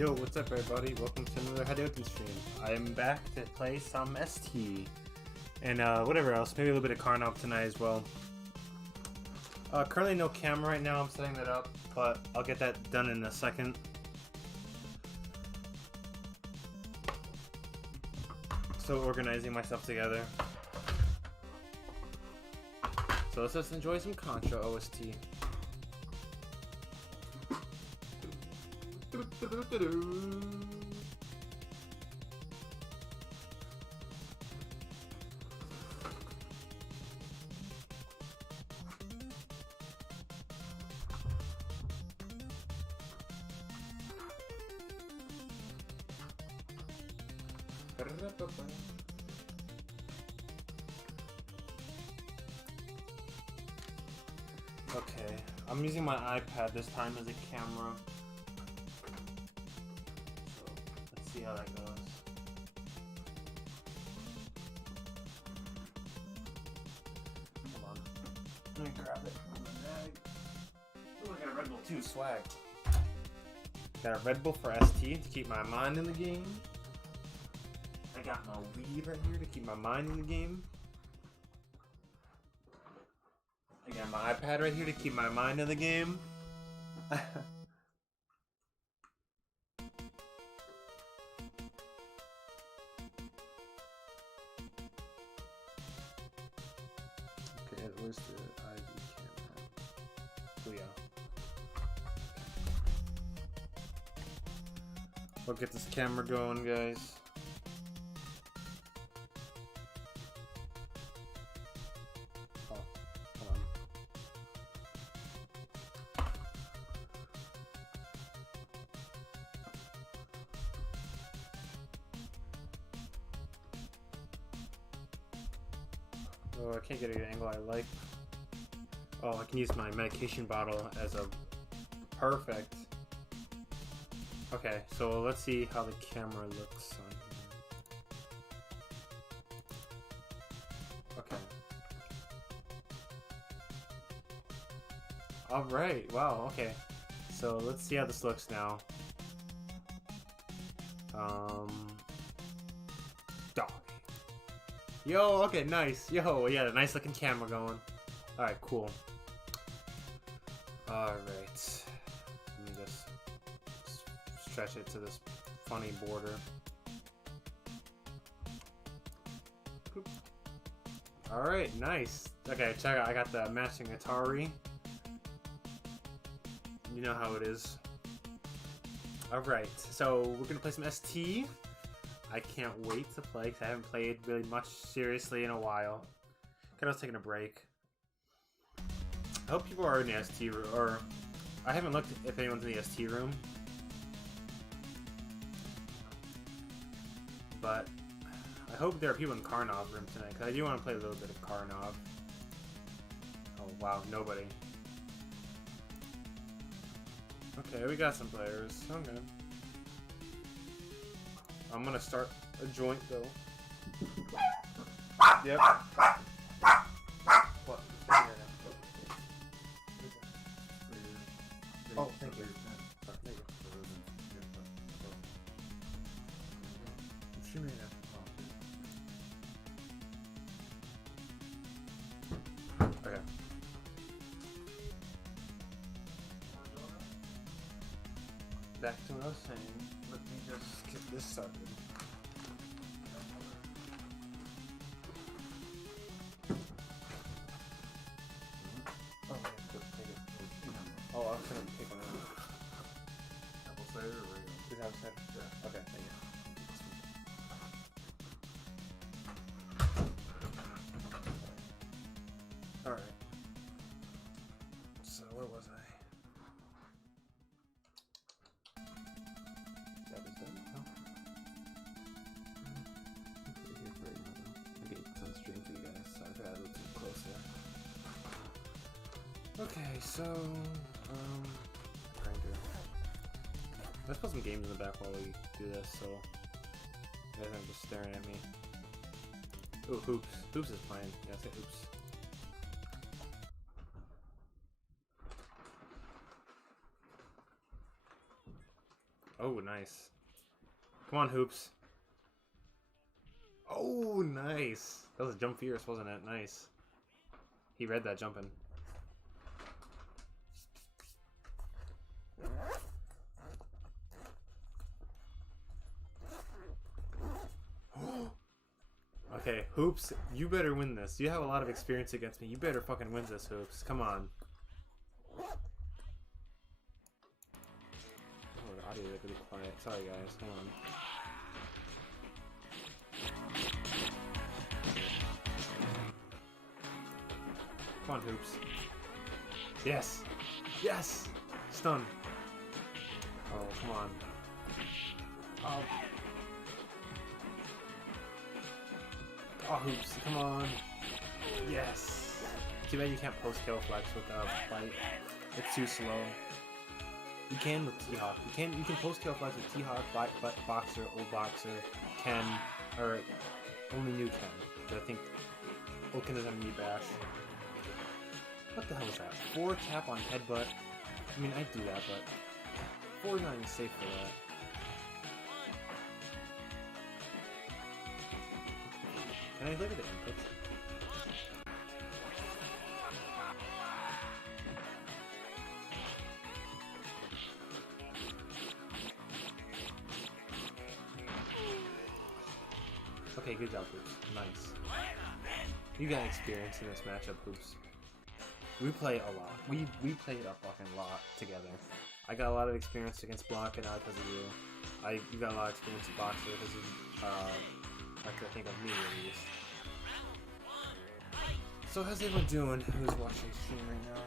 Yo, what's up everybody? Welcome to another Had0k3n stream. I am back to play some ST. And whatever else, maybe a little bit of Carnop tonight as well. Currently no camera right now, I'm setting that up, but I'll get that done in a second. Still organizing myself together. So let's just enjoy some Contra OST. Okay, I'm using my iPad this time as a camera. So let's see how that goes. Hold on. Let me grab it from the bag. Oh, I got a Red Bull too, swag. Got a Red Bull for ST to keep my mind in the game. I got my weed right here to keep my mind in the game. I got my iPad right here to keep my mind in the game. Okay, where's the IV camera? Oh yeah. We'll get this camera going, guys. Oh, I can't get an angle I like. Oh, I can use my medication bottle as a... Perfect. Okay, so let's see how the camera looks on here. Okay. Alright, wow, okay. So let's see how this looks now. Dog. Yo, okay, nice. Yo, yeah, a nice looking camera going. Alright, cool. Alright. Let me just stretch it to this funny border. Alright, nice. Okay, check out, I got the matching Atari. You know how it is. Alright, so we're gonna play some ST. I can't wait to play because I haven't played really much seriously in a while. I was taking a break. I hope people are in the ST room, or I haven't looked if anyone's in the ST room. But I hope there are people in Carnov room tonight because I do want to play a little bit of Carnov. Oh wow, nobody. Okay, we got some players. Okay. I'm gonna start a joint though. Yep. What? Oh, thank you. Oh, thank you. Okay. Back to what I was saying. Let me just get this started. Oh, yeah, good. Take it. Oh, I was gonna pick one out. Apple cider or regular? Is it apple cider? Yeah. Okay, thank you. Alright. So, where was I? Okay, so, Grinder. Let's put some games in the back while we do this, so you guys aren't just staring at me. Ooh, Hoops. Hoops is playing. Yeah, say Hoops. Oh, nice. Come on, Hoops. Oh, nice. That was a jump fierce, wasn't it? Nice. He read that jumping. Okay, Hoops, you better win this. You have a lot of experience against me. You better fucking win this, Hoops. Come on. Oh, the audio is really quiet. Sorry, guys. Hold on. Come on, Hoops. Yes! Yes! Stun. Oh, come on. Oh. Oh, Hoops, come on. Yes. Too bad you can't post kill flex with Bite. It's too slow. You can with T-Hawk. You can post kill flex with T-Hawk, Boxer, Old Boxer, Ken, or only new Ken. But I think Oaken doesn't have knee bash. What the hell is that? 4 tap on headbutt. I mean, I'd do that, but 4 is not even safe for that. Can I look at the inputs? Okay, good job, Hoops. Nice. You got experience in this matchup, Hoops. We play a lot. We played a fucking lot together. I got a lot of experience against Blanca now because of you. You got a lot of experience with Boxer because of I think of me at least. So how's everyone doing who's watching the stream right now?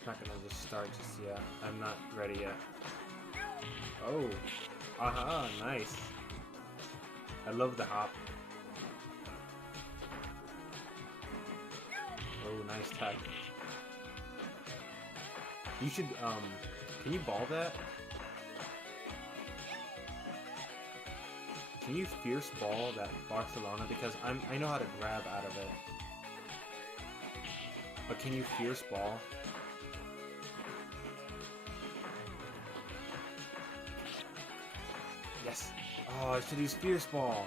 I'm not gonna just start just yet. I'm not ready yet. Oh. Aha, nice. I love the hop. Oh, nice tech. You should, can you ball that? Can you fierce ball that Barcelona? Because I know how to grab out of it. But can you fierce ball? Yes! Oh, I should use fierce ball.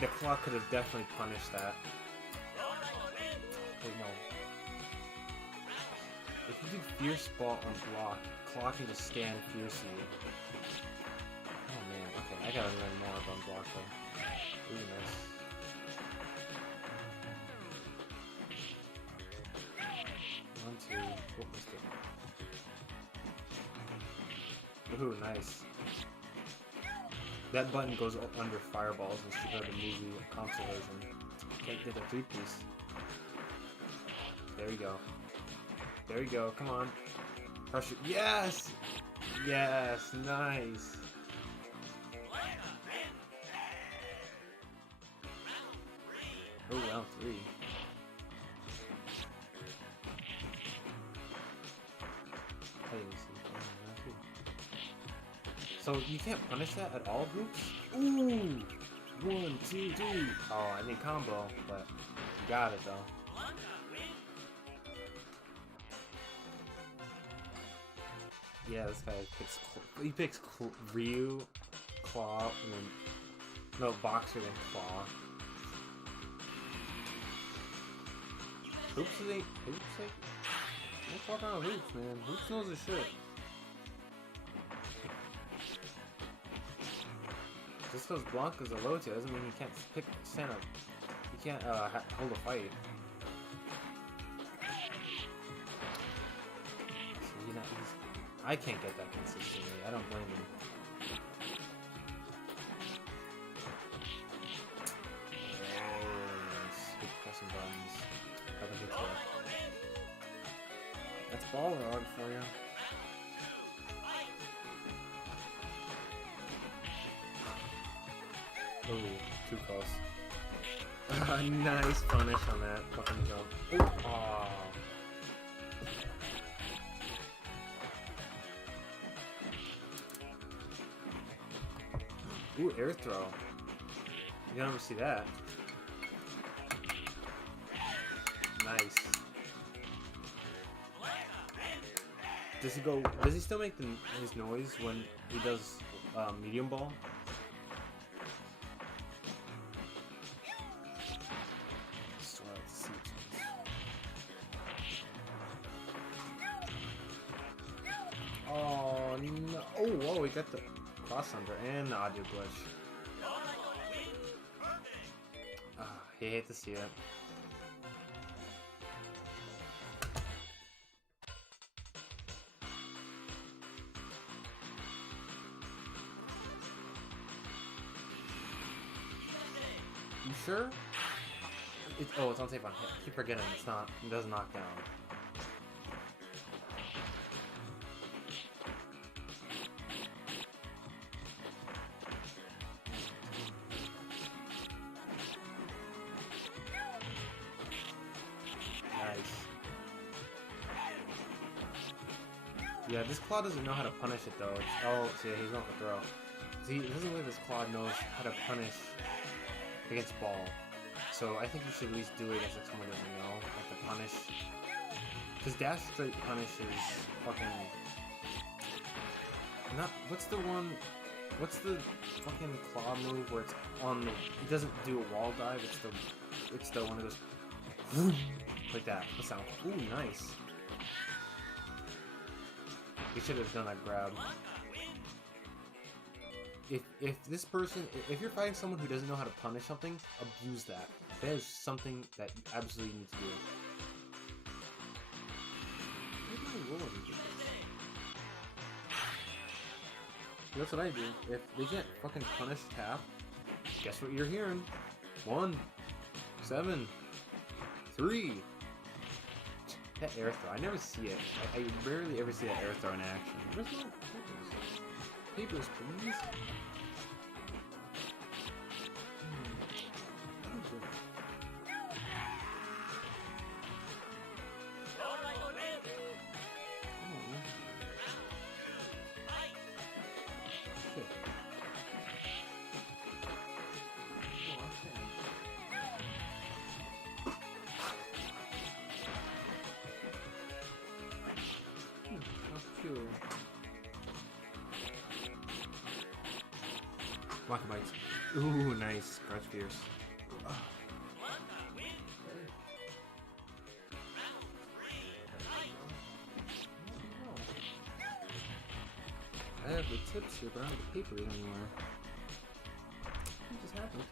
The clock could have definitely punished that. Wait, no. If you do fierce ball on block, clock can just stand fiercely. Oh man, okay, I gotta learn more about block though. Ooh, nice. One, two, what was it? Ooh, nice. That button goes under fireballs instead of the movie console version. Can't get a 3-piece. There you go. There you go, come on. Pressure. Yes! Yes, nice. Oh, round 3. So you can't punish that at all, Hoops? Ooh! 1, 2, 3. Oh, I mean combo, but you got it though. Yeah, this guy picks Ryu, Claw, and then no Boxer, then Claw. Hoops is don't fuck around with Hoops, man. Hoops knows his shit. Just because Blanca's a low tier doesn't mean he can't stand up. He can't hold a fight. So, you know, I can't get that consistently. I don't blame him. Good pressing buttons. Haven't hit that. That's Balrog for you. Ooh, too close. Nice punish on that fucking jump. Ooh, aw. Ooh, air throw. You don't ever see that. Does he go? Does he still make his noise when he does medium ball? So let's see. Oh no! Oh, whoa! We got the cross under and the audio glitch. You hate to see it. You sure? Oh, it's on tape on hit. I keep forgetting it's not. It doesn't knock down. Nice. Yeah, this Claw doesn't know how to punish it though. Oh, see, he's going for throw. See, it doesn't look like this Claw knows how to punish against ball. So I think you should at least do it against like someone who doesn't know, like the punish. Because dash straight punish is fucking not. What's the one? What's the fucking claw move where it's on the? It doesn't do a wall dive. It's the one that goes like that. That sound. Ooh, nice. You should have done that grab. If this person, if you're fighting someone who doesn't know how to punish something, abuse that. That is something that you absolutely need to do. That's what I do. If they can't fucking punish tap, guess what you're hearing? 1, 7, 3. That air throw, I never see it. I rarely ever see that air throw in action. Where's my papers? Papers, please. Rocket bites. Ooh, nice. Crouch fierce. I have the tips here, but I don't have the paper anymore. What just happened?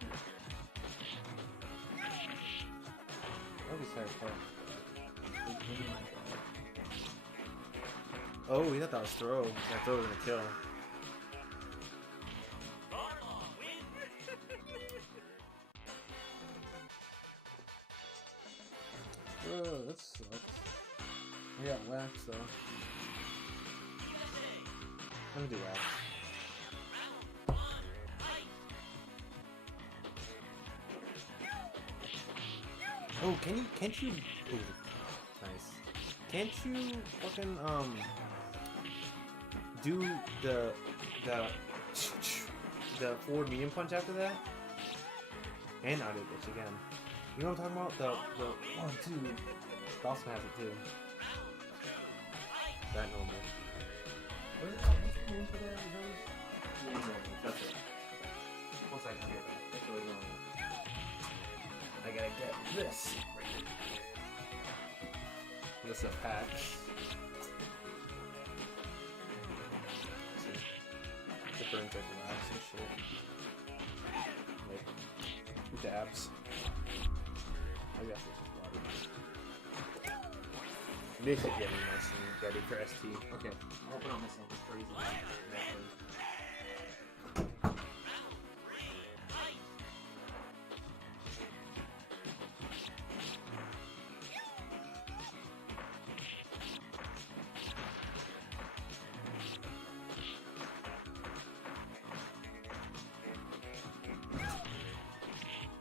I'll be sorry for it. Oh, he thought that was throw. That throw was gonna kill. That sucks. I got waxed though. Let me do wax. Oh, can't you, ooh, nice. Can't you fucking, do the forward medium punch after that? And audio glitch again. You know what I'm talking about? The 1, 2. Dawson has it too. That normal. What is it called? What's the name for that? That's it. Once I can get that. That's really normal. I gotta get this. This is a pack. It burns like wax and shit. Like dabs. I guess it's water. This is getting nice and ready for ST. Okay, I'll open up myself. It's crazy.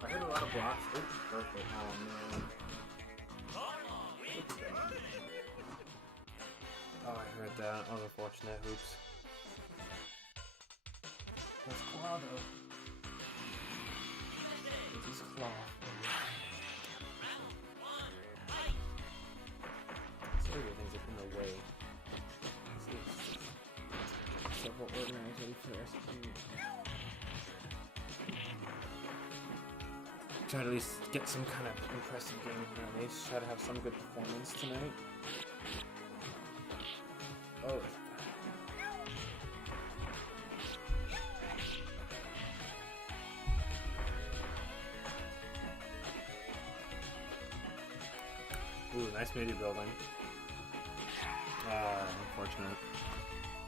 I heard a lot of blocks. Oops, perfect. Oh man. Oh, I heard that. That was unfortunate. Oops. That's claw though. This is claw. Sorry, things are in the way. Try to at least get some kind of impressive game here. At least try to have some good performance tonight. Oh. Ooh, nice media building. Unfortunate.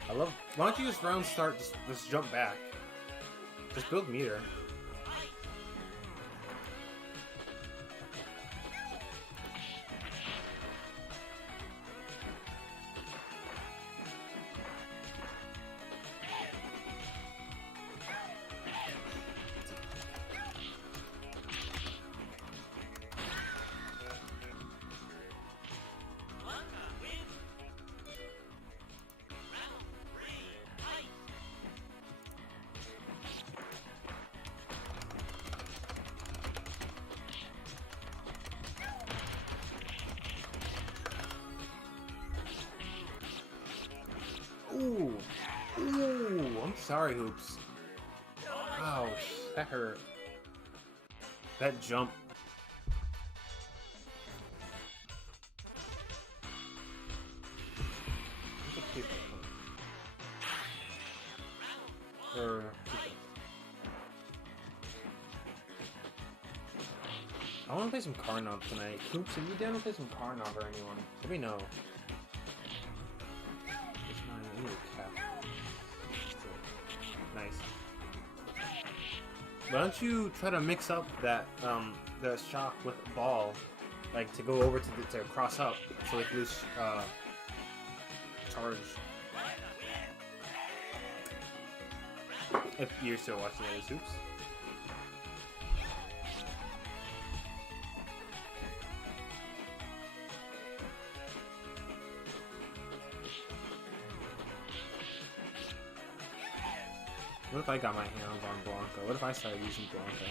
I love. Why don't you just round start? Just jump back. Just build meter. Ooh. Ooh. I'm sorry, Hoops. Ouch. That hurt. That jump. I want to play some Carnov tonight. Hoops, are you down to play some Carnov or anyone? Let me know. Nice. Why don't you try to mix up that the shock with ball, like to go over to cross up, so it lose charge. If you're still watching those Hoops. What if I got my hands on Blanca? What if I started using Blanca?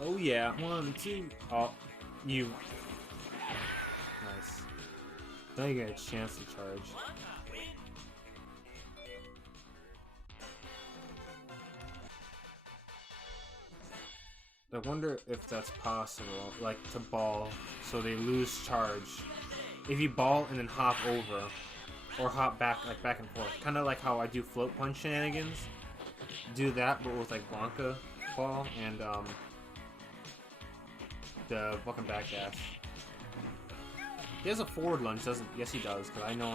Oh yeah, 1, 2. Oh, you. Nice. Now you get a chance to charge. I wonder if that's possible, like to ball, so they lose charge. If you ball and then hop over. Or hop back, like back and forth. Kind of like how I do float punch shenanigans. Do that, but with like Blanca ball and the fucking back dash. He has a forward lunge, doesn't? Yes, he does. Cause I know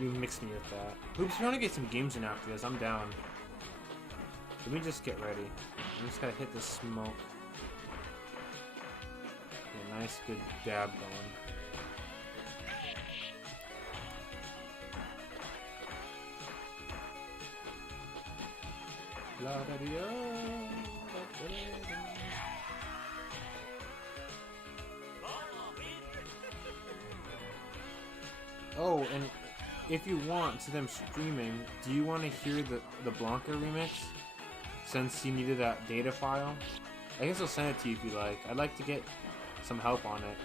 you mixed me with that. Hoops, if you want to get some games in after this, I'm down. Let me just get ready. I just gotta hit the smoke. Yeah, nice, good dab going. Oh, and if you want to them streaming, do you want to hear the Blanca remix? Since you needed that data file? I guess I'll send it to you if you like. I'd like to get some help on it.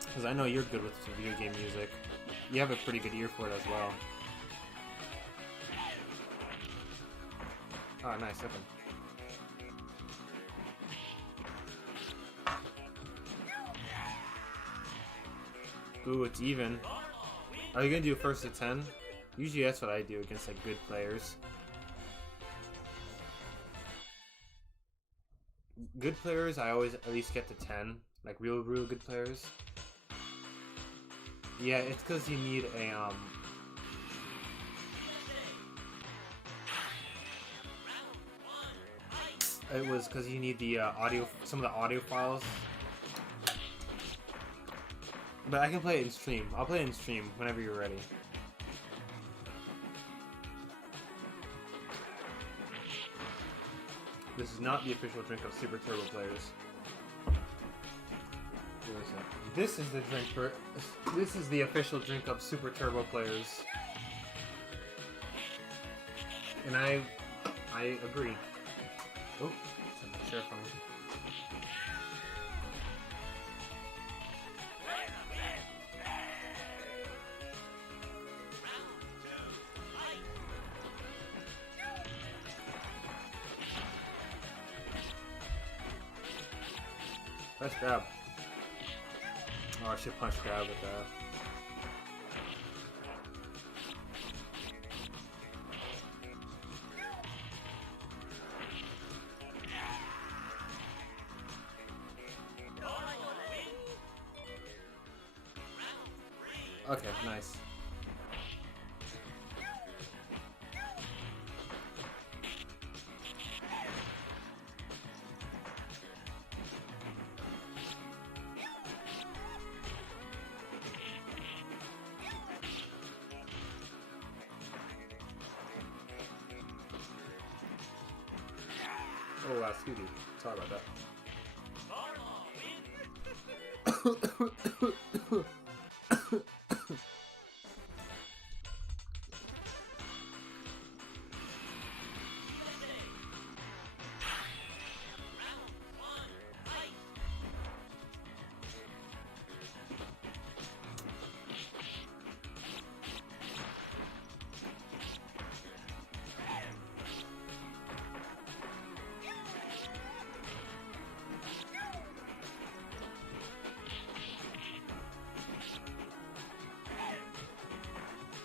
Because I know you're good with video game music. You have a pretty good ear for it as well. Oh, nice, open. Ooh, it's even. Are you gonna do first to 10? Usually that's what I do against like good players. Good players, I always at least get to 10. Like real good players. Yeah, it's because you need a It was because you need the audio, some of the audio files. But I can play it in stream. I'll play it in stream whenever you're ready. This is not the official drink of Super Turbo players. This is the drink for. This is the official drink of Super Turbo players. And I agree. Oh, share phone. Nice grab. Oh, I should punch grab with that. Okay, nice. Oh wow, excuse me. Sorry about that.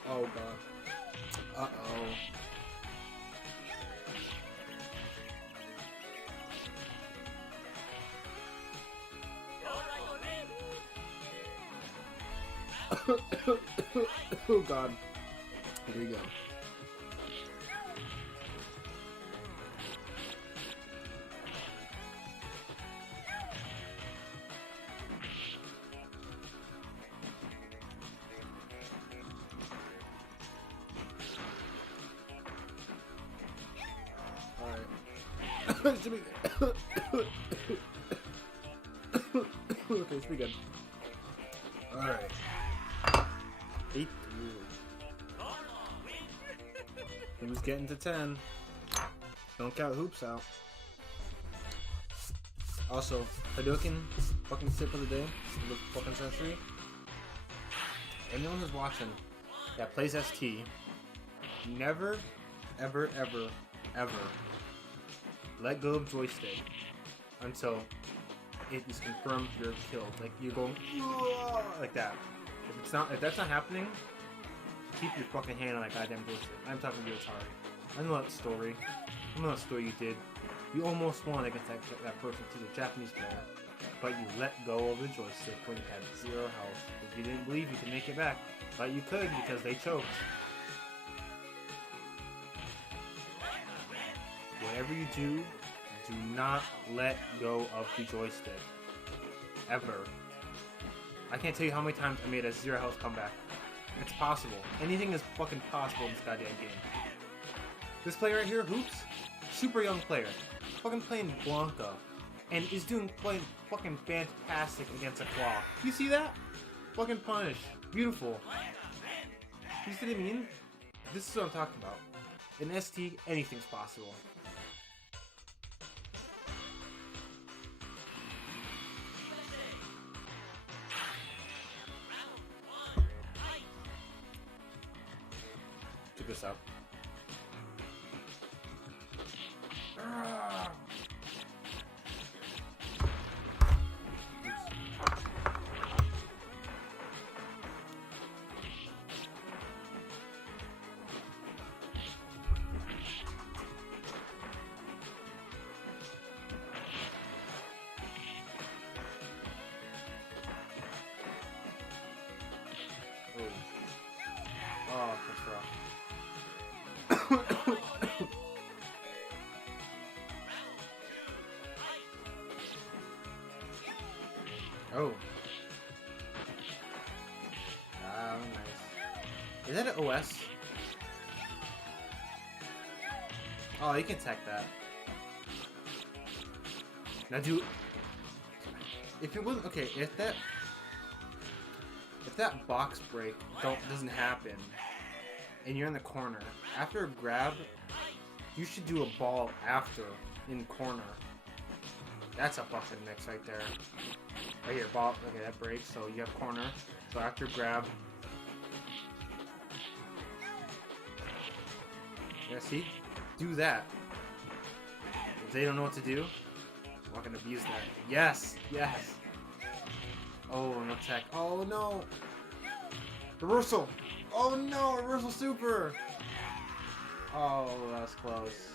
Oh god. Uh-oh. Oh god. Here we go. Alright. Should be okay, should be good. Alright. 8. Who's getting to 10? Don't count hoops out. Also, Had0k3n, fucking tip of the day, the fucking century. Anyone who's watching that plays ST, never, ever, ever, ever let go of joystick until it is confirmed you're killed. Like you're going like that. If that's not happening, keep your fucking hand on that goddamn joystick. I'm talking to you, Atari. I know that story. I know that story you did. You almost won against that person, to the Japanese player, but you let go of the joystick when you had 0 health. Because you didn't believe you could make it back, but you could because they choked. Whatever you do not let go of the joystick. Ever. I can't tell you how many times I made a 0 health comeback. It's possible. Anything is fucking possible in this goddamn game. This player right here, Hoops, super young player. Fucking playing Blanca. And is doing fucking fantastic against a claw. You see that? Fucking punish. Beautiful. You see what I mean? This is what I'm talking about. In ST, anything's possible. Check this out. Oh, that's rough. Oh. Ah, nice. Is that an OS? Oh, you can tech that. Now do... If it wasn't... Okay, if that box break doesn't happen, and you're in the corner, after a grab, you should do a ball after, in corner. That's a fucking mix right there. Right here, ball. Okay, that breaks, so you have corner. So after grab. Yeah, see? Do that. If they don't know what to do, not gonna abuse that. Yes! Yes! Oh, no tech. Oh no! Reversal! Oh no! Reversal super! Oh, that was close.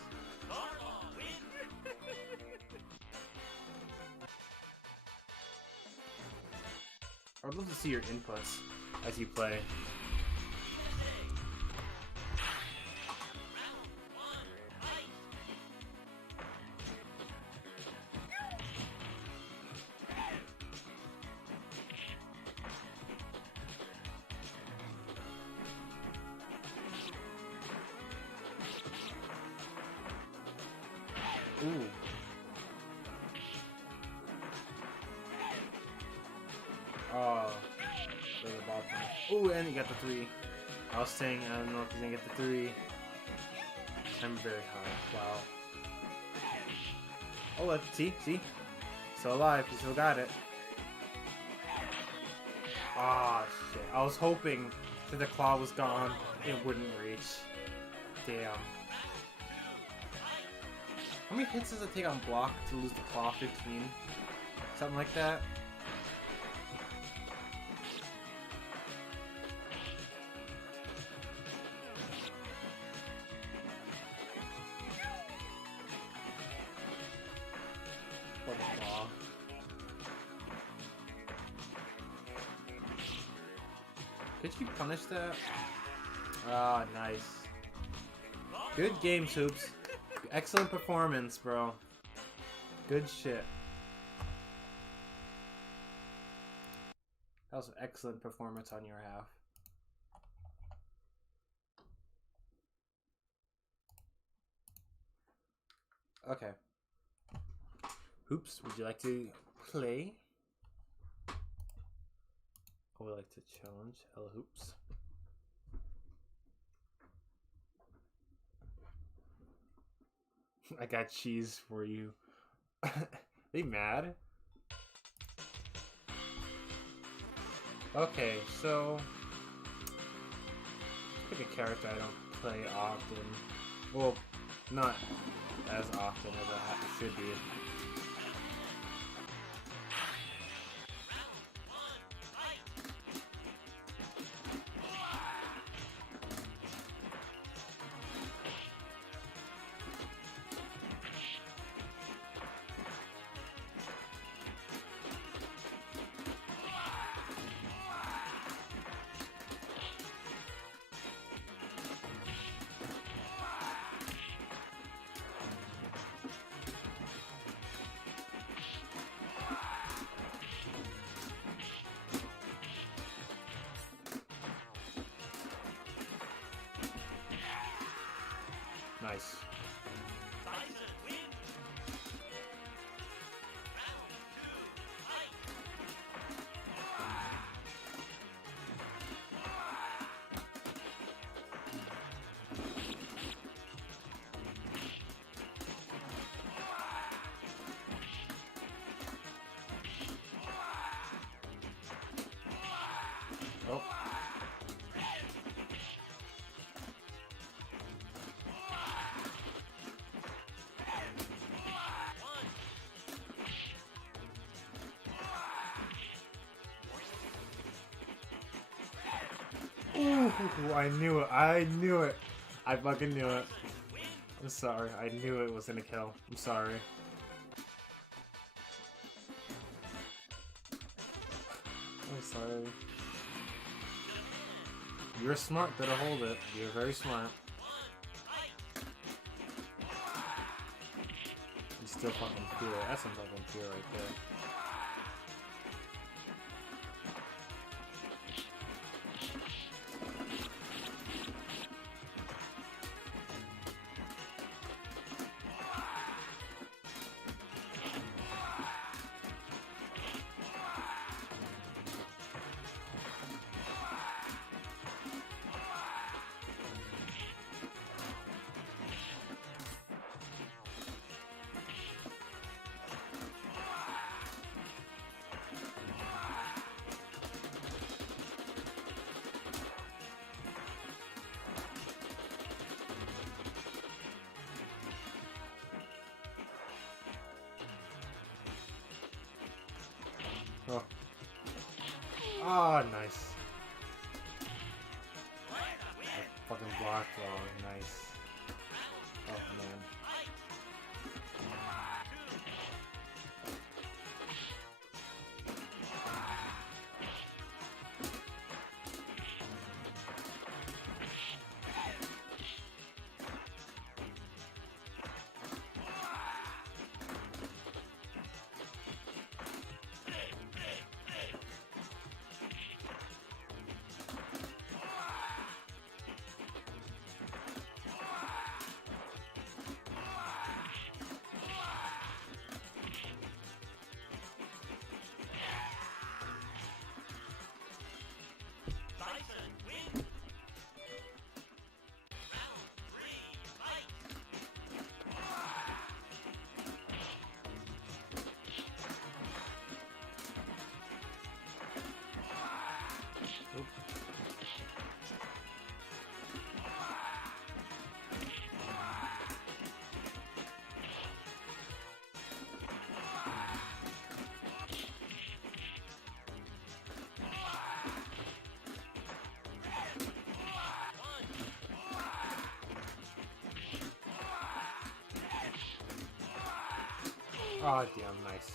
I would love to see your inputs as you play. Ooh. Oh. There's a ball punch. Ooh, and he got the 3. I was saying, I don't know if he's gonna get the 3. I'm very high. Wow. Oh, look. See? Still alive. He still got it. Ah, shit. I was hoping that the claw was gone. It wouldn't reach. Damn. How many hits does it take on block to lose the claw? 15? Something like that? For the claw. Could you punish that? Ah, nice. Good game, Soups. Excellent performance, bro. Good shit. That was an excellent performance on your half. Okay. Hoops, would you like to play? Or would like to challenge? Hello, Hoops. I got cheese for you. They mad? Okay, so pick a character I don't play often. Well, not as often as I should be. Nice. Oh. Ooh, I knew it. I knew it. I fucking knew it. I'm sorry. I knew it was gonna kill. I'm sorry. I'm sorry. You're smart. Better hold it. You're very smart. You still fucking pure. That's some fucking pure right there. Oh. Oh, nice. That fucking block throw, nice. Oh, man. Oh, damn, nice.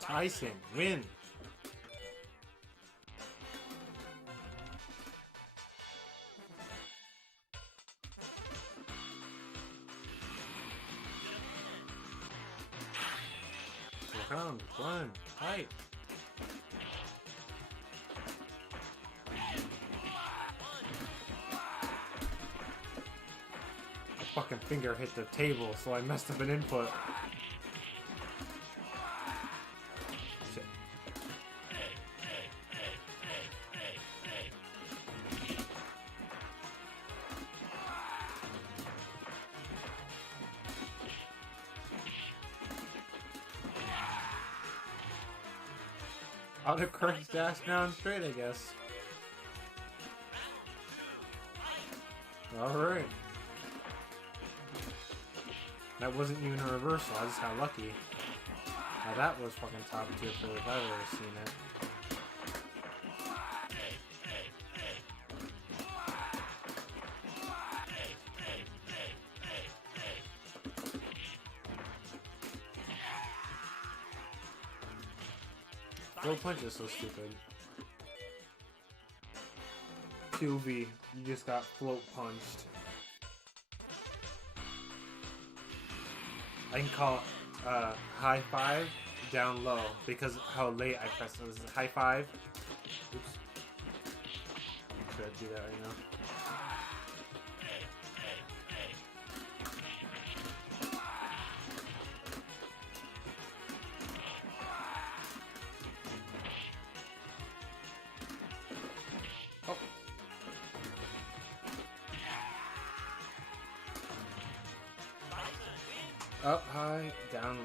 Tyson, win! Round one, fight! My fucking finger hit the table, so I messed up an input. Shit. Auto correct dash down straight, I guess. Alright. That wasn't even a reversal, I just got lucky. Now that was fucking top tier for if I've ever seen it. Throw punch is so stupid. 2V, you just got float punched. I can call it high five down low because how late I pressed it. This is high five. Oops. Should I do that right now? Up high, down low.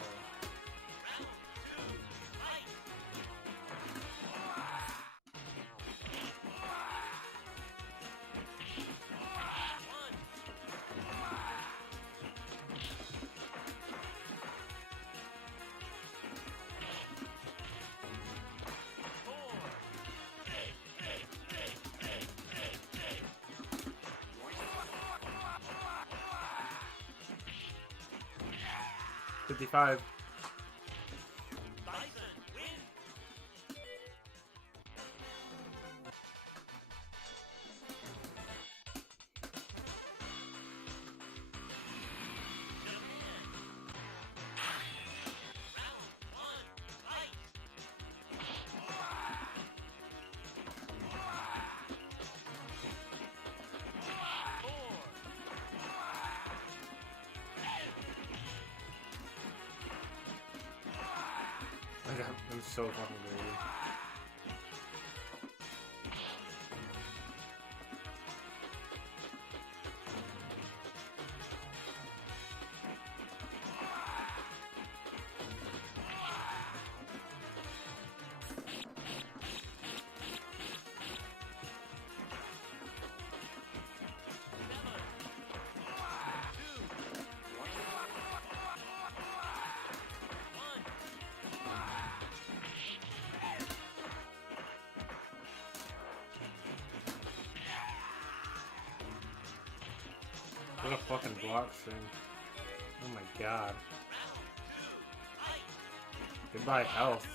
55. I'm so fucking greedy. What a fucking block string. Oh my god. Goodbye health.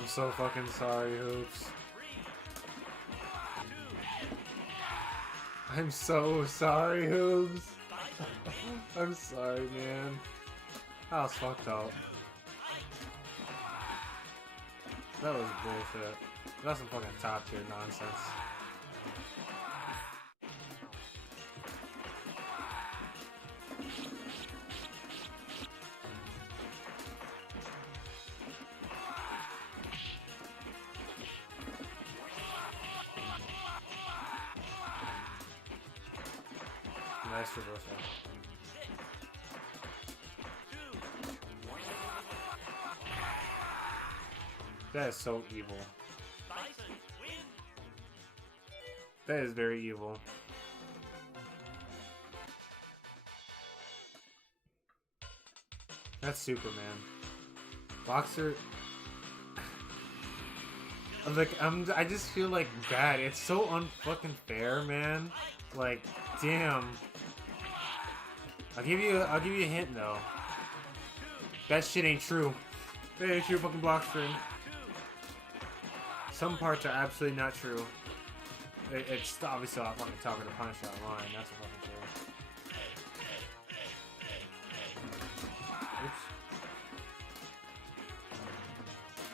I'm so fucking sorry, Hoops. I'm so sorry, Hoops. I'm sorry, man. That was fucked up. That was bullshit. That's some fucking top tier nonsense. Nice reversal. That is so evil. That is very evil. That's Superman. Boxer. I just feel like bad. It's so unfucking fair, man. Like, damn. I'll give you a hint though. That shit ain't true. That ain't true, fucking block string. Some parts are absolutely not true. It's obviously not fucking talking to punish that line. That's fucking true. Oops.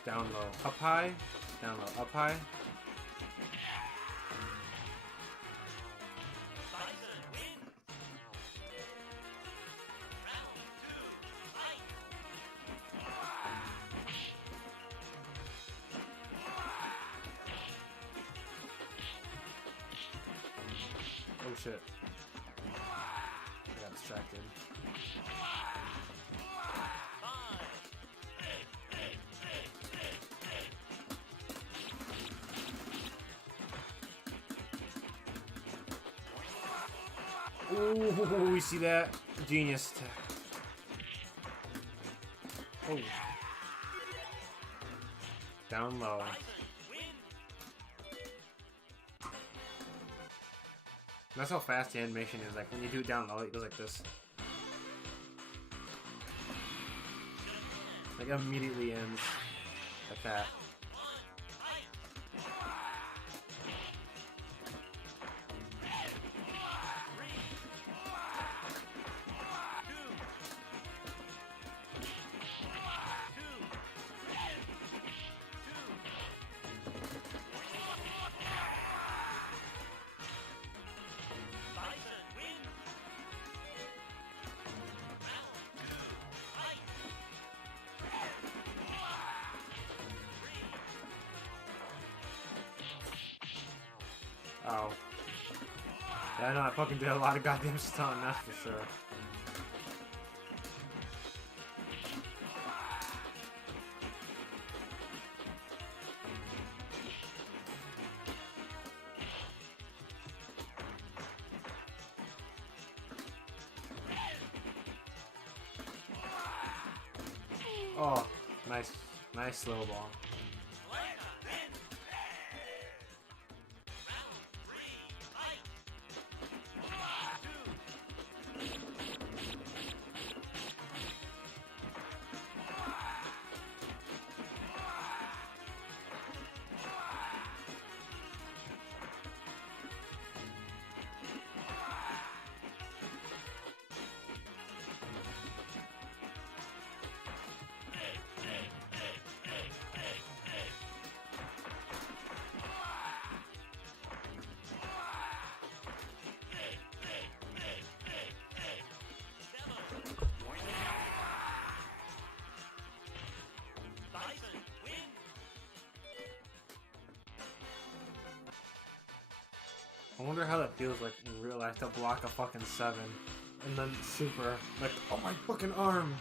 Down low, up high. Down low, up high. Oh shit. I got distracted. Ooh, we see that? Genius. Oh. Down low. That's how fast the animation is. Like when you do it down low, it goes like this. Like immediately ends like that. Oh. Yeah, I know I fucking did a lot of goddamn stun, that's for sure. Oh, nice slow ball. I wonder how that feels like in real life to block a fucking 7 and then super like, oh my fucking arm.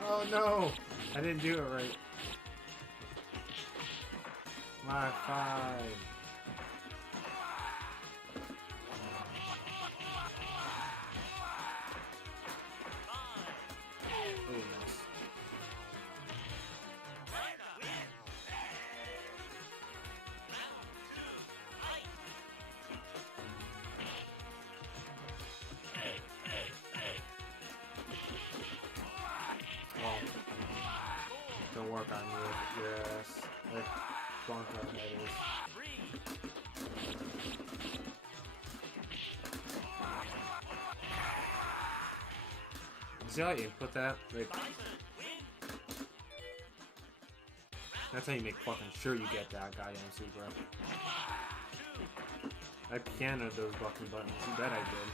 Oh no! I didn't do it right. My 5. Don't work on your ass. Like, Blanca, that is. See how you input that? Like, that's how you make fucking sure you get that goddamn super. I pianoed those fucking buttons. You bet I did.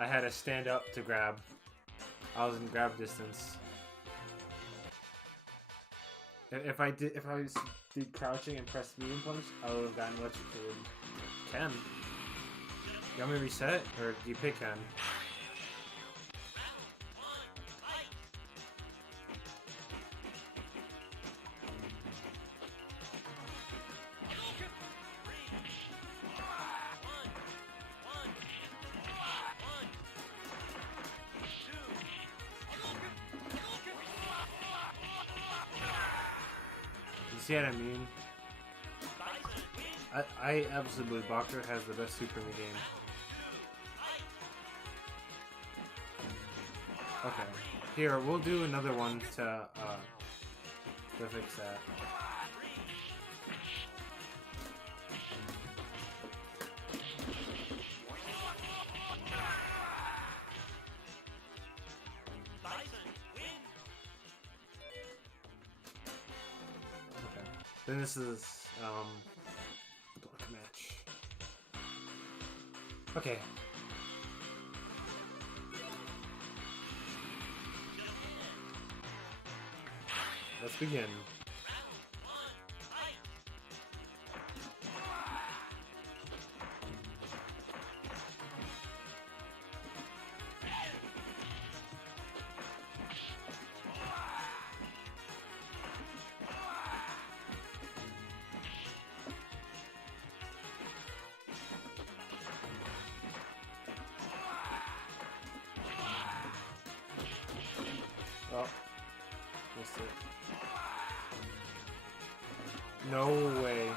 I had to stand up to grab. I was in grab distance. If I was crouching and pressed medium punch, I would have gotten electrocuted. Ken, you want me to reset or do you pick Ken? See what I mean? I absolutely believe Boxer has the best super in the game. Okay. Here, we'll do another one to fix that. Then this is block match. Okay. Let's begin. Oh, missed it. No way.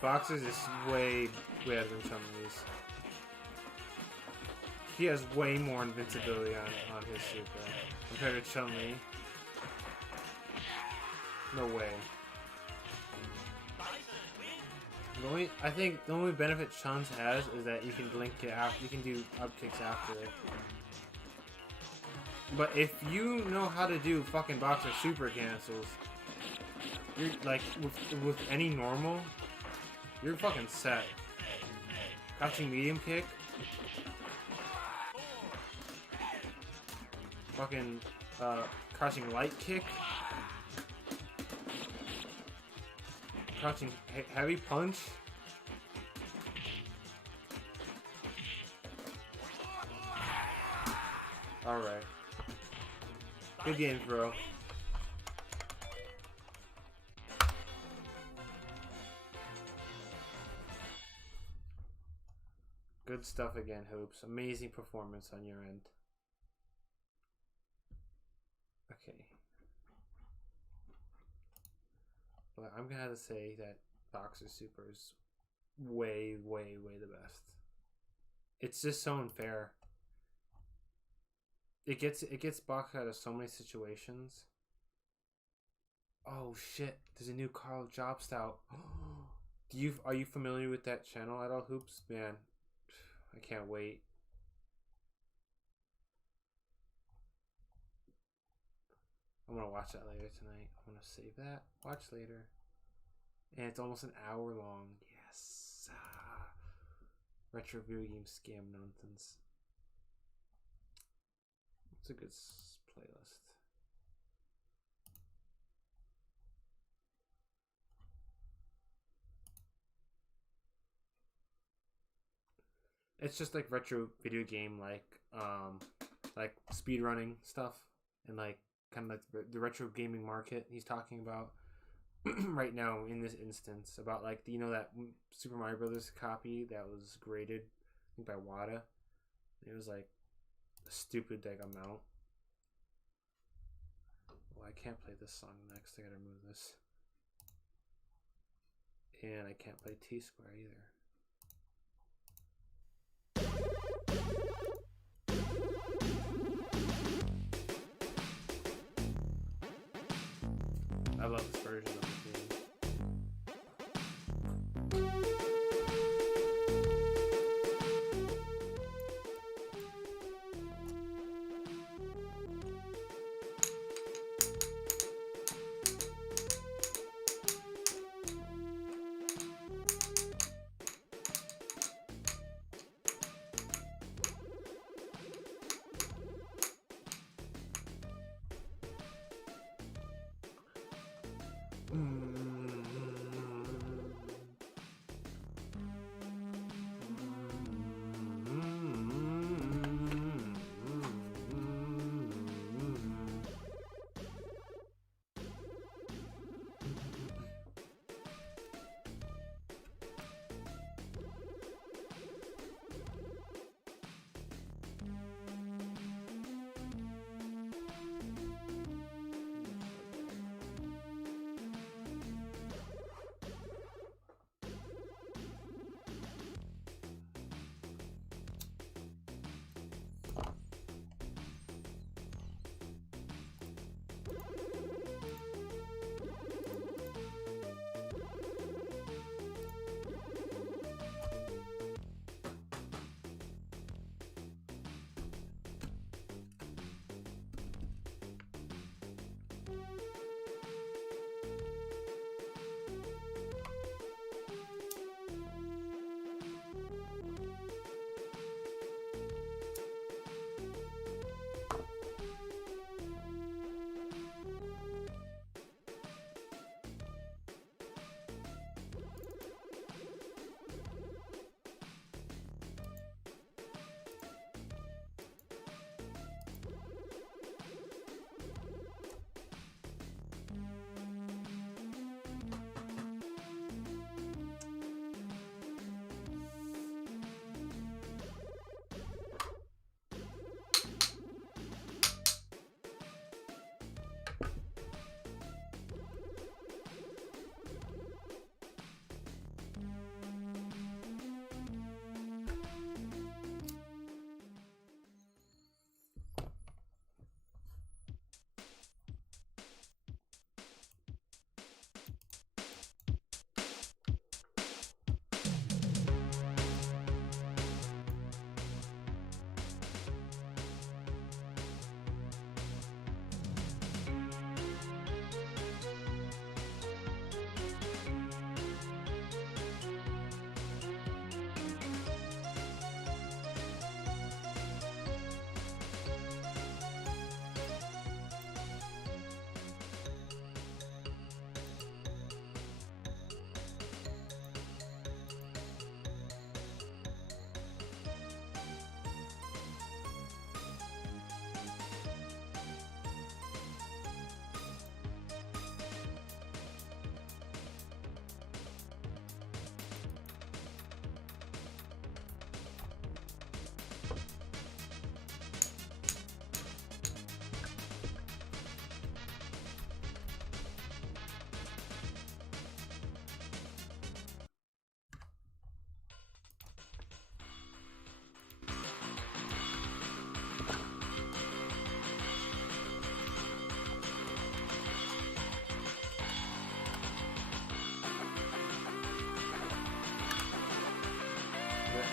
Boxers is way better than Chun-Li's. He has way more invincibility on his super compared to Chun-Li. No way. I think the only benefit Chun's has is that you can blink it after, you can do up kicks after it. But if you know how to do fucking Boxer super cancels, you're like with any normal, you're fucking set. Crouching medium kick. Fucking crouching light kick. Crouching heavy punch. Alright. Good game, bro. Good stuff again, Hoops. Amazing performance on your end. Okay. But I'm gonna have to say that Boxer Super is way, way, way the best. It's just so unfair. It gets Boxer out of so many situations. Oh shit! There's a new Carl Jobst out. Are you familiar with that channel at all, Hoops? Man, I can't wait. I'm gonna watch that later tonight. I'm gonna save that. Watch later. And it's almost an hour long. Yes. Retro video game scam nonsense. It's a good playlist. It's just like retro video game, like speedrunning stuff, and like kind of like the retro gaming market he's talking about right now in this instance, about like that Super Mario Brothers copy that was graded, I think, by Wada. It was like a stupid amount. Well, I can't play this song next. I gotta remove this, and I can't play T-Square either. I love this version of the game.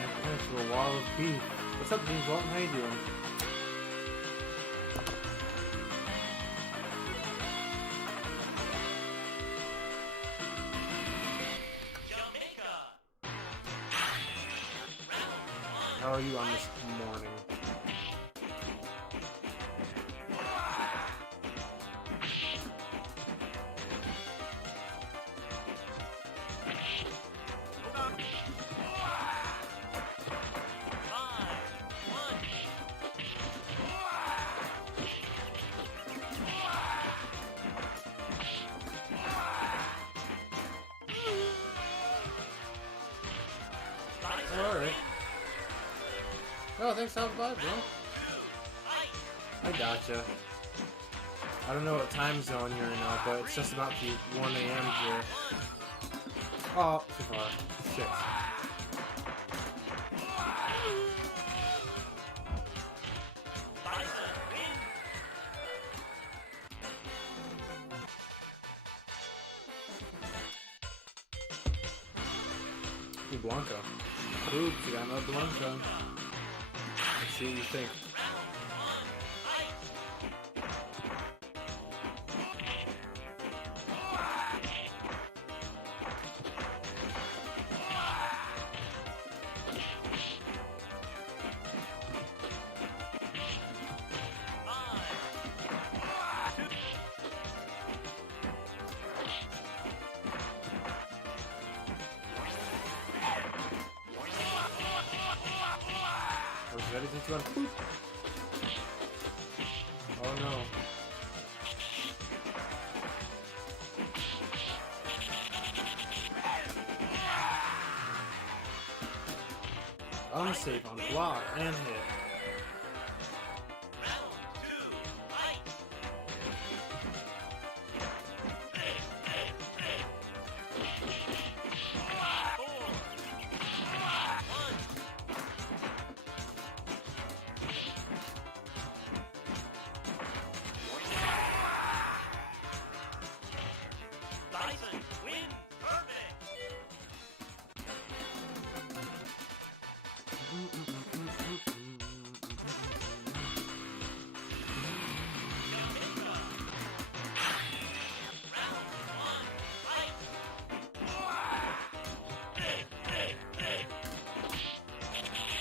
And to a wall of beef. What's up, James Walton? How you doing? How are you on this morning? Alright. Oh, thanks for having by, bro. I gotcha. I don't know what time zone you're in now, but it's just about to be 1 a.m. here. Oh, too far. Shit. Ooh, Blanca. Oops, you got another Blanca. Let's see what you think. Ready to run. Boop. Oh no. Unsafe on block and hit.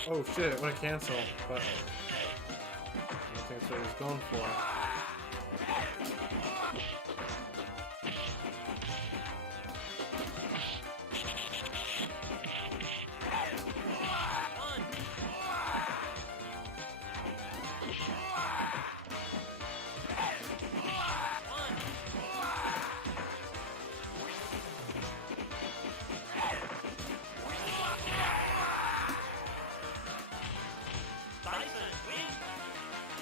Oh shit, I want to cancel, but I think that's what he's going for.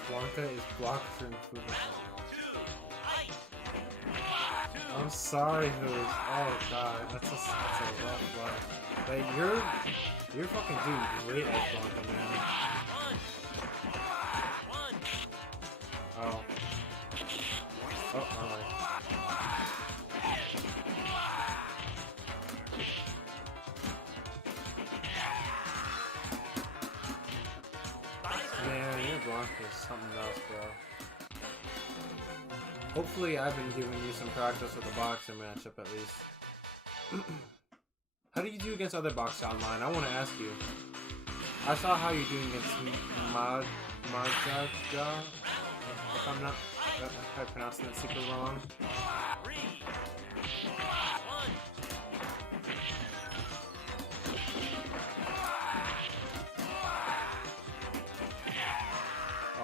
Blanca is blocked for improvement. I'm sorry, Who's. Oh god, that's a rough life. Like, you're fucking doing great at Blanca, man. Oh. Oh, alright. Man, your Blanca is something else, bro. Hopefully I've been giving you some practice with the boxer matchup at least. How do you do against other boxers online? I want to ask you. I saw how you're doing against Marjaja. If I'm not, if I'm pronouncing that super wrong.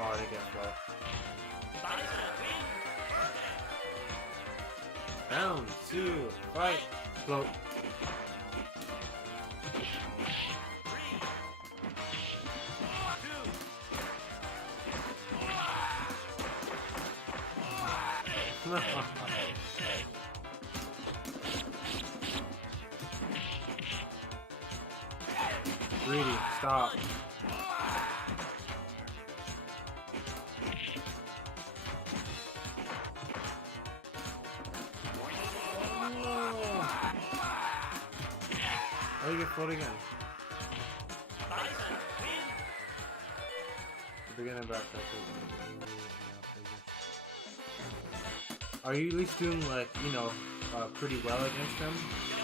Oh, they get float. Round 2, fight, float. Greedy, stop. Oh, you get float again. Forgetting about that. Are you at least doing, like, you know, pretty well against them?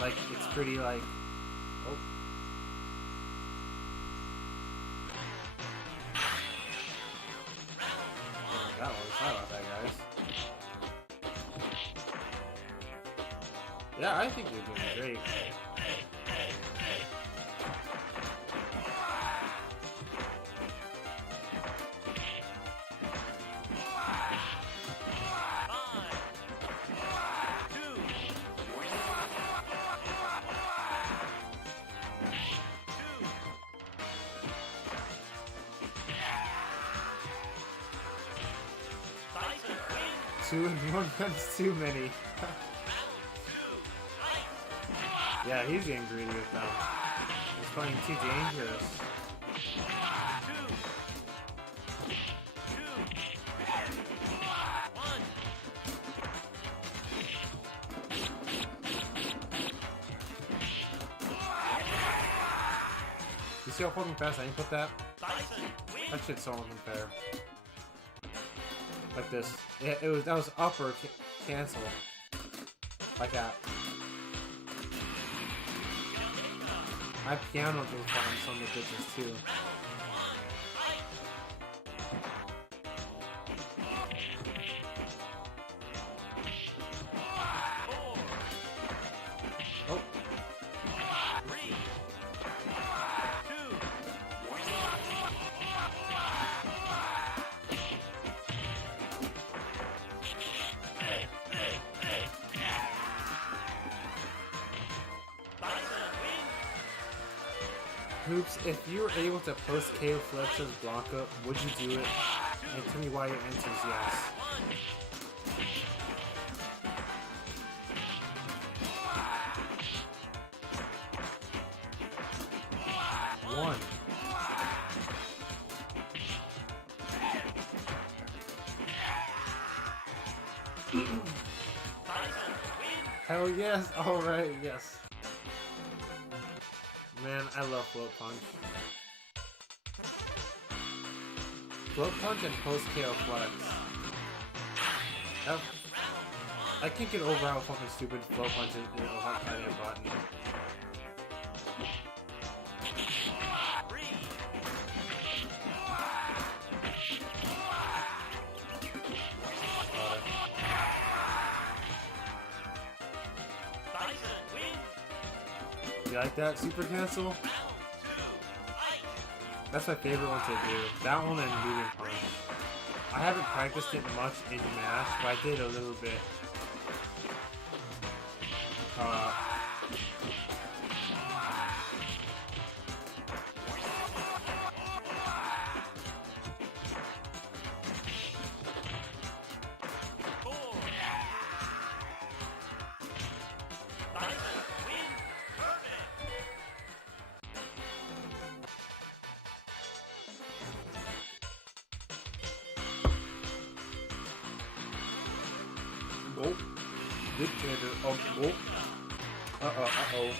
Like, it's pretty, like... Oh. That was... Sorry about that, guys. Yeah, I think you're doing great. One gun's too many. Yeah, he's getting greedy with them. He's playing too dangerous. You see how fucking fast I input that? That shit's so unfair. Like this. That was up or cancel. Like that. My piano can find some of the bitches too. Oh. Hoops, if you were able to post KO flips as Blanca, would you do it? And tell me why your answer is yes. One. Hell yes! Alright, yes. Man, I love Float Punch. Float Punch and Post KO Flex. I can't get over how fucking stupid Float Punch is without hitting a button. You like that? Super Cancel? That's my favorite one to do. That one and Moving Punch. I haven't practiced it much in MASH, but I did a little bit. Oh, dictator. Oh, oh. Uh-oh.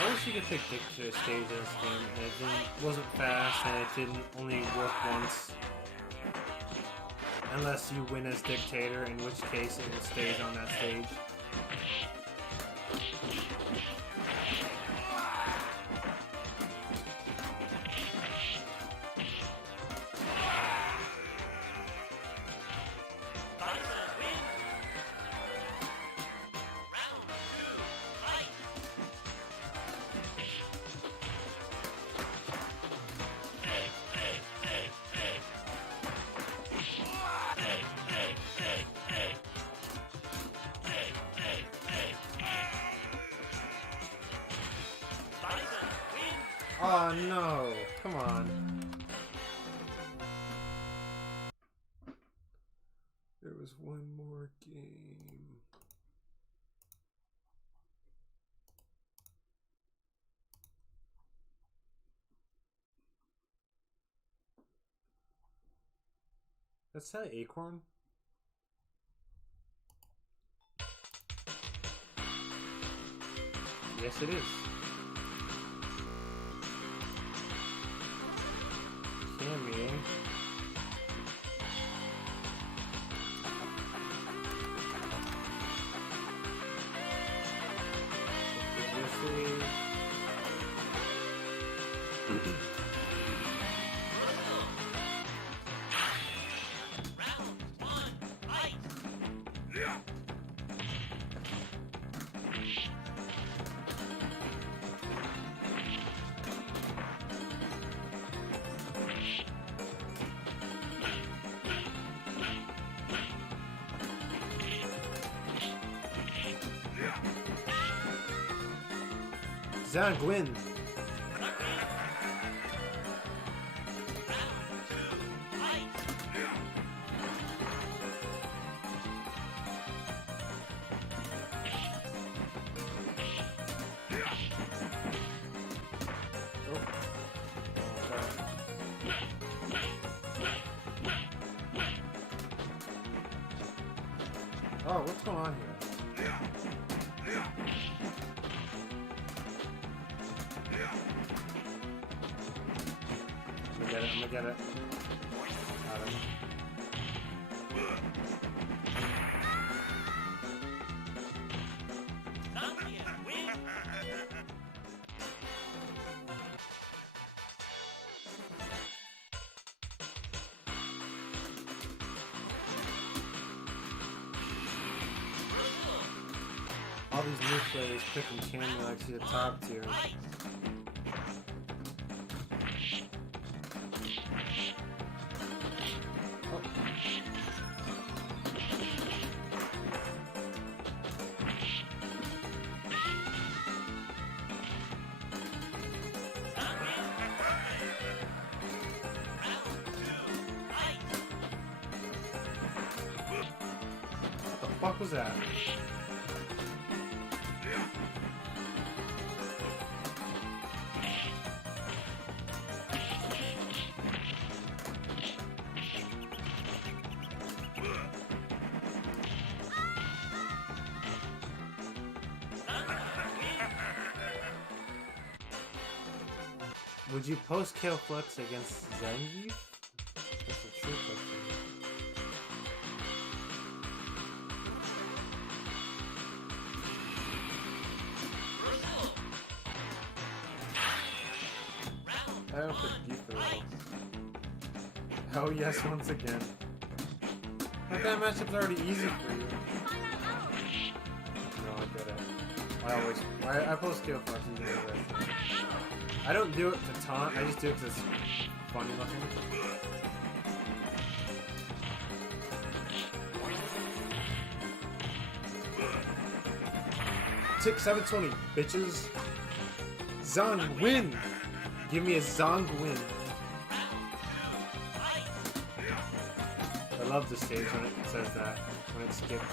I wish you could pick Dictator stage in this game, and it wasn't fast, and it didn't only work once. Unless you win as Dictator, in which case it stays on that stage. Oh no, come on. There was one more game. That's that acorn? Yes, it is. Cammy. Zhang wins. Oh, what's going on here? I'm gonna get it. Got it. All these new players picking Cammy like she's a top tier. What the fuck was that? Would you post Kale Flux against Zangief? That's a true question. I don't put deep at all. Oh yes, once again. That kind of matchup's already easy for you. No, I get it. I post Kale Flux using the rest. I don't do it to taunt, I just do it because it's funny looking. Tick 720, bitches. Zong win! Give me a Zong win. I love the stage when it says that, when it skips.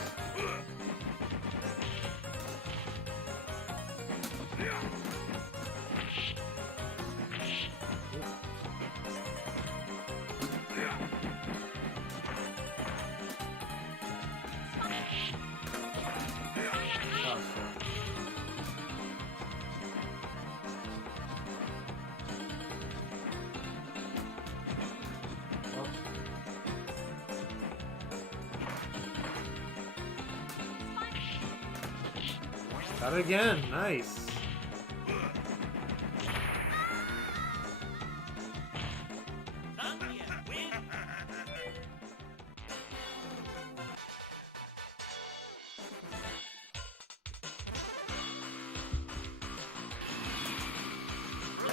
Got it again, nice.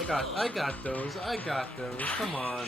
I got those. I got those. Come on.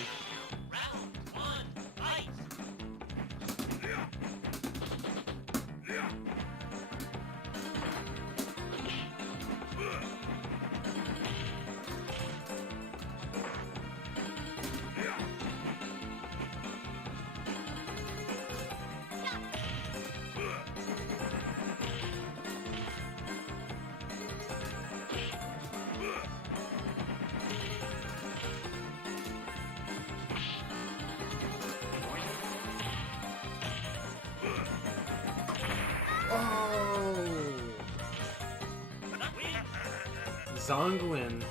Zonguin.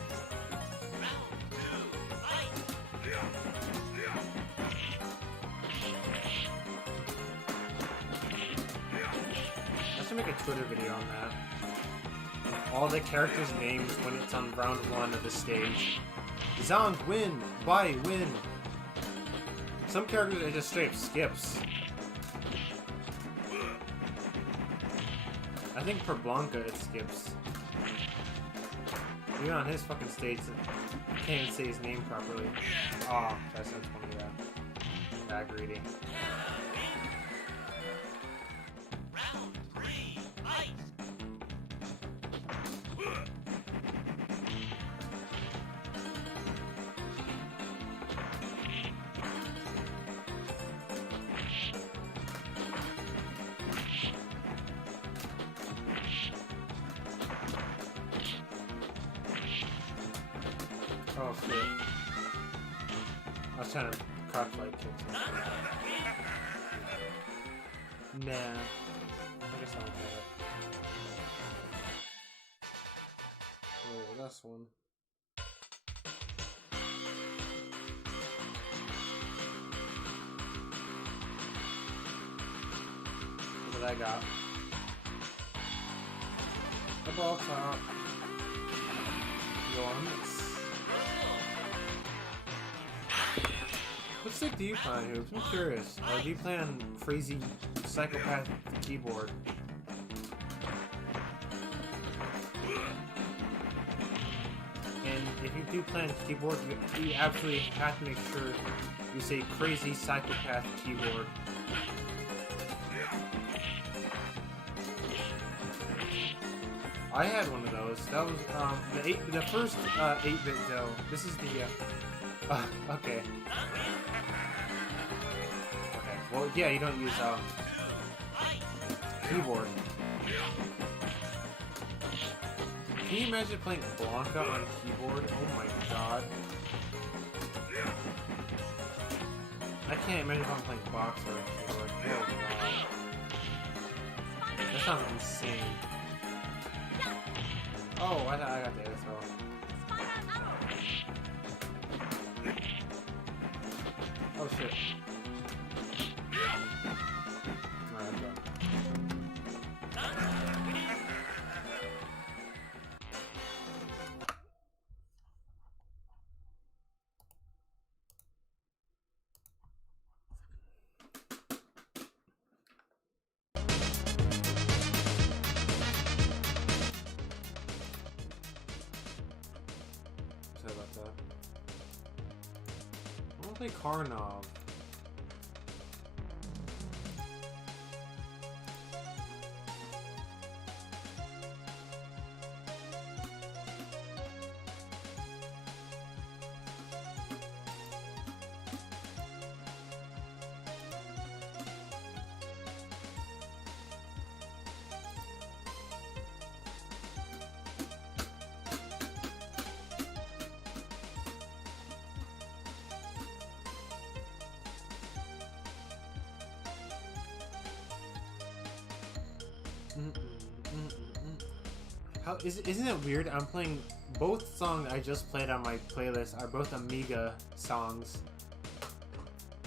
I should make a Twitter video on that. All the characters' names when it's on round 1 of the stage. Zong win, Bai win. Some characters it just straight up skips. I think for Blanca it skips. Even on his fucking stage, I can't even say his name properly. Oh, that's not funny, yeah. That greedy. Round 3, fight! Oh shit. I was trying to crouch like kick something. Nah. I guess I'll get it. Wait, that's one. What did I got? The ball top. Once. What stick do you play on, Hoops? I'm curious. Or do you play on crazy psychopath keyboard? And if you do play on keyboard, you absolutely have to make sure you say crazy psychopath keyboard. I had one of those. That was the first 8-bit though. This is the okay. Okay. Well, yeah, you don't use keyboard. Can you imagine playing Blanca on keyboard? Oh my god. I can't imagine if I'm playing Boxer on keyboard. Oh god. That sounds insane. Oh, I thought I got the air throw. Oh shit. Alright, I'm done. Sorry about that. I want to play Karnov. How isn't it weird? I'm playing both songs I just played on my playlist are both Amiga songs.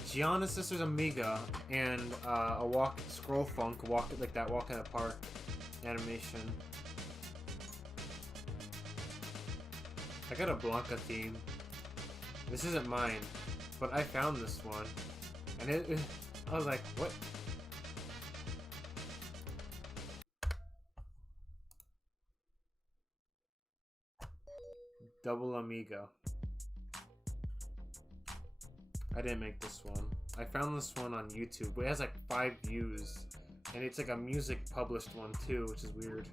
Gianna's Sister's Amiga and a Scroll Funk walk in the park animation. I got a Blanca theme. This isn't mine, but I found this one, and I was like, what? Double Amigo. I didn't make this one. I found this one on YouTube, but it has like 5 views. And it's like a music published one too, which is weird.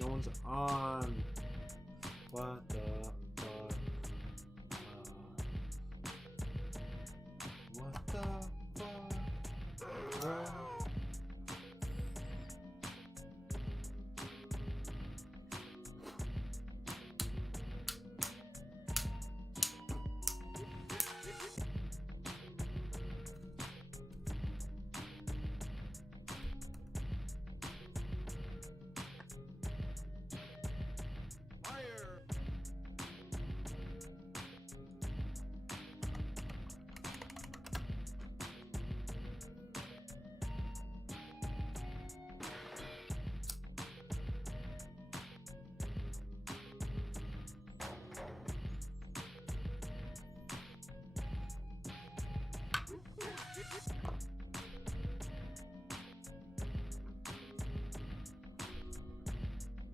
No one's on. What the fuck? What the fuck? Bro?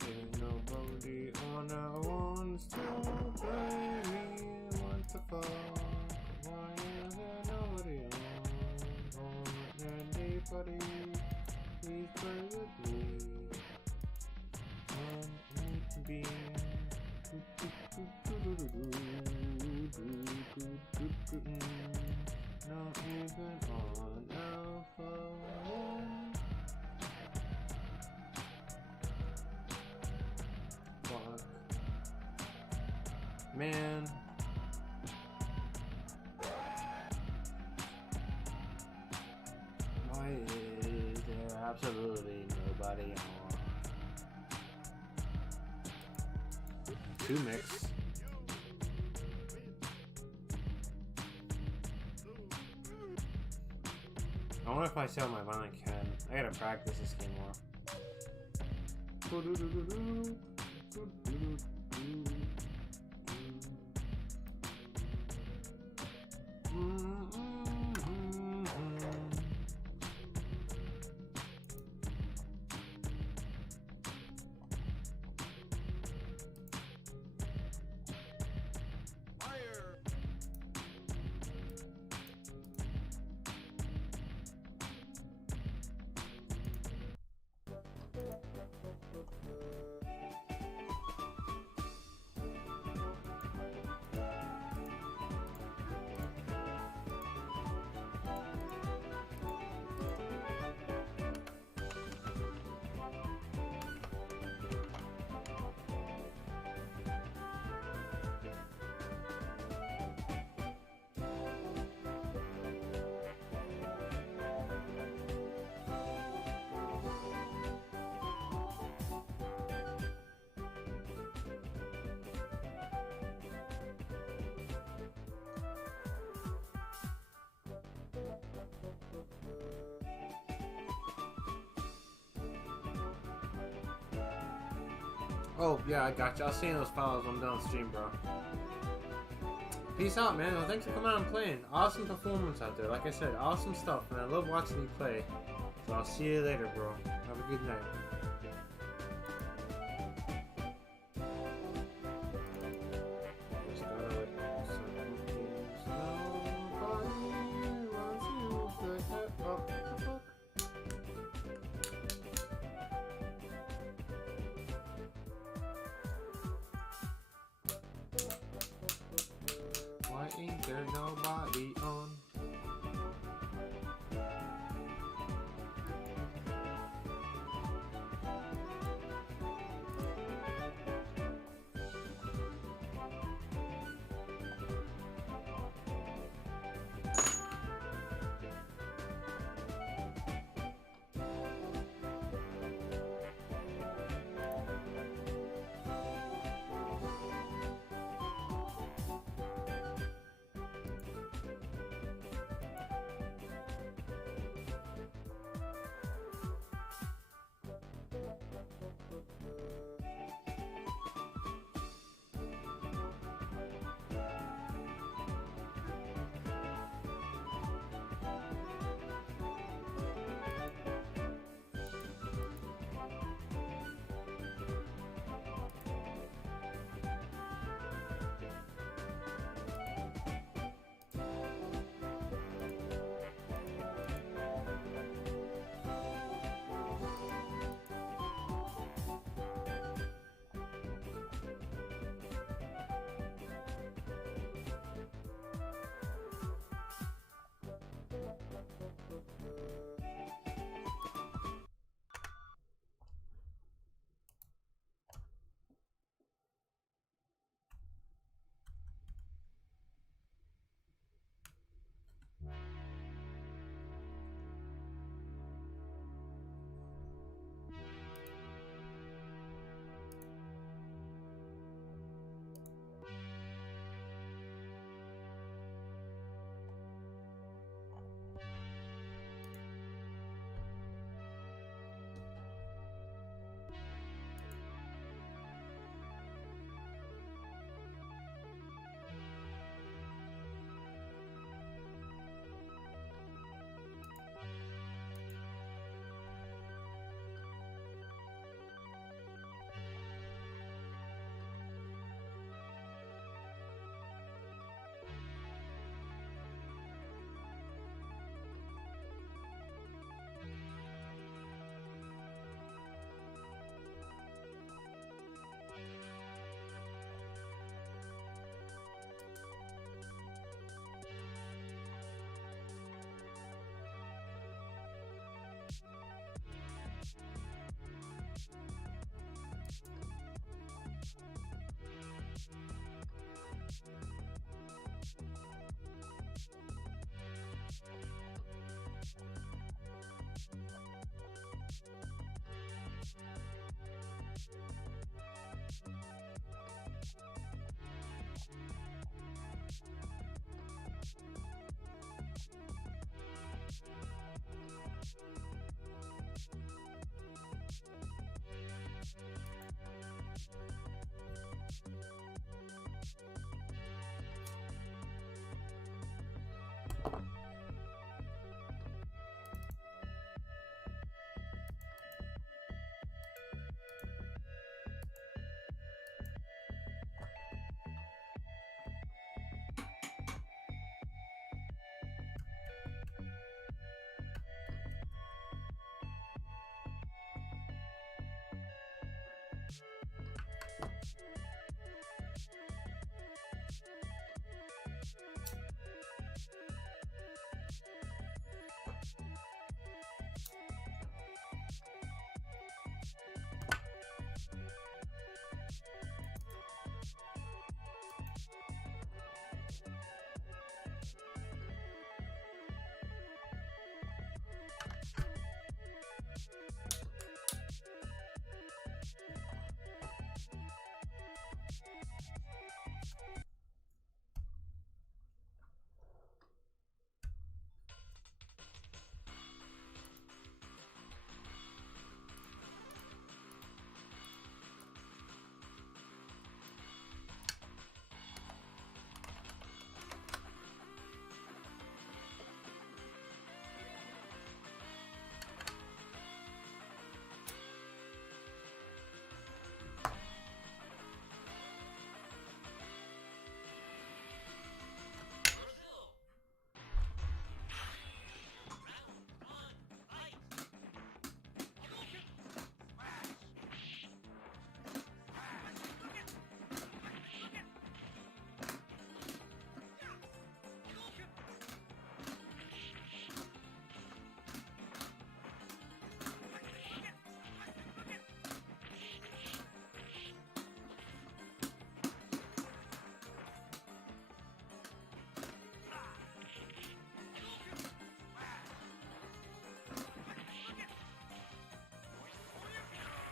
Ain't nobody on that wants to play me. Want to fuck? Why is there nobody on anybody? Please play with me. And be. Not even on Alpha 1. Fuck. Man. Why is there absolutely nobody on? 2 mix. I wonder if I sell my violent can. I gotta practice this game more. Oh, yeah, I got you. I'll see you in those files when I'm done stream, bro. Peace out, man. Well, thanks for coming out and playing. Awesome performance out there. Like I said, awesome stuff, and I love watching you play. So I'll see you later, bro. Have a good night. Why ain't there nobody on?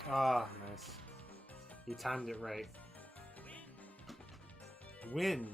Ah, nice. You timed it right. Win.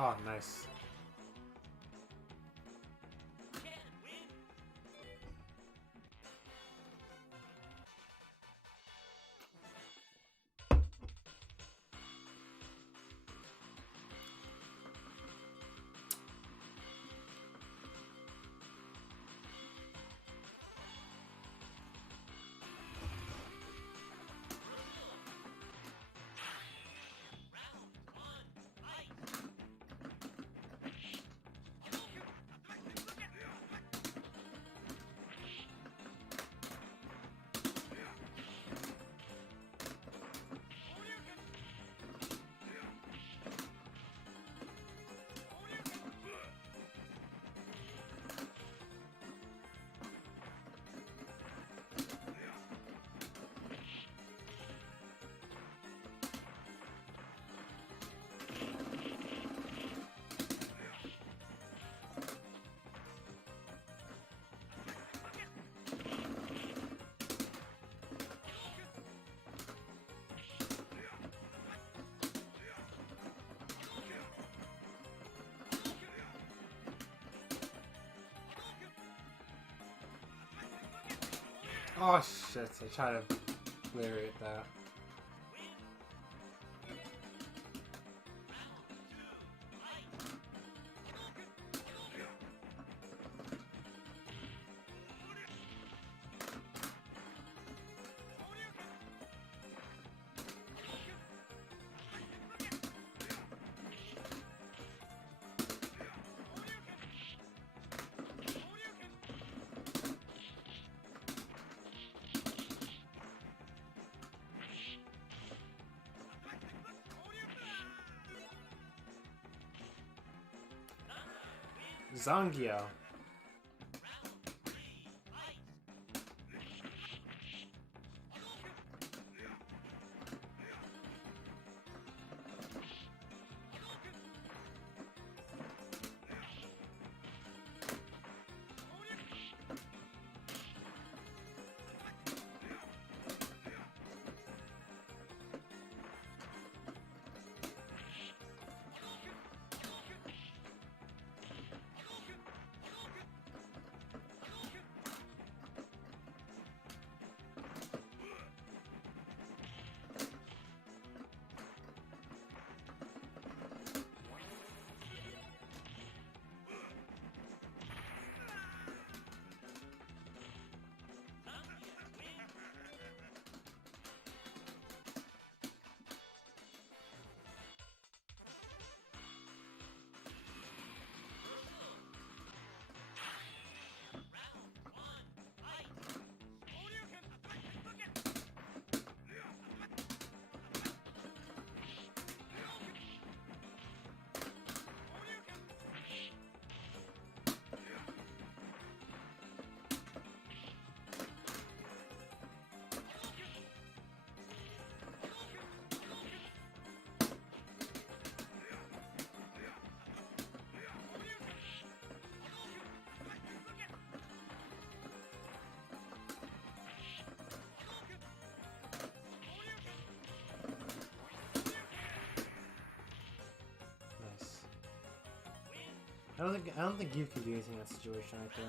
Oh, nice. Oh shit, I tried to lariat that. Zangyo. I don't think you can do anything in that situation right there.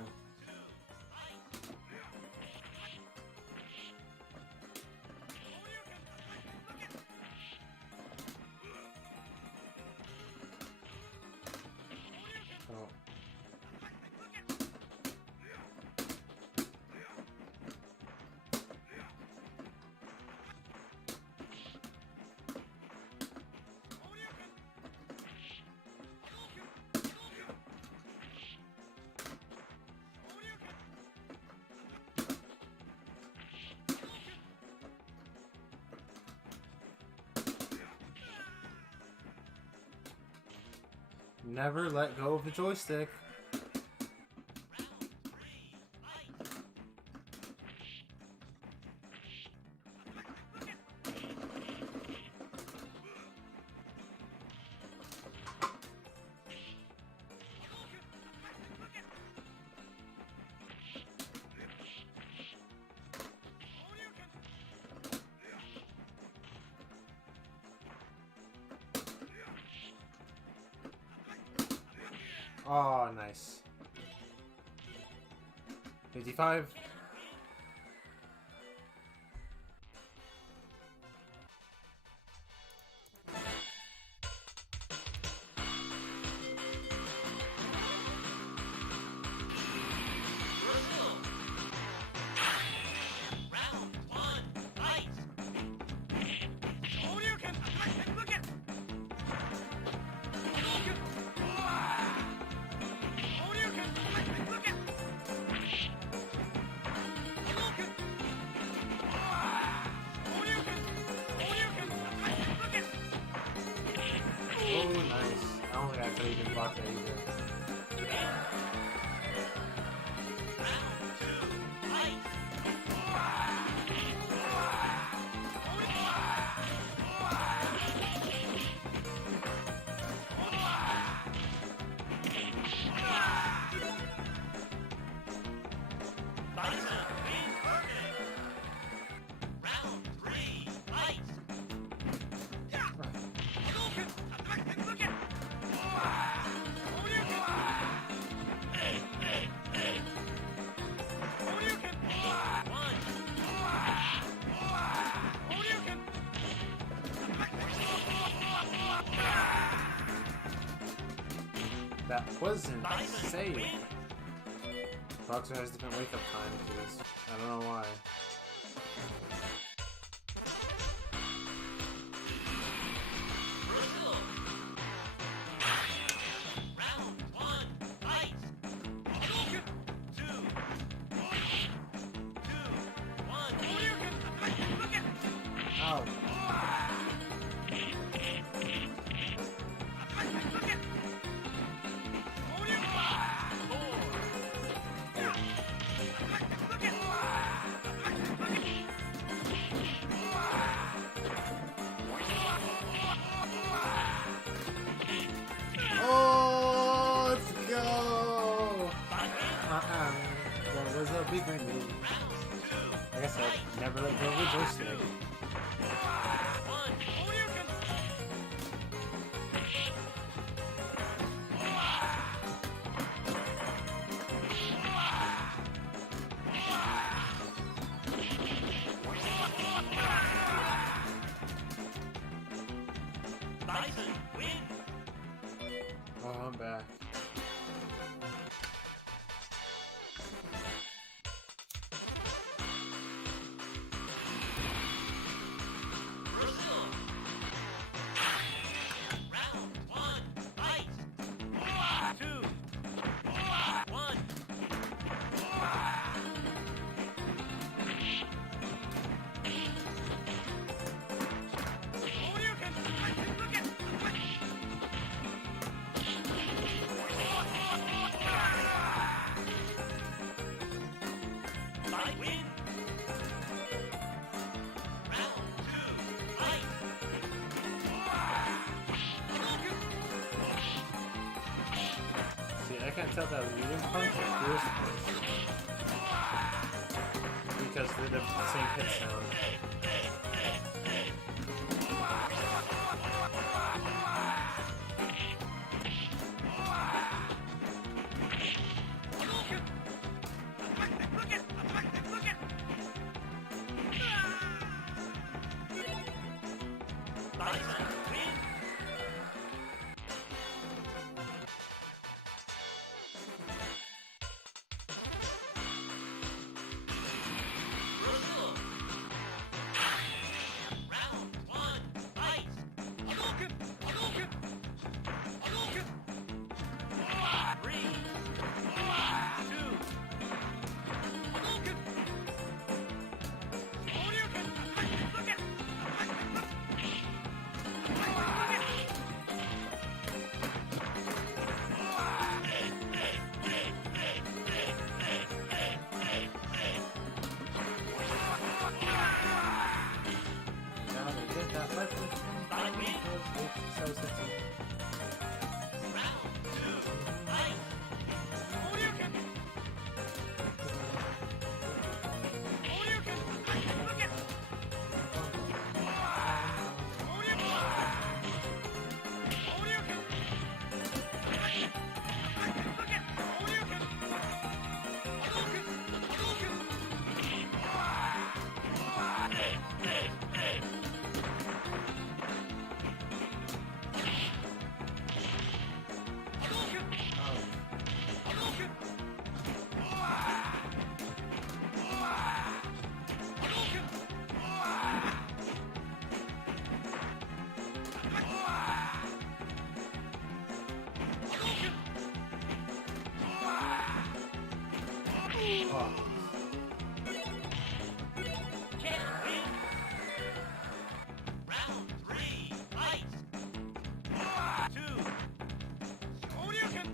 Oh. Never let go of the joystick. Oh, nice. 55. Oh, nice. I don't think I could even block that either. That wasn't safe. Boxer has different wake up time to this. I don't know why. Oh. One. Hadouken. Bison win. Oh, I'm back. Brazil. Round one. Fight. Two. One. Fight win. Round two. Fight. See, I can't tell that medium punch or fierce punch. Because they're the same hit sound. Bison win. Brazil. Round one. Fight. Hadouken. Hadouken. Hadouken. Three. Two. Hadouken. Hadouken. Now they get that weapon. It's so sexy. Round two. Fight. Hadouken. Hadouken. Oh. Can't win. Round three. Fight. Two. Hadouken.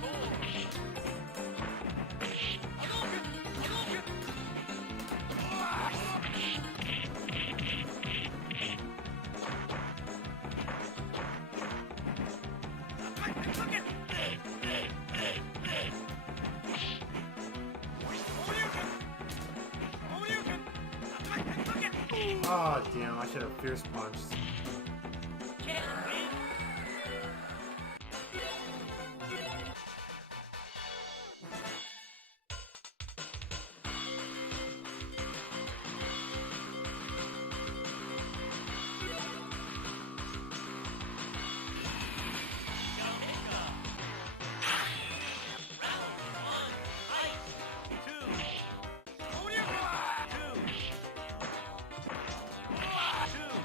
Four. Hadouken. Hadouken. Oh, damn, I should have fierce punched. Can't win. Round one. Fight. Two. Hadouken. Two. Two.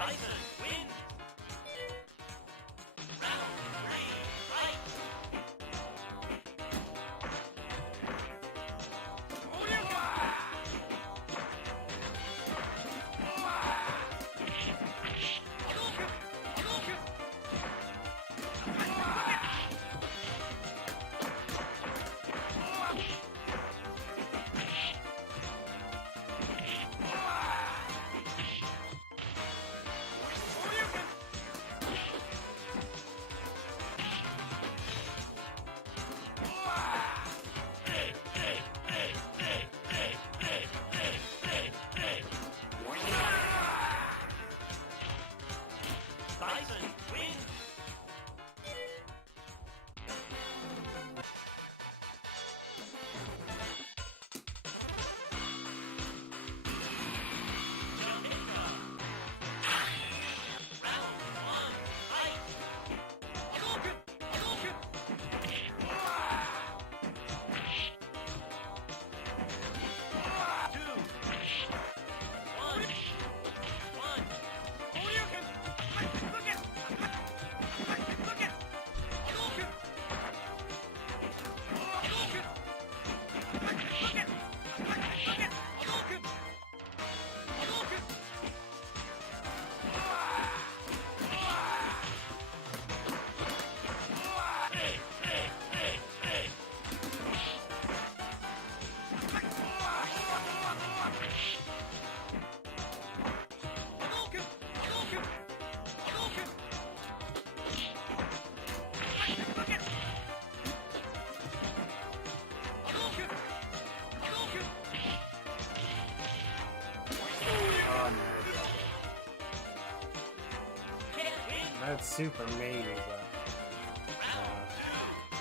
Bison wins. Round 3, fight. Bison wins. Jamaica. Round 1, fight. Hadouken! Hadouken! 2, 1, 1. Hadouken! Look it! Look it! Hadouken! Hadouken! Look it! Look it! Hadouken! Hadouken! Hadouken! Hadouken! Hadouken! Look it! Hadouken! Hadouken! Oh no. Can't win. That's super maybe, but. Round 2,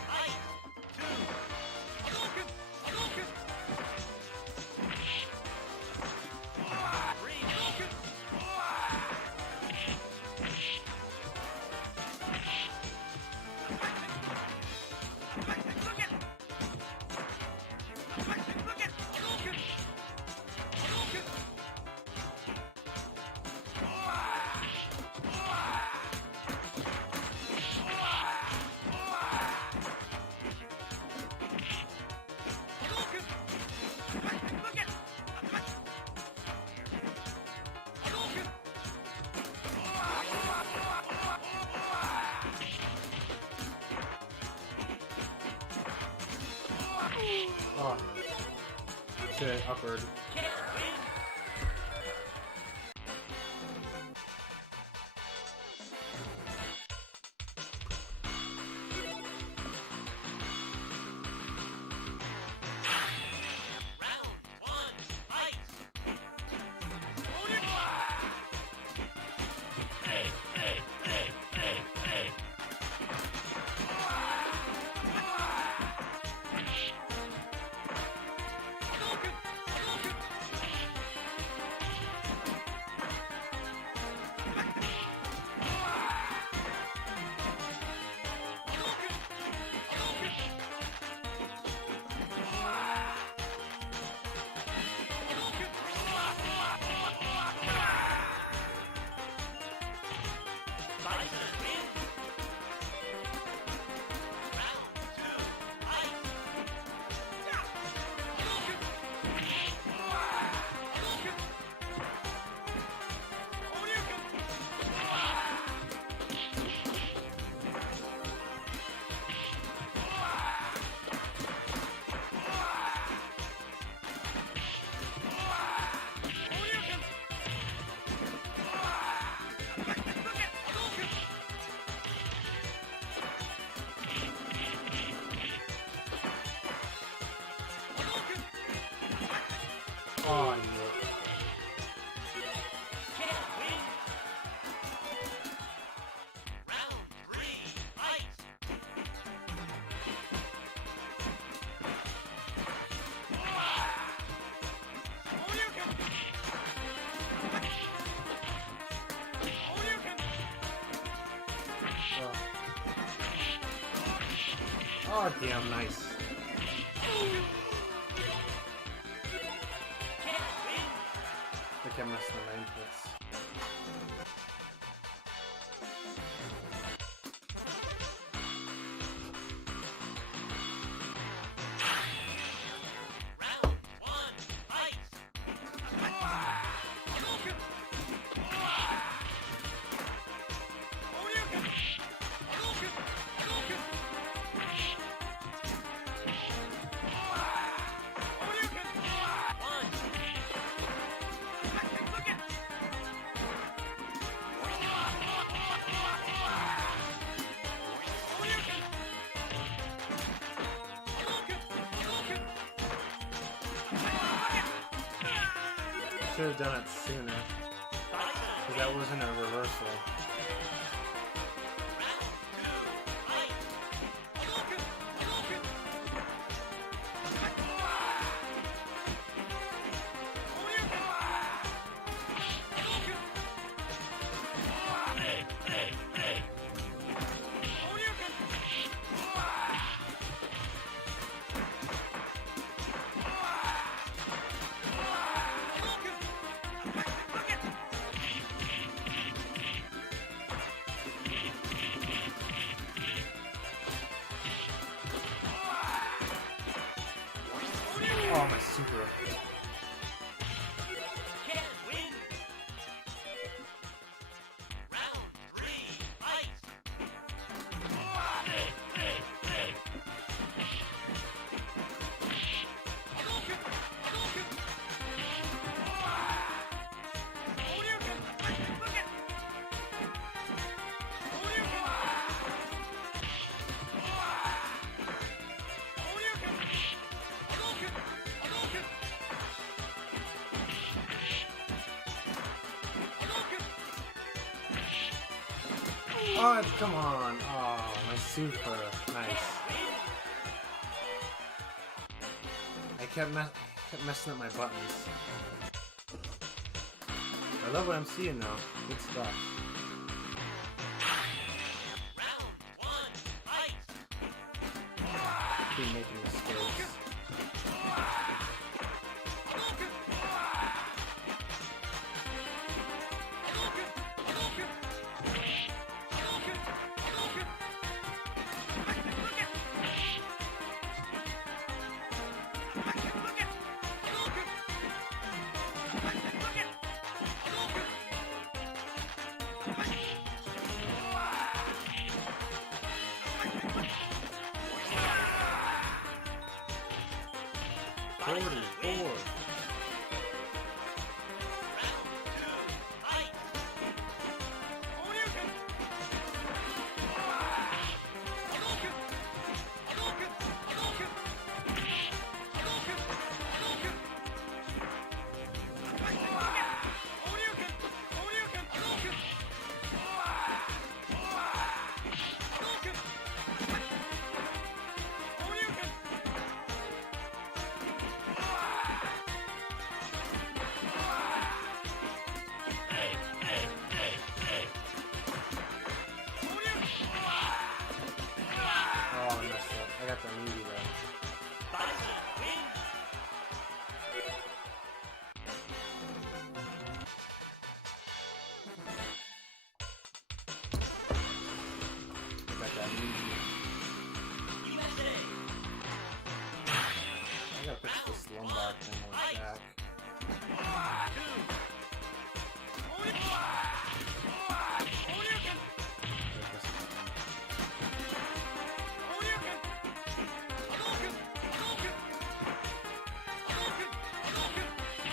fight. 2. Hadouken! Hadouken! 3. Hadouken! Look it! Look it! Hadouken! Hadouken! Hadouken! Look it! Hadouken! Oh no. Shit, upward. Can't win. Round 1, fight. Hadouken! Hadouken! Hadouken! Hadouken! Hadouken! Bison wins. Round 2, fight. Hadouken! Hadouken! Hadouken! Hadouken! Look it! Hadouken! Hadouken! Oh no. Can't win. Round 3, fight. Hadouken! Hadouken! Oh damn, nice. Can't win. I think I missed the main hits. should have done it sooner. Because that wasn't a reversal. Oh, my super. Can win. Round 3, fight. Oh, come on. Oh, my super. Nice. I kept messing up my buttons. I love what I'm seeing though. Good stuff. Round 1, fight. Keep making mistakes.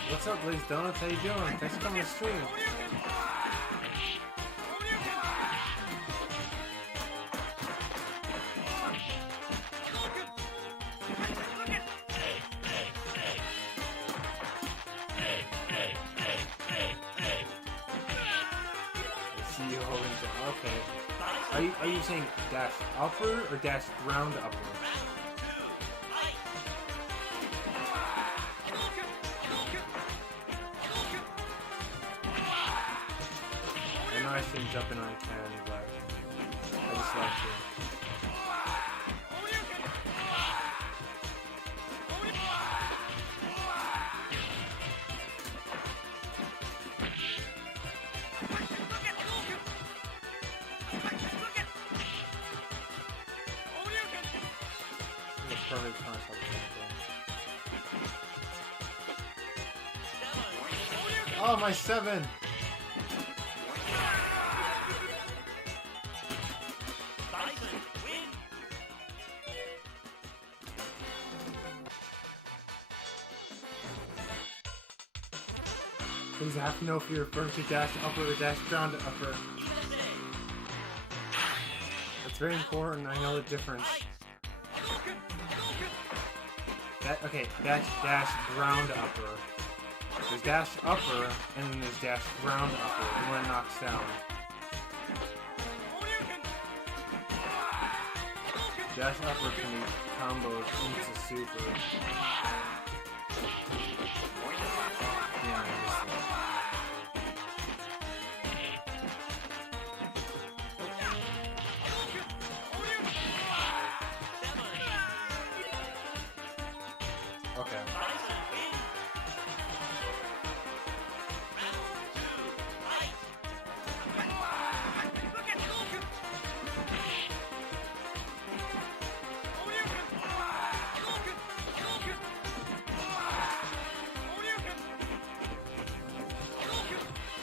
What's up, Blaze Donuts? How you doing? Thanks for coming to stream. Okay. Are you saying dash upper or dash ground upper? I know I shouldn't jump in on Ken, but I just like to. Perfect concept. Oh, my 7! Please, I have to know if you're referring to dash upper or dash ground upper. That's very important. I know the difference. Okay, dash ground upper. There's dash upper, and then there's dash ground upper, and when it knocks down. Dash upper can be comboed into super. Yeah, okay.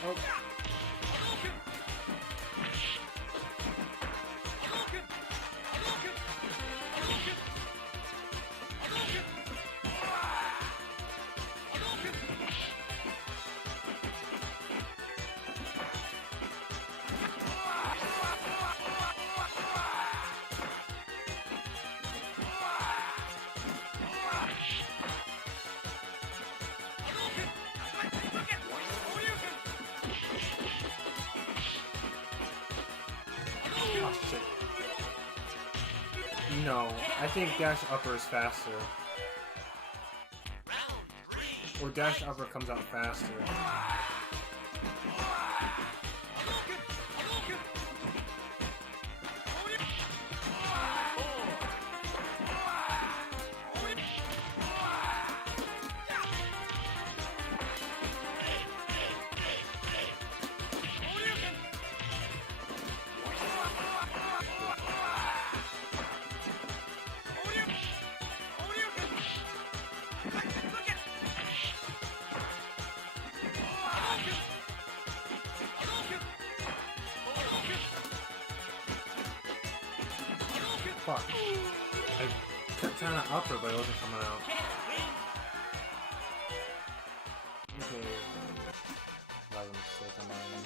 Oh. Oh, shit. No, I think dash upper is faster. Or dash upper comes out faster. Fuck. I kept trying to upper, but it wasn't coming out. Okay. That was a mistake on my end.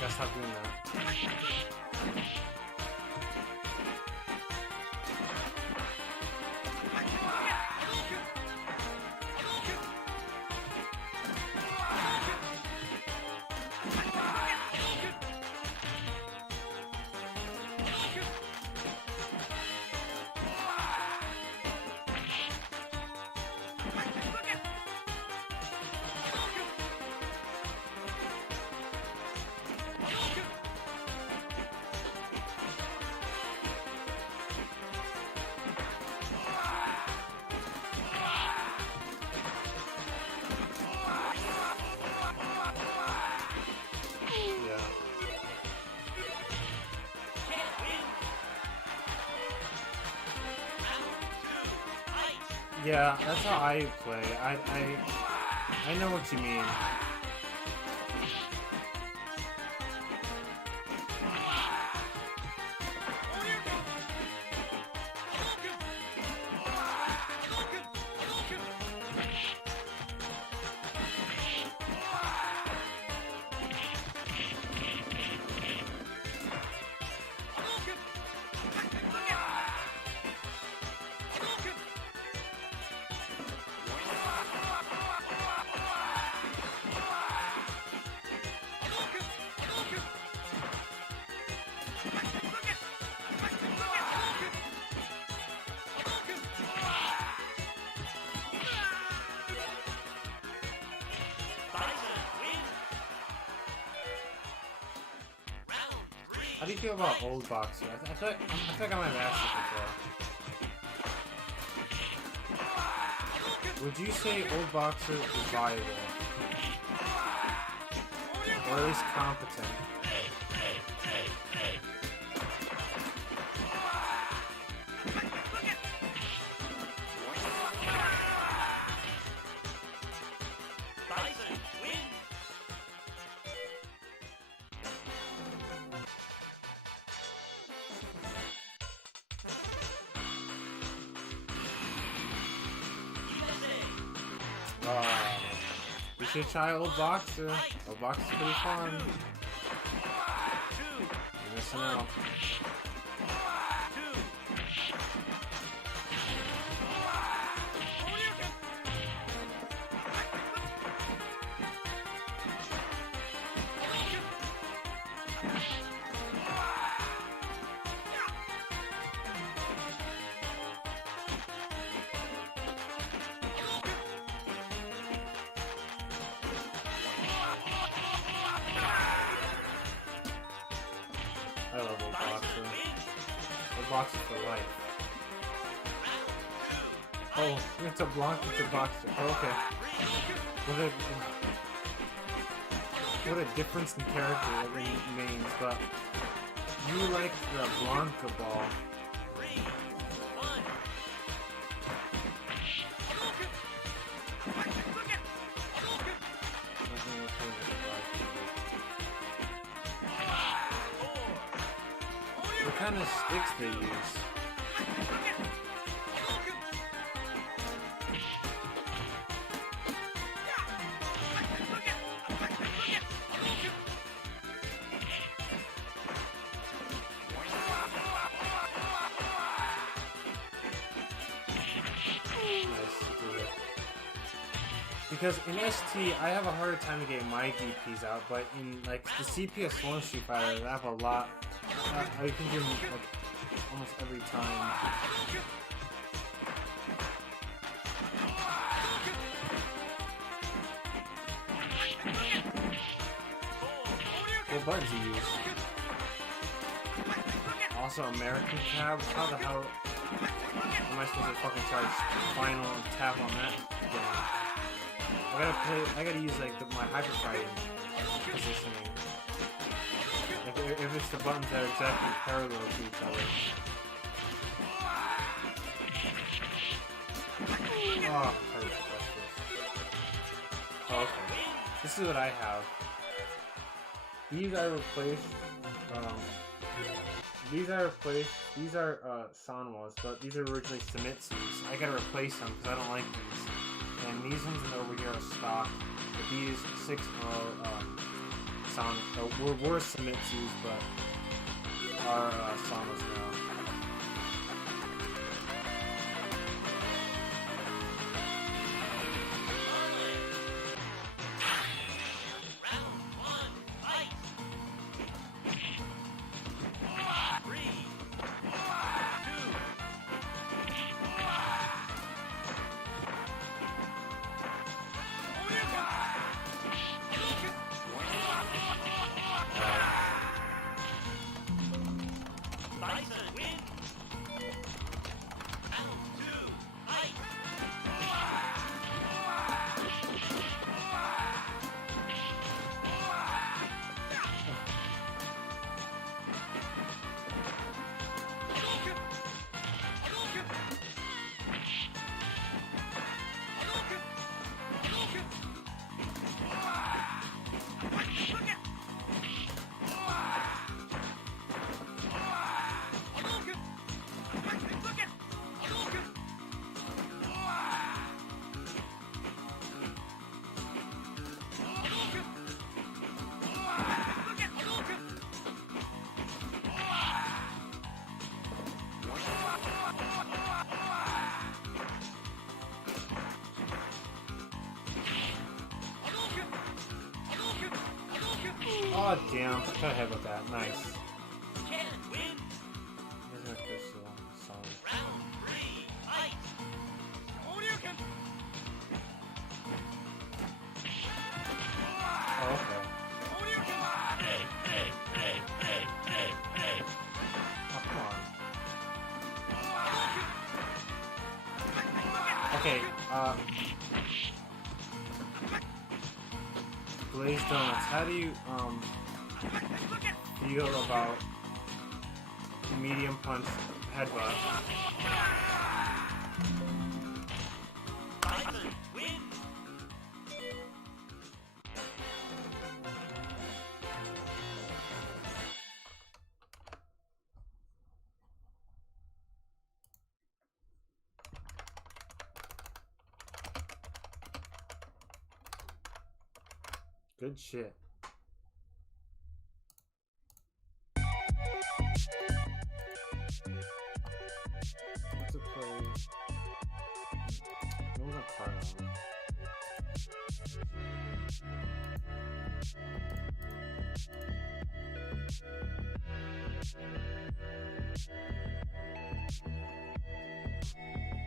Gotta stop doing that. Yeah, that's how I play. I know what you mean. How do you feel about old boxer? I feel like I might have asked you before. Would you say old boxer is viable? Or at least competent? should try Old Boxer. Old Boxer's pretty fun. You're missing out. I love Old Boxer. Old Boxer for life. Oh, it's a Blanca to Boxer. Oh, okay. What a difference in character that means, but you like the Blanca ball. What kind of sticks they use? Because in ST, I have a harder time getting my DPs out, but in like the CPS 1 Street Fighter, I have a lot. I can do like almost every time. What buttons do you use? Also, American tab. How the hell am I supposed to fucking charge final and tap on that? I gotta use like my hyper fighting positioning. If it's the buttons that are exactly parallel to each other. Oh, okay. This is what I have. These I replaced. These are Sanwas, but these are originally Sumitsus. I gotta replace them because I don't like these. And these ones over here are stock. But these 6 were Sumitsus, but are Sanwas now. Oh damn, got ahead with that. Nice. Oh, okay. Oh, come on. Okay, Blaze Donuts, how do you, feel about medium punch headbutt? Good shit. What's a play? No one's a card on.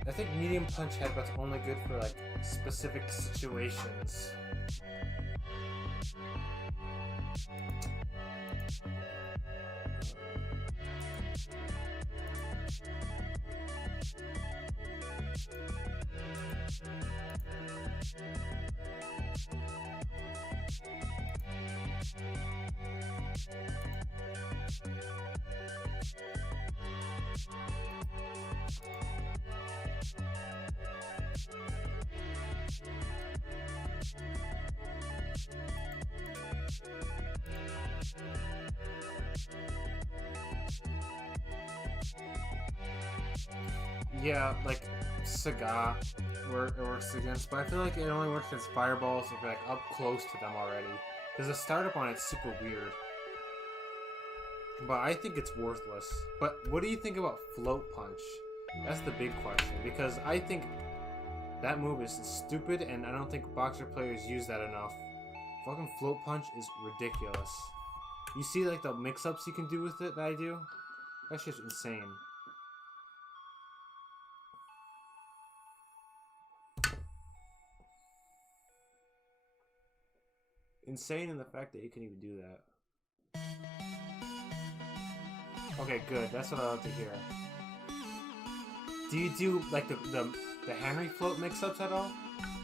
I think medium punch headbutt's only good for like specific situations. Yeah, like Saga, where it works against, but I feel like it only works against fireballs if you're like up close to them already. Because the startup on it's super weird. But I think it's worthless. But what do you think about Float Punch? That's the big question. Because I think that move is stupid, and I don't think boxer players use that enough. Fucking Float Punch is ridiculous. You see like the mix-ups you can do with it that I do? That's just insane. Insane in the fact that you can even do that. Okay, good. That's what I love to hear. Do you do like the Henry float mix-ups at all?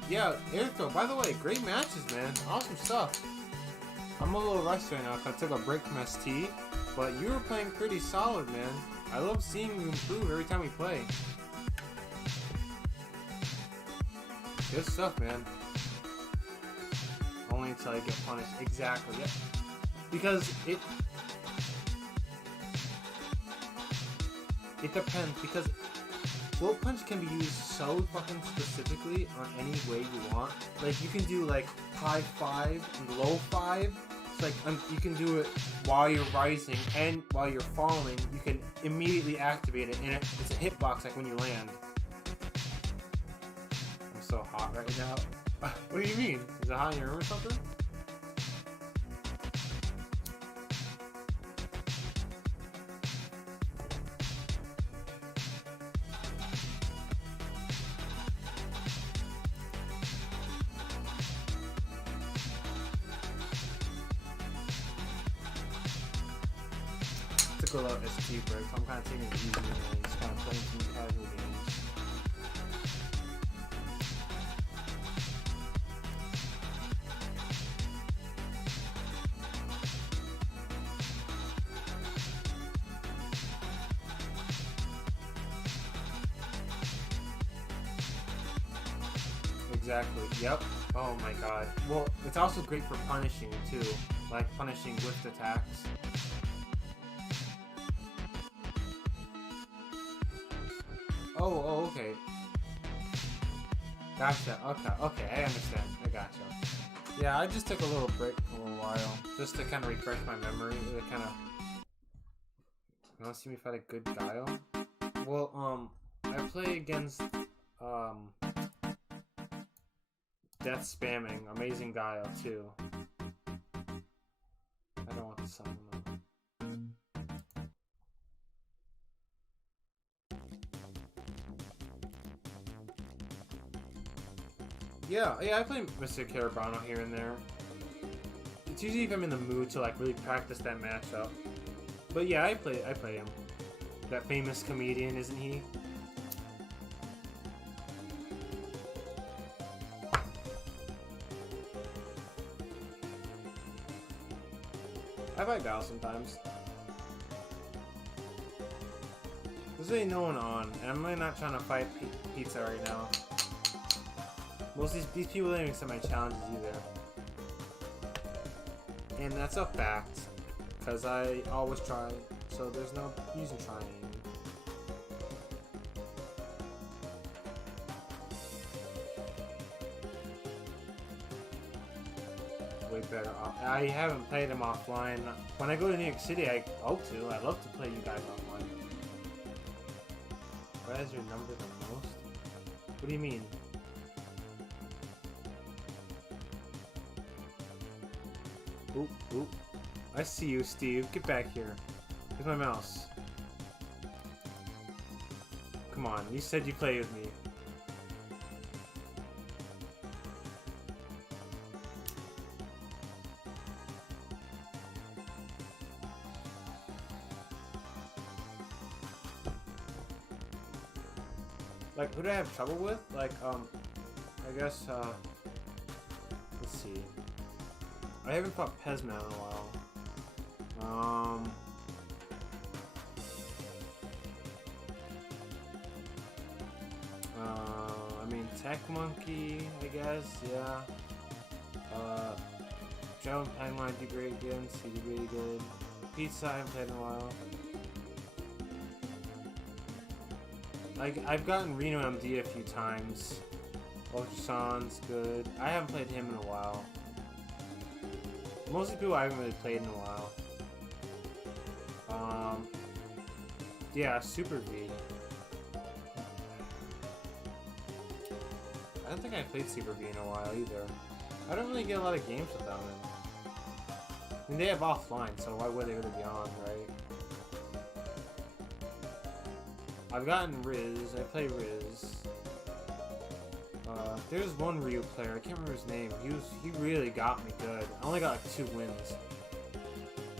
Yeah, air throw. By the way, great matches, man. Awesome stuff. I'm a little rushed right now because I took a break from ST, but you were playing pretty solid, man. I love seeing you improve every time we play. Good stuff, man. Only until I get punished. Exactly, yep. Because it depends, because Float Punch can be used so fucking specifically on any way you want. Like, you can do, like, high 5 and low 5. It's like, you can do it while you're rising and while you're falling. You can immediately activate it, and it's a hitbox, like, when you land. I'm so hot right now. What do you mean? Is it hot in your room or something? Took a little ST break, so I'm kind of taking it easy and just kind of playing some casual games. Exactly, yep. Oh my god. Well, it's also great for punishing too. Like punishing with attacks. Oh, okay. Gotcha, okay, I understand. I gotcha. Yeah, I just took a little break for a while. Just to kind of refresh my memory. To kind of... You want to see me fight a good Guile? Well, I play against, Death Spamming, Amazing Guile too. I don't want to summon them. Yeah, I play Mr. Carabano here and there. It's usually if I'm in the mood to like really practice that matchup. But yeah, I play him. That famous comedian, isn't he? I fight Guile sometimes. There's really no one on, and I'm really not trying to fight Pizza right now. Most of these people don't even accept my challenges either. And that's a fact, because I always try, so there's no use in trying. Way better off. I haven't played them offline. When I go to New York City, I hope to. I love to play you guys offline. Why is your number the most? What do you mean? Oop, oop. I see you, Steve. Get back here. Here's my mouse. Come on, you said you play with me. Like, who do I have trouble with? Like, I guess, let's see. I haven't fought Pezman in a while. I mean, Tech Monkey, I guess, yeah. Joe and Pineline do great again, he did really good. Pizza, I haven't played in a while. Like, I've gotten Reno MD a few times. Ultrasound's good. I haven't played him in a while. Most of the people I haven't really played in a while. Yeah, Super V. I don't think I played Super V in a while either. I don't really get a lot of games with them. I mean, they have offline, so why would they really be on, right? I've gotten Riz. I play Riz. There's one Ryu player. I can't remember his name. He really got me good. I only got like 2 wins.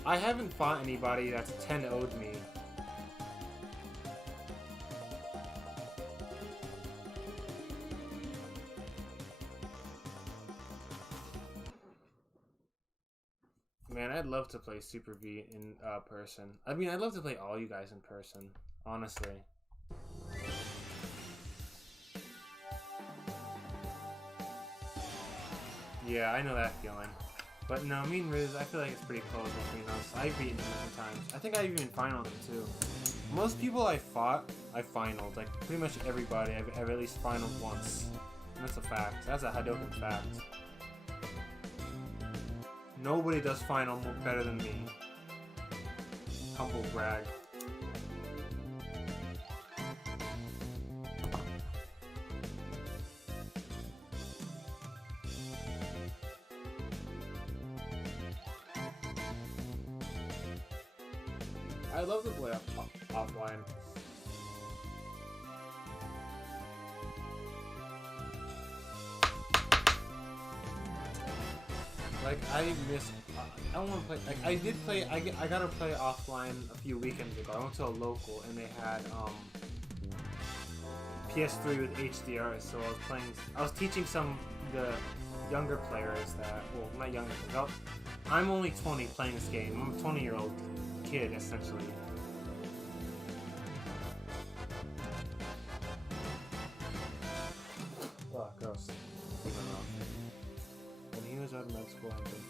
I haven't fought anybody that's 10-0'd me. Man, I'd love to play Super V in person. I mean, I'd love to play all you guys in person, honestly. Yeah, I know that feeling. But no, me and Riz, I feel like it's pretty close between us. I've beaten him many times. I think I've even finaled him too. Most people I fought, I finaled. Like, pretty much everybody I've at least finaled once. And that's a fact. That's a Had0k3n fact. Nobody does final better than me. Humble brag. I love to play offline. Like, I miss. I don't want to play. Like, I did play. I got to play offline a few weekends ago. I went to a local and they had PS3 with HDR. So I was playing. I was teaching some the younger players that. Well, not younger. I'm only 20 playing this game. I'm a 20-year-old kid essentially. Oh, gross. When he was out of med school, I think.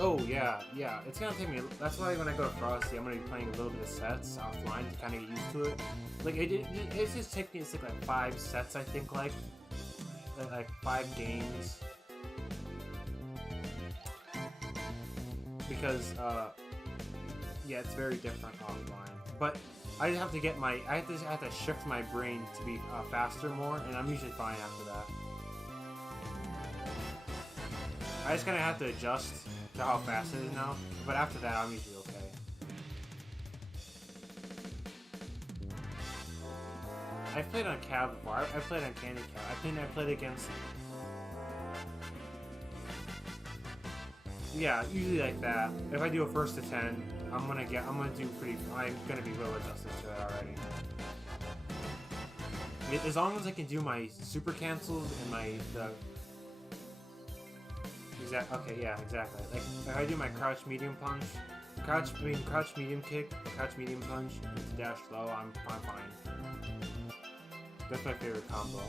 Oh yeah, yeah. It's gonna take me. That's why when I go to Frosty, I'm gonna be playing a little bit of sets offline to kind of get used to it. Like it just takes me. It's like 5 sets, I think. Like 5 games. Because yeah, it's very different offline. But I just have to get my. I have to shift my brain to be faster more, and I'm usually fine after that. I just kind of have to adjust to how fast it is now, but after that, I'm usually okay. I've played on Cab before. I've played on Candy Cab. I played against. Yeah, usually like that. If I do a 1st to 10, I'm gonna do pretty. I'm gonna be well adjusted to it already. As long as I can do my super cancels and okay, yeah, exactly. Like if I do my crouch medium punch, crouch medium kick, crouch medium punch, into dash low, I'm fine. That's my favorite combo.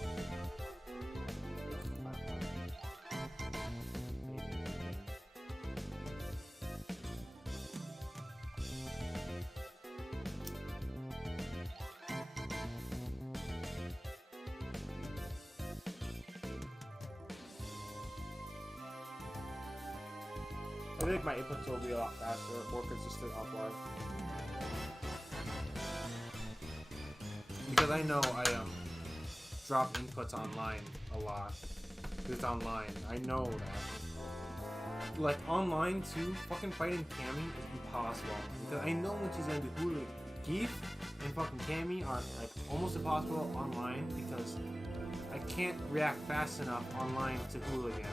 I think my inputs will be a lot faster, more consistent offline. Because I know I drop inputs online a lot. Because it's online. I know that. Like online too, fucking fighting Cammy is impossible. Because I know when she's gonna do Hula Geef and fucking Cammy are like almost impossible online because I can't react fast enough online to Hooligan.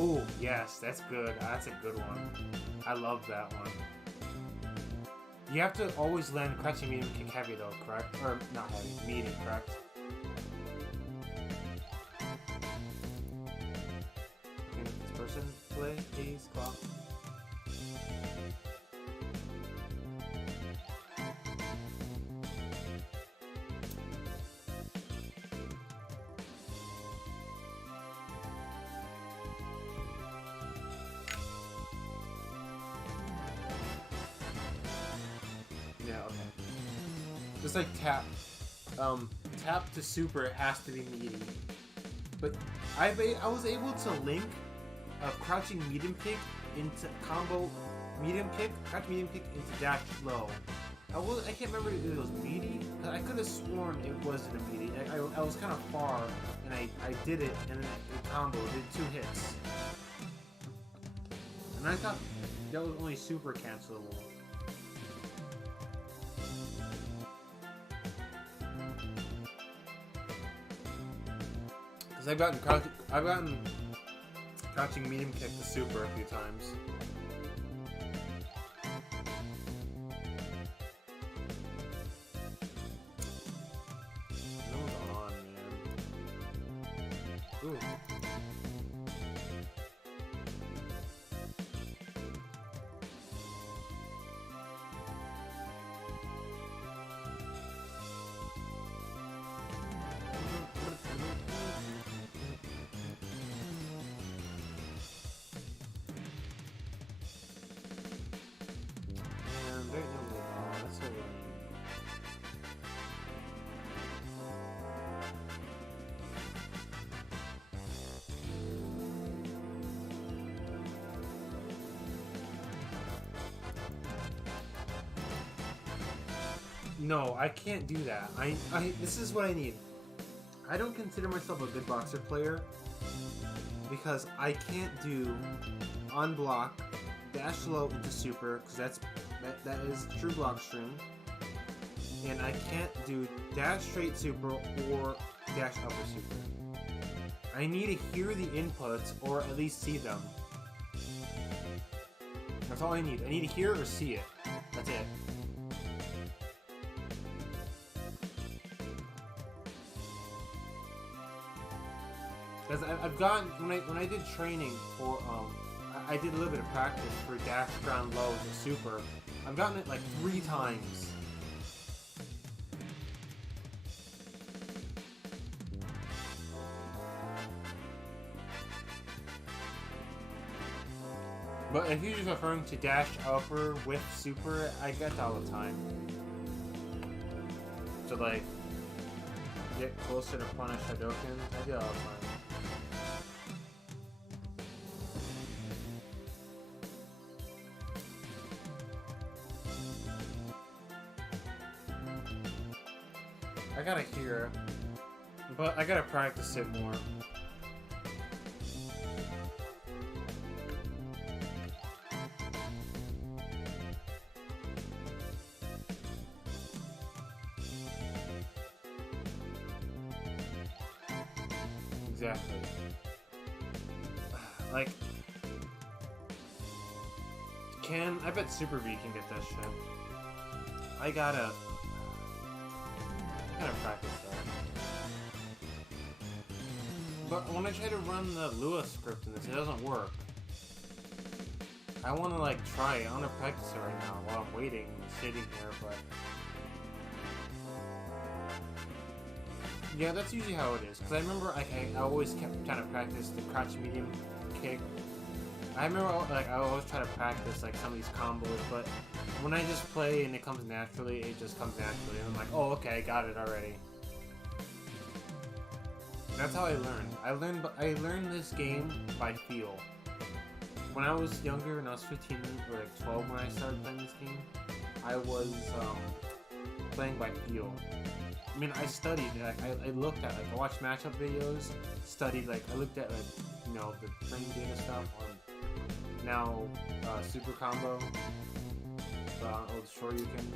Oh, yes, that's good. That's a good one. I love that one. You have to always land crouching medium kick heavy though, correct? Or not heavy, medium, correct? Can this person play, please? Clock. Yeah, okay. Just like tap. Tap to super, it has to be meaty. But I was able to link a crouching medium kick into combo medium kick, crouch medium kick into dash low. I can't remember if it was meaty, but I could have sworn it wasn't a meaty. I was kind of far, and I did it, and then it combo did 2 hits. And I thought that was only super cancelable. Because I've gotten crouching medium kick to super a few times. No one's on, man. Ooh. No, I can't do that. This is what I need. I don't consider myself a good boxer player because I can't do unblock, dash low into super because that is true block stream, and I can't do dash straight super or dash upper super. I need to hear the inputs or at least see them. That's all I need. I need to hear or see it. That's it. Because I've gotten, when I did training for, I did a little bit of practice for dash ground low to super. I've gotten it like 3 times. But if you're just referring to dash upper with super, I get that all the time. To like, get closer to punish Had0k3n, I do that all the time. I gotta hear, but I gotta practice it more. Exactly. Like, I bet Super V can get that shit. I gotta practice that. But when I try to run the Lua script in this, it doesn't work. I want to like try it. I want to practice it right now while I'm waiting, sitting here, but yeah, that's usually how it is. Because I remember I always kept trying to practice the crouch medium kick. I remember like I always try to practice like some of these combos, but when I just play and it comes naturally, it just comes naturally, and I'm like, oh okay, I got it already. That's how I learned. I learned this game by feel. When I was younger, when I was 15 or like 12 when I started playing this game, I was playing by feel. I mean, I studied, like, I looked at, like, I watched matchup videos, studied, like, I looked at, like, you know, the frame data stuff on now Super Combo, old Shoryuken.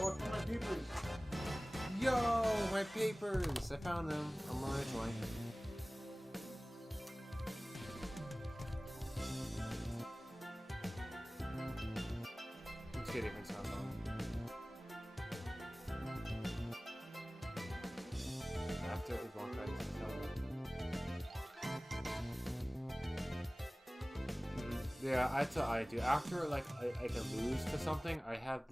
Oh, I found my papers! Yo, my papers! I found them. I'm on my way. Let's get different stuff on. After it won't back to yeah, I do. After like I can lose to something, I have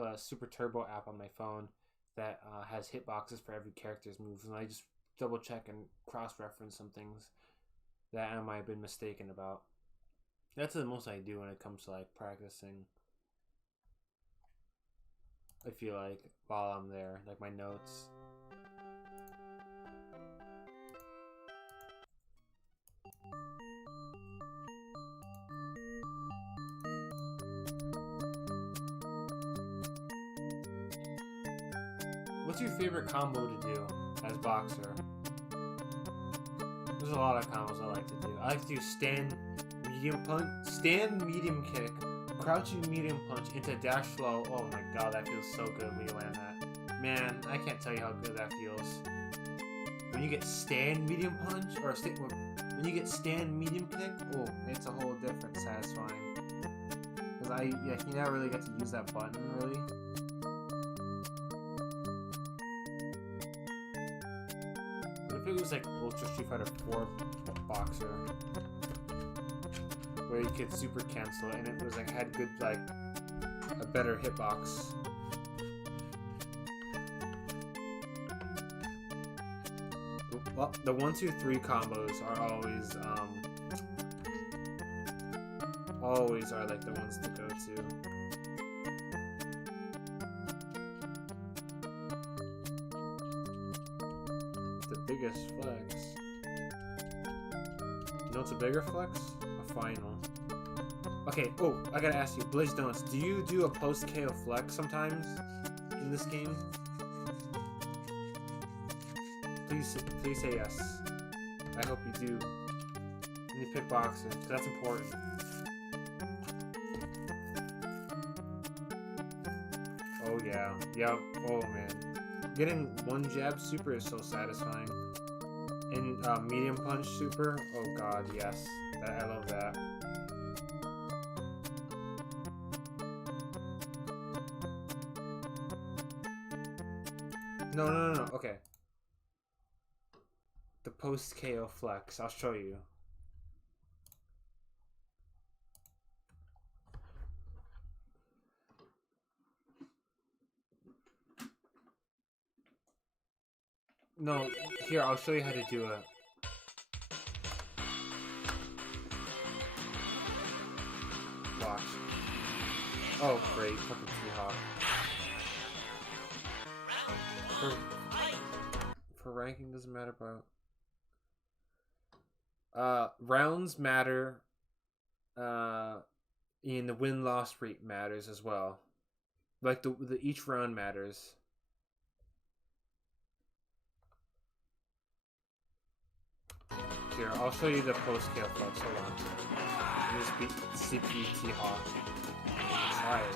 a Super Turbo app on my phone that has hitboxes for every character's moves, and I just double check and cross reference some things that I might have been mistaken about. That's the most I do when it comes to like practicing. I feel like while I'm there, like my notes. What's your favorite combo to do as boxer? There's a lot of combos I like to do. I like to do stand, medium punch, stand, medium kick, crouching medium punch into dash slow. Oh my god, that feels so good when you land that. Man, I can't tell you how good that feels. When you get stand medium punch, or when you get stand medium kick, oh, it's a whole different satisfying. Because you never really get to use that button, really. If it was like Ultra Street Fighter 4 Boxer, where you could super cancel it, and it was like had good like a better hitbox. Well, the 1, 2, 3 combos are always are like the ones to go to. Biggest flex. You know what's a bigger flex? A final. Okay, oh, I gotta ask you, Blaze Donuts, do you do a post KO flex sometimes in this game? Please say yes. I hope you do. When you pick boxing, because that's important. Oh yeah. Yep. Oh man. Getting one jab super is so satisfying. And medium punch super, oh god, yes. I love that. No. Okay. The post KO flex. I'll show you. No, here, I'll show you how to do it. Watch. Oh, great. Fucking T-Hawk. For ranking, doesn't matter about... rounds matter. And the win-loss rate matters as well. Like, the each round matters. Here, I'll show you the post-KO flex. Hold on. Just beat CP T-Hawk. Try it.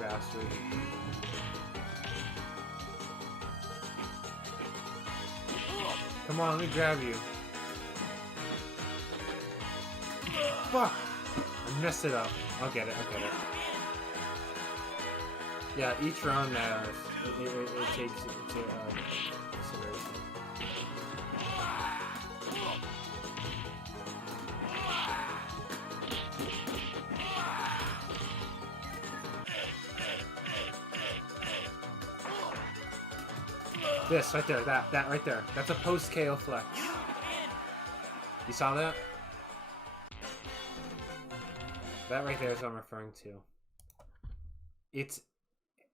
bastard. Come on, let me grab you. Fuck! I messed it up. I'll get it, I'll get it. Yeah, each round matters. It takes into consideration. This right there, that right there. That's a post KO flex. You saw that? That right there is what I'm referring to. It's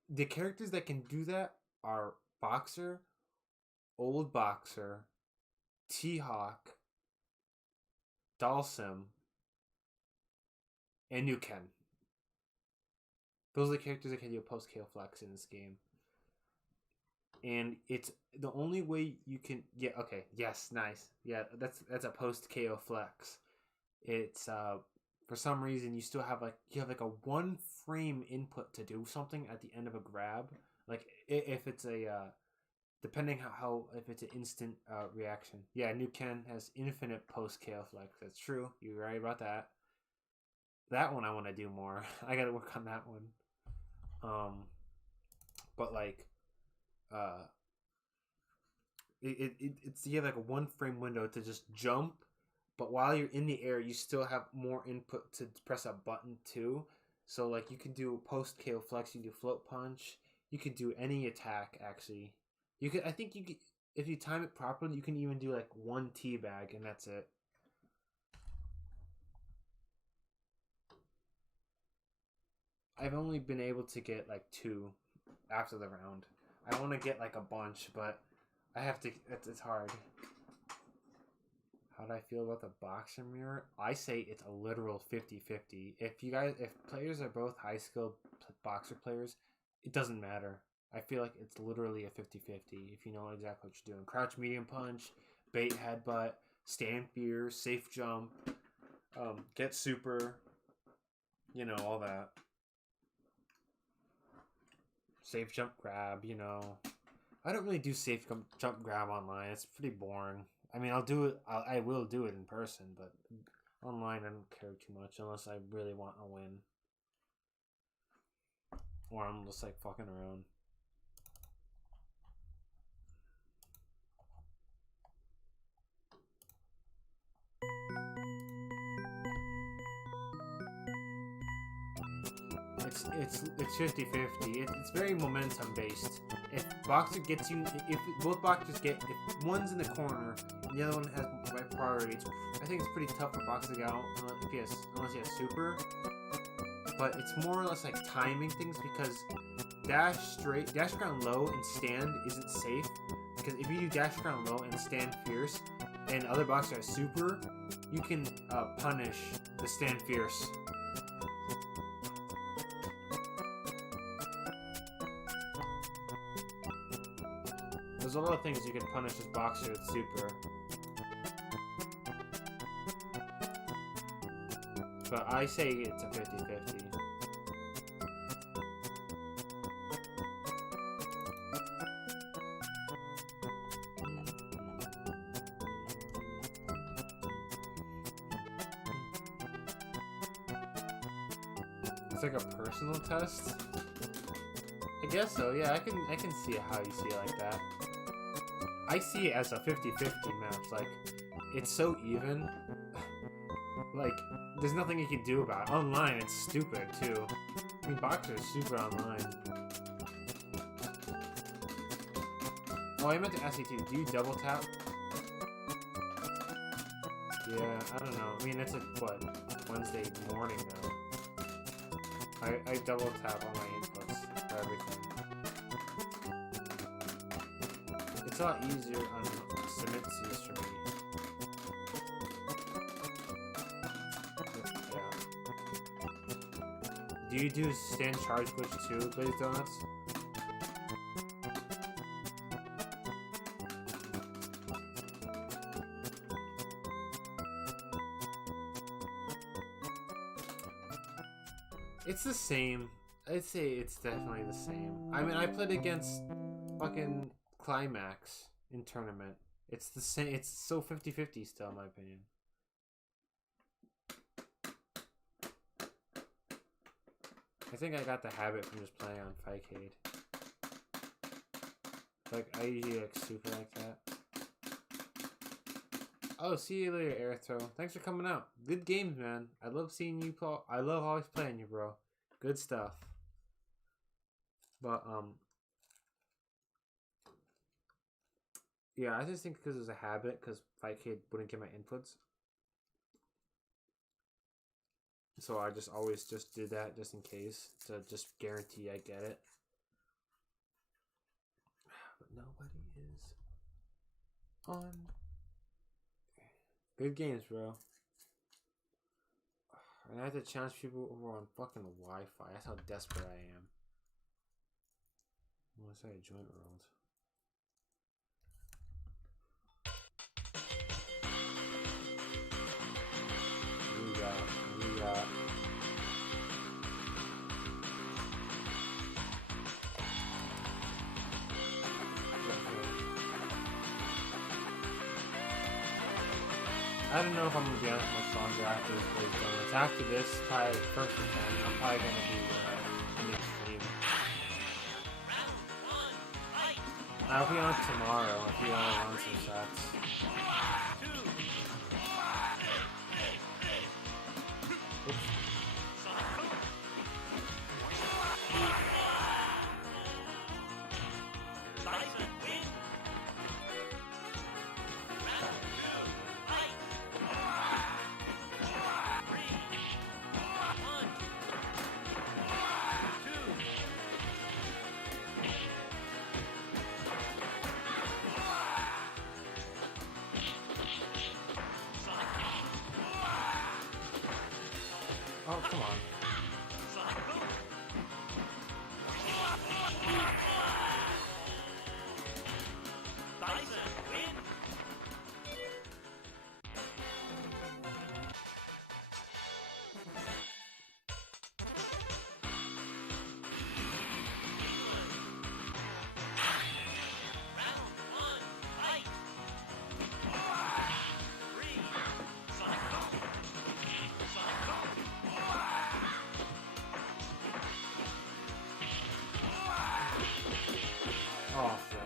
the characters that can do that are Boxer, Old Boxer, T-Hawk, Dalsim, and Nuken. Those are the characters that can do a post KO flex in this game. And it's the only way you can okay, yes, nice. Yeah, that's a post KO flex. It's for some reason you still have you have a 1 frame input to do something at the end of a grab. Like if it's a depending how if it's an instant reaction. Yeah, Nuken has infinite post KO flex. That's true. You're right about that. That one I want to do more. I got to work on that one. But like it's you have like a 1 frame window to just jump, but while you're in the air you still have more input to press a button too. So like you can do post KO flex, you can do float punch, you can do any attack actually. You could, I think you could, if you time it properly, you can even do like 1 teabag and that's it. I've only been able to get like 2 after the round. I want to get like a bunch, but I have to. It's hard. How do I feel about the boxer mirror? I say it's a literal 50-50. If players are both high skilled boxer players, it doesn't matter. I feel like it's literally a 50-50 if you know exactly what you're doing. Crouch medium punch, bait headbutt, stand fear, safe jump, get super, you know, all that. Safe jump grab, you know. I don't really do safe jump grab online. It's pretty boring. I mean, I'll do it. I will do it in person, but online I don't care too much unless I really want a win, or I'm just like fucking around. It's 50-50. It's very momentum based. If boxer gets you, if both boxers get, if one's in the corner and the other one has priority, I think it's pretty tough for boxer to get out unless he has super. But it's more or less like timing things because dash ground low and stand isn't safe, because if you do dash ground low and stand fierce, and other boxer has super, you can punish the stand fierce. There's a lot of things you can punish this boxer with super. But I say it's a 50-50. It's like a personal test? I guess so, yeah, I can see how you see it like that. I see it as a 50-50 match, like, it's so even. Like, there's nothing you can do about it. Online, it's stupid, too. I mean, boxer is super online. Oh, I meant to ask you, too, do you double tap? Yeah, I don't know. I mean, it's Wednesday morning now. I double tap on my inputs for everything. It's a lot easier on submit-Cs for me. Yeah. Do you do stand charge push too, Glazed Donuts? It's the same. I'd say it's definitely the same. I mean, I played against fucking Climax in tournament. It's the same. It's so 50-50 still, in my opinion. I think I got the habit from just playing on Ftc. Like, I usually like super like that. Oh, see you later, Airthrow. Thanks for coming out. Good games, man. I love seeing you play. I love always playing you, bro. Good stuff. But, yeah, I just think because it was a habit, because Ftc wouldn't get my inputs. So I just always just did that just in case, to just guarantee I get it. But nobody is on. Good games, bro. And I have to challenge people who are on fucking Wi-Fi. That's how desperate I am. What's that? Joint world. We got. I don't know if I'm gonna be on much longer after this plays done. It's after this, probably first and 10. I'm probably gonna be in the stream. I'll be on tomorrow if you want to run some shots. Oops. Oh, come on. Oh, fuck.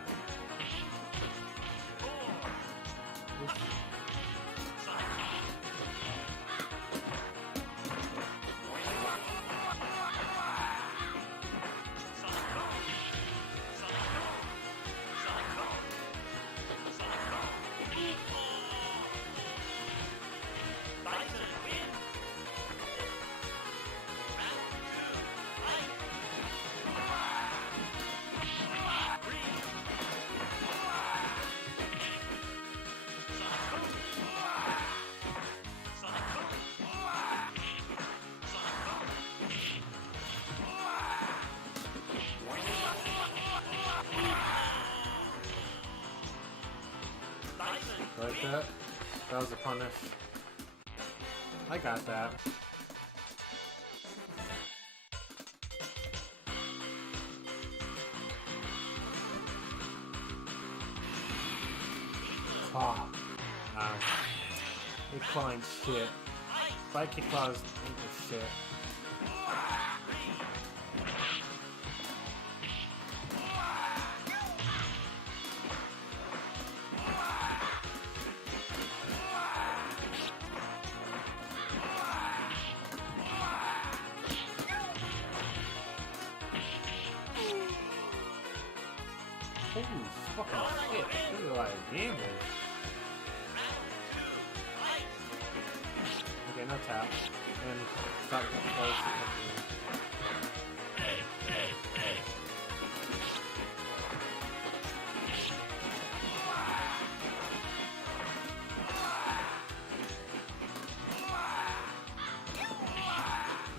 Like that? That was a punish. I got that. Oh. He climbed shit. Spike kick claws ain't the shit. Holy fucking shit. This is a lot of damage. Okay, no tap. And stop close.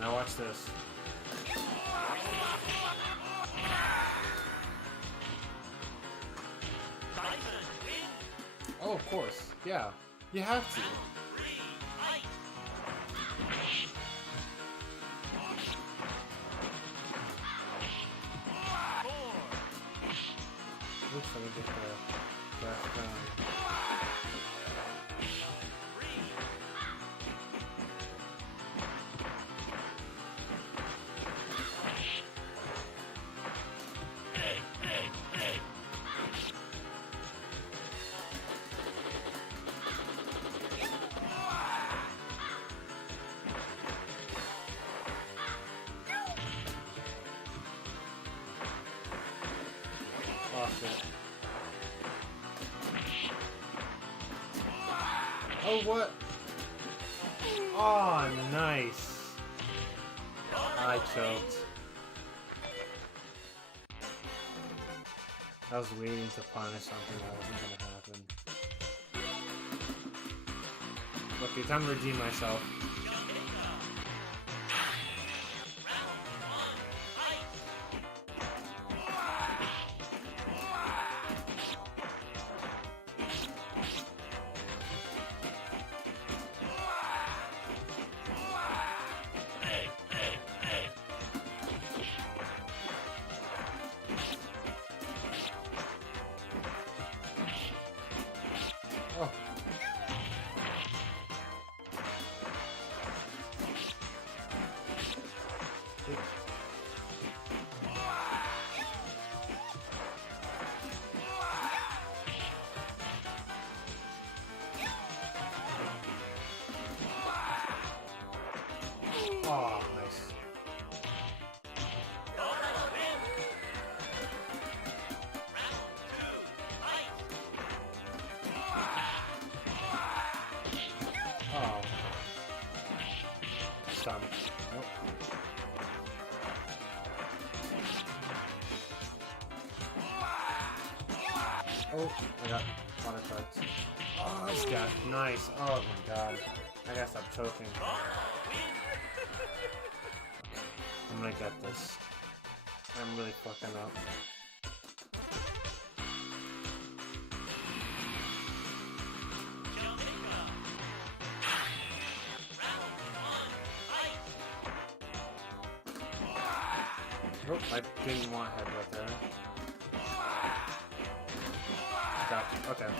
Now watch this. Oh, of course. Yeah. You have to. me get the breath going. Lost it. Oh, what? Oh, nice. I choked. I was waiting to punish something that wasn't gonna happen. Okay, time to redeem myself. Oh. Oh, nice. Oh. Stun. Nope. Oh, I got water cards. Oh, this guy. Nice. Oh my god. I gotta stop choking. I'm gonna get this. I'm really fucking up. Nope, I didn't want headbutt there. Gotcha. Okay.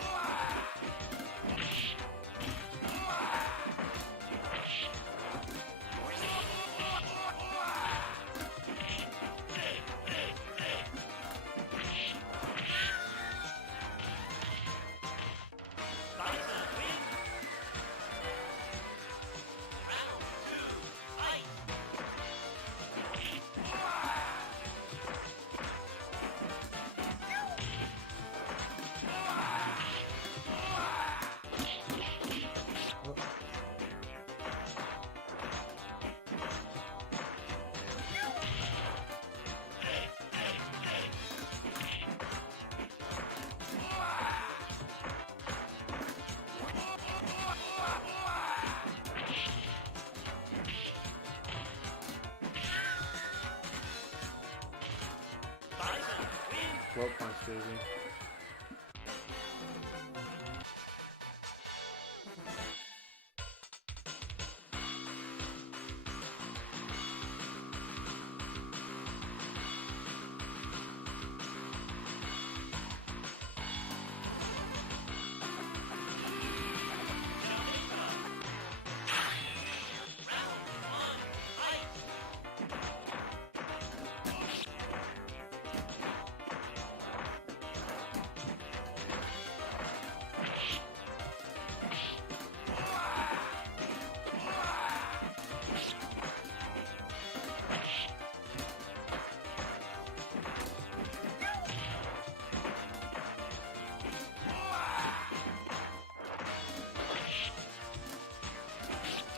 Blow punch, baby.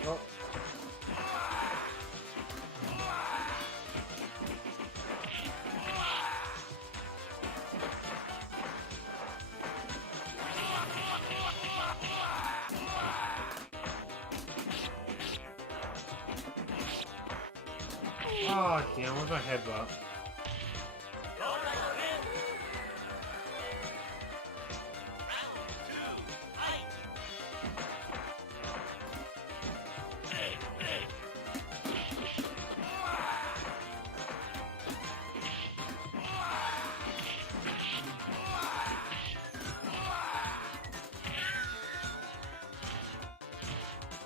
Oh. Oh, damn, where's my headbutt?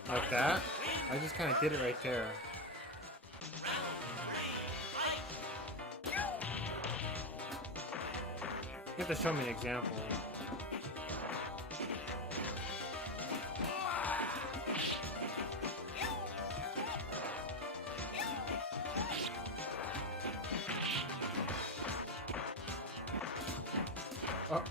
Like that? I just kind of did it right there. You have to show me an example. Oh.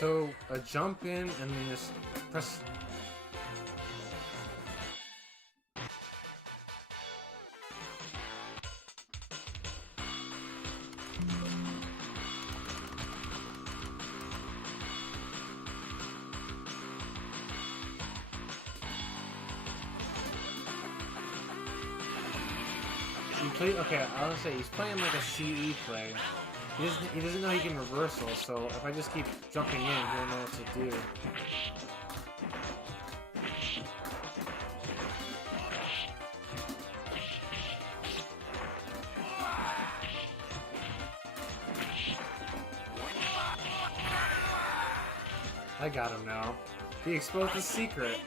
So, a jump in and then just press... You play, okay, I was say he's playing like a CE play. He doesn't know he can reversal, so if I just keep jumping in, he'll know what to do. I got him now. He exposed the secret.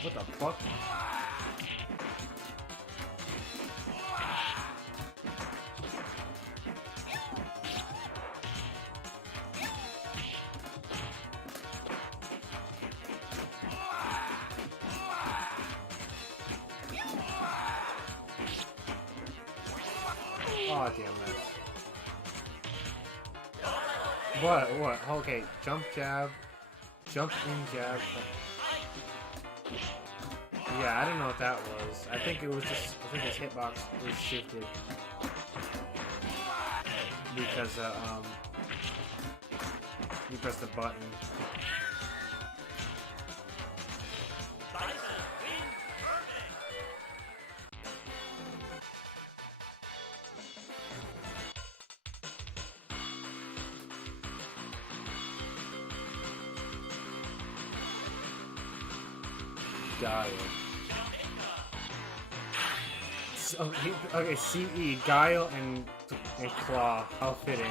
What the fuck? Oh, damn it. What? Okay, jump, jab. Jump in, jab. Yeah, I don't know what that was. I think it was just, I think his hitbox was shifted. Because, you pressed the button. Got it. So, okay, CE, Guile and Claw. How fitting.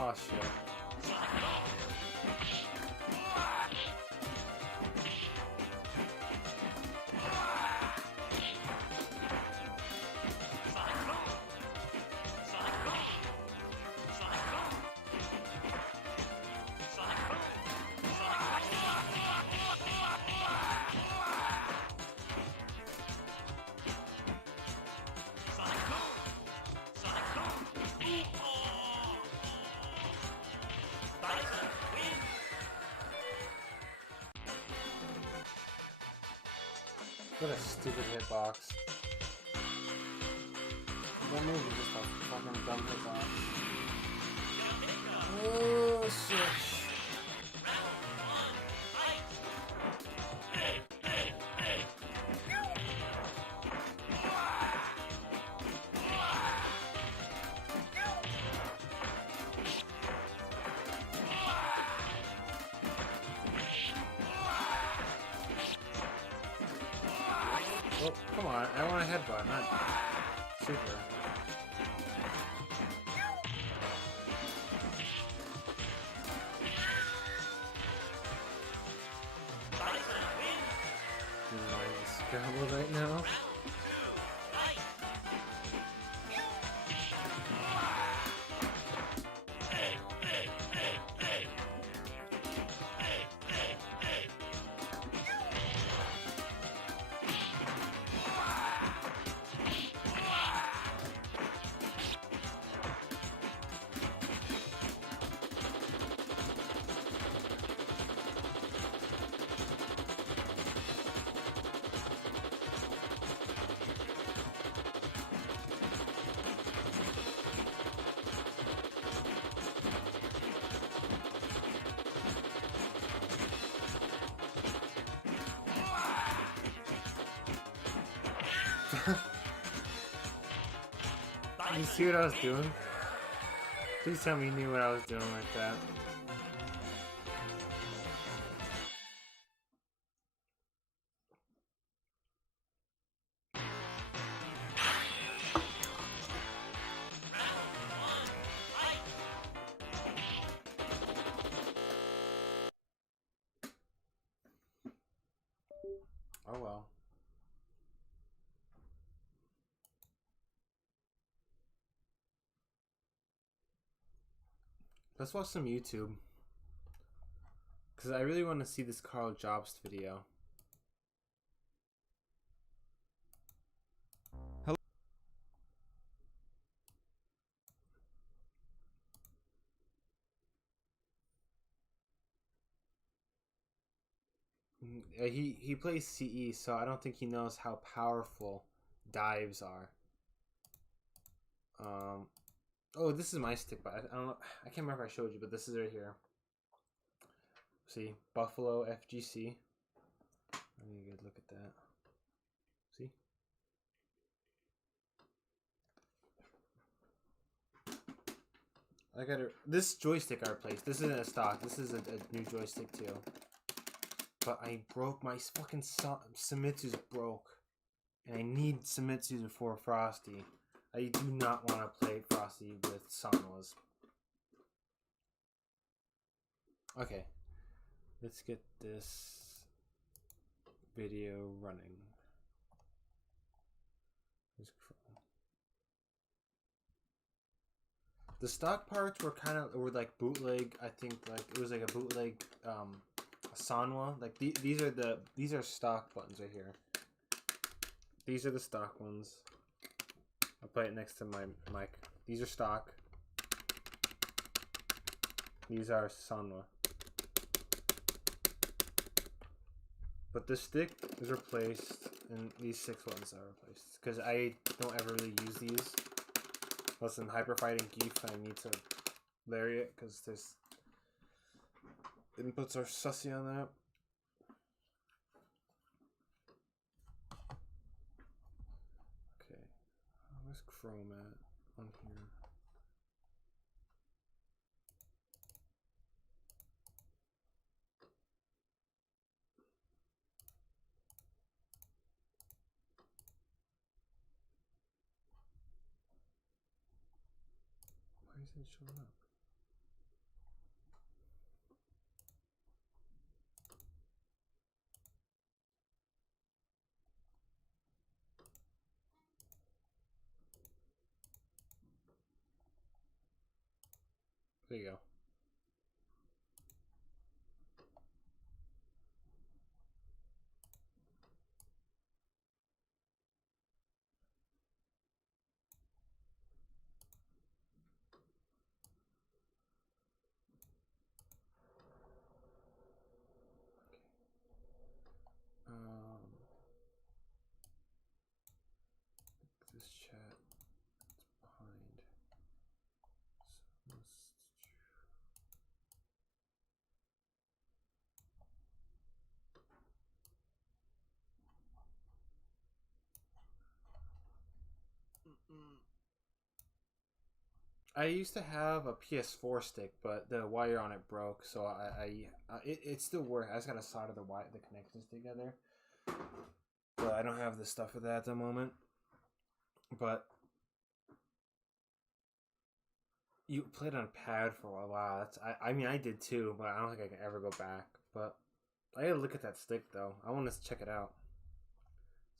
Oh shit. What a stupid hitbox. That move is just a fucking dumb hitbox. Oh shit. Oh, come on. I want a headbutt, not super. Bison wins. Minus Scrabble right now. Round 2, fight. You see what I was doing? Please tell me you knew what I was doing like that. Round 1, fight. Oh well. Let's watch some YouTube. Because I really want to see this Carl Jobst video. He plays CE, so I don't think he knows how powerful dives are. Oh, this is my stick, but I don't know. I can't remember if I showed you, but this is right here. See, Buffalo FGC. Let me get a look at that. See. I got this joystick I replaced. This isn't a stock. This is a new joystick too. But I broke my fucking Samitsu's broke, and I need Samitsu before Frosty. I do not want to play Frosty with Sanwas. Okay, let's get this video running. The stock parts were like bootleg. I think like it was like a bootleg Sanwa. Like these are stock buttons right here. These are the stock ones. I'll play it next to my mic. These are stock. These are Sanwa. But the stick is replaced, and these 6 ones are replaced. Because I don't ever really use these. Unless I'm hyper fighting Geef and I need to lariat, because there's inputs are sussy on that. Okay. Where's Chrome at? On here. Why isn't it showing up? There you go. This chat is behind. So I used to have a PS4 stick, but the wire on it broke, so it still works. I just gotta solder the connections together. But I don't have the stuff for that at the moment. But you played on pad for a while. I mean, I did too, but I don't think I can ever go back. But I gotta look at that stick though. I want to check it out.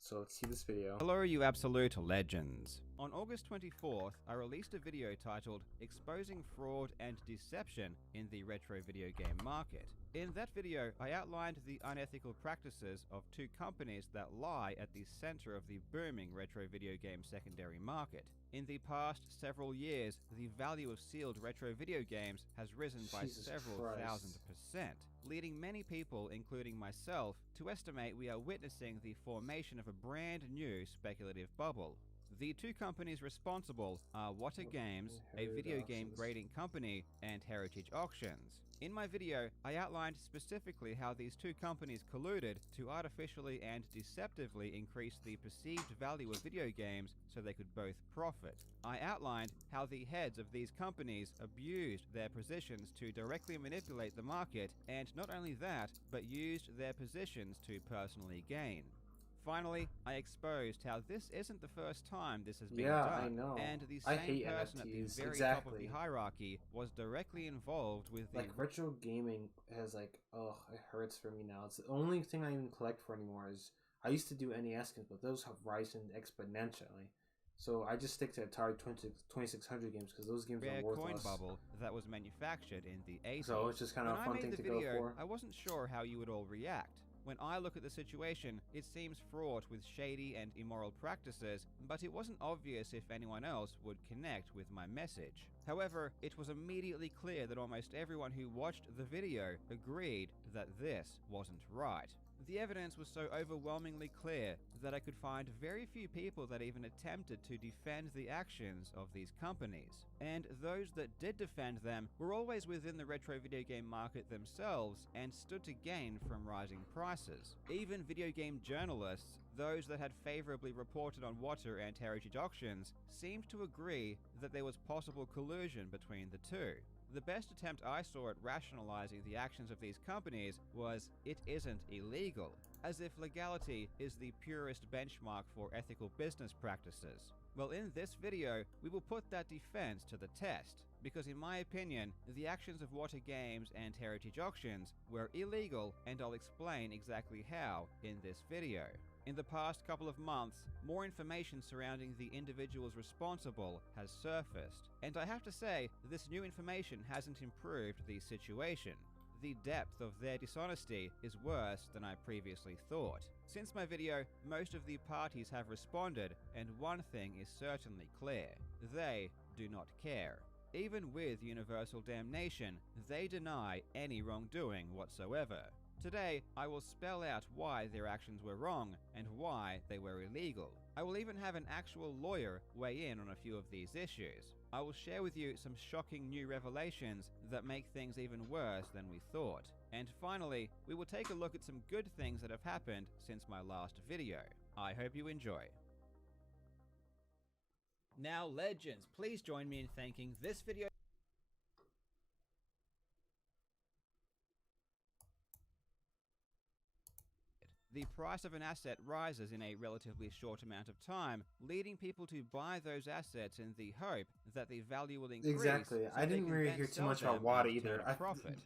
So let's see this video. Hello, you absolute legends. On August 24th, I released a video titled Exposing Fraud and Deception in the Retro Video Game Market. In that video, I outlined the unethical practices of two companies that lie at the center of the booming retro video game secondary market. In the past several years, the value of sealed retro video games has risen by several thousand%, leading many people, including myself, to estimate we are witnessing the formation of a brand new speculative bubble. The two companies responsible are Wada Games, a video game grading company, and Heritage Auctions. In my video, I outlined specifically how these two companies colluded to artificially and deceptively increase the perceived value of video games so they could both profit. I outlined how the heads of these companies abused their positions to directly manipulate the market, and not only that, but used their positions to personally gain. Finally, I exposed how this isn't the first time this has been done, I know. and the same person at the NFTs. very top of the hierarchy was directly involved with the retro gaming has it hurts for me now. It's the only thing I even collect for anymore. Is I used to do NES games, but those have risen exponentially. So I just stick to Atari 2600 games because those games rare are worthless. coin bubble that was manufactured in the 80s. So it's just kind of a fun thing to go for. I wasn't sure how you would all react. When I look at the situation, it seems fraught with shady and immoral practices, but it wasn't obvious if anyone else would connect with my message. However, it was immediately clear that almost everyone who watched the video agreed that this wasn't right. The evidence was so overwhelmingly clear that I could find very few people that even attempted to defend the actions of these companies. And those that did defend them were always within the retro video game market themselves and stood to gain from rising prices. Even video game journalists, those that had favorably reported on Wada and Heritage Auctions, seemed to agree that there was possible collusion between the two. The best attempt I saw at rationalizing the actions of these companies was, it isn't illegal, as if legality is the purest benchmark for ethical business practices. Well, in this video, we will put that defense to the test, because in my opinion, the actions of Wada Games and Heritage Auctions were illegal, and I'll explain exactly how in this video. In the past couple of months, more information surrounding the individuals responsible has surfaced, and I have to say, this new information hasn't improved the situation. The depth of their dishonesty is worse than I previously thought. Since my video, most of the parties have responded, and one thing is certainly clear: they do not care. Even with universal damnation, they deny any wrongdoing whatsoever. Today, I will spell out why their actions were wrong and why they were illegal. I will even have an actual lawyer weigh in on a few of these issues. I will share with you some shocking new revelations that make things even worse than we thought. And finally, we will take a look at some good things that have happened since my last video. I hope you enjoy. Now, legends, please join me in thanking this video. The price of an asset rises in a relatively short amount of time, leading people to buy those assets in the hope that the value will increase. Exactly. So I didn't really hear too much about Wada either.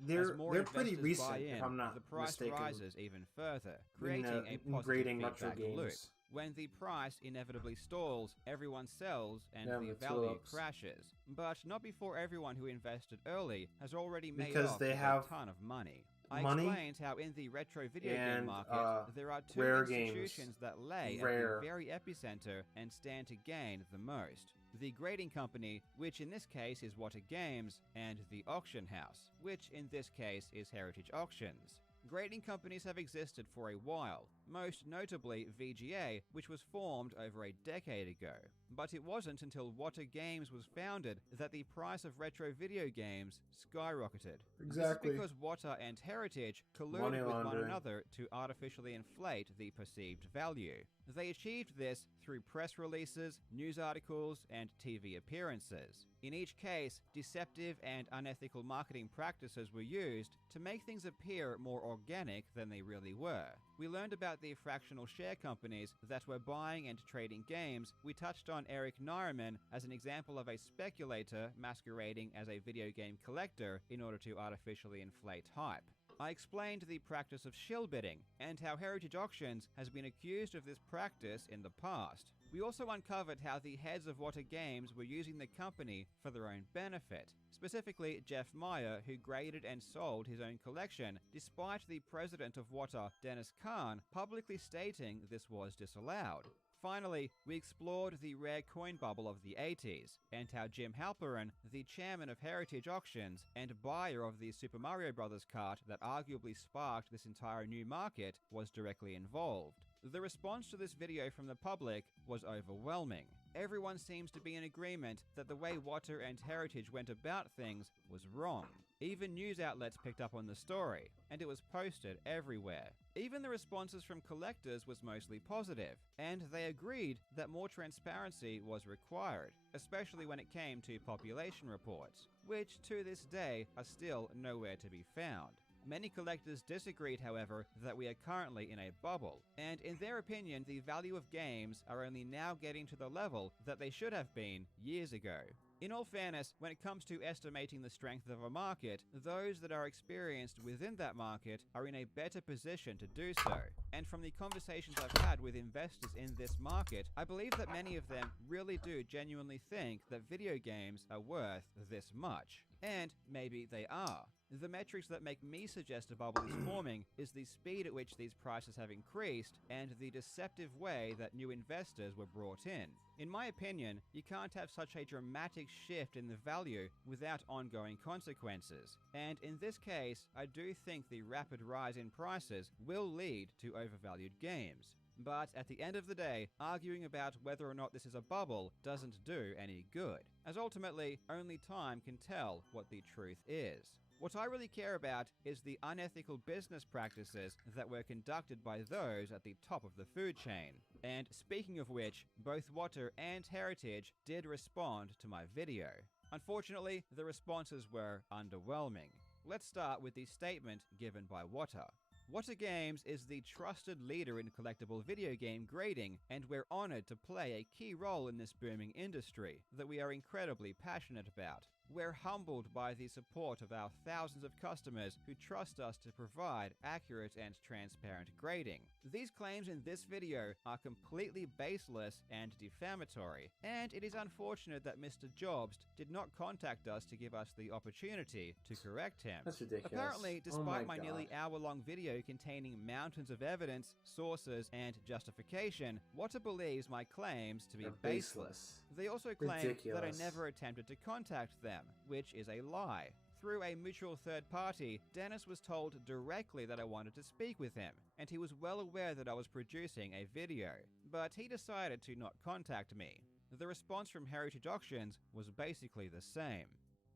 They're pretty recent, if I'm not the price mistaken. rises even further, creating a positive feedback loop. When the price inevitably stalls, everyone sells and the value crashes. But not before everyone who invested early has already made off with a ton of money. I explained how in the retro video game market, there are two institutions that lay at the very epicenter and stand to gain the most. The grading company, which in this case is Wada Games, and the auction house, which in this case is Heritage Auctions. Grading companies have existed for a while, most notably VGA, which was formed over a decade ago. But it wasn't until Wada Games was founded that the price of retro video games skyrocketed. Exactly. This is because Wada and Heritage colluded with one another to artificially inflate the perceived value. They achieved this through press releases, news articles, and TV appearances. In each case, deceptive and unethical marketing practices were used to make things appear more organic than they really were. we learned about the fractional share companies that were buying and trading games. We touched on Had0k3n as an example of a speculator masquerading as a video game collector in order to artificially inflate hype. I explained the practice of shill bidding and how Heritage Auctions has been accused of this practice in the past. We also uncovered how the heads of Wada Games were using the company for their own benefit, specifically Jeff Meyer, who graded and sold his own collection, despite the president of Wada, Dennis Khan, publicly stating this was disallowed. Finally, we explored the rare coin bubble of the 80s, and how Had0k3n, the chairman of Heritage Auctions and buyer of the Super Mario Bros. Kart that arguably sparked this entire new market, was directly involved. The response to this video from the public was overwhelming. Everyone seems to be in agreement that the way Wada and Heritage went about things was wrong. Even news outlets picked up on the story, and it was posted everywhere. Even the responses from collectors was mostly positive, and they agreed that more transparency was required, especially when it came to population reports, which to this day are still nowhere to be found. Many collectors disagreed, however, that we are currently in a bubble, and in their opinion, the value of games are only now getting to the level that they should have been years ago. In all fairness, when it comes to estimating the strength of a market, those that are experienced within that market are in a better position to do so. And from the conversations I've had with investors in this market, I believe that many of them really do genuinely think that video games are worth this much. And maybe they are. The metrics that make me suggest a bubble is forming is the speed at which these prices have increased and the deceptive way that new investors were brought in. In my opinion, you can't have such a dramatic shift in the value without ongoing consequences. And in this case, I do think the rapid rise in prices will lead to overvalued games. But at the end of the day, arguing about whether or not this is a bubble doesn't do any good, as ultimately only time can tell what the truth is. What I really care about is the unethical business practices that were conducted by those at the top of the food chain. And speaking of which, both Wada and Heritage did respond to my video. Unfortunately, the responses were underwhelming. Let's start with the statement given by Wada. Wada Games is the trusted leader in collectible video game grading, and we're honored to play a key role in this booming industry that we are incredibly passionate about. We're humbled by the support of our thousands of customers who trust us to provide accurate and transparent grading. These claims in this video are completely baseless and defamatory, and it is unfortunate that Mr. Jobst did not contact us to give us the opportunity to correct him. That's ridiculous. Apparently, Oh despite my my nearly God. hour-long video containing mountains of evidence, sources, and justification, Wada believes my claims to be They're baseless. They also claim that I Ridiculous. never attempted to contact them, which is a lie. Through a mutual third party, Dennis was told directly that I wanted to speak with him, and he was well aware that I was producing a video, but he decided to not contact me. The response from Heritage Auctions was basically the same.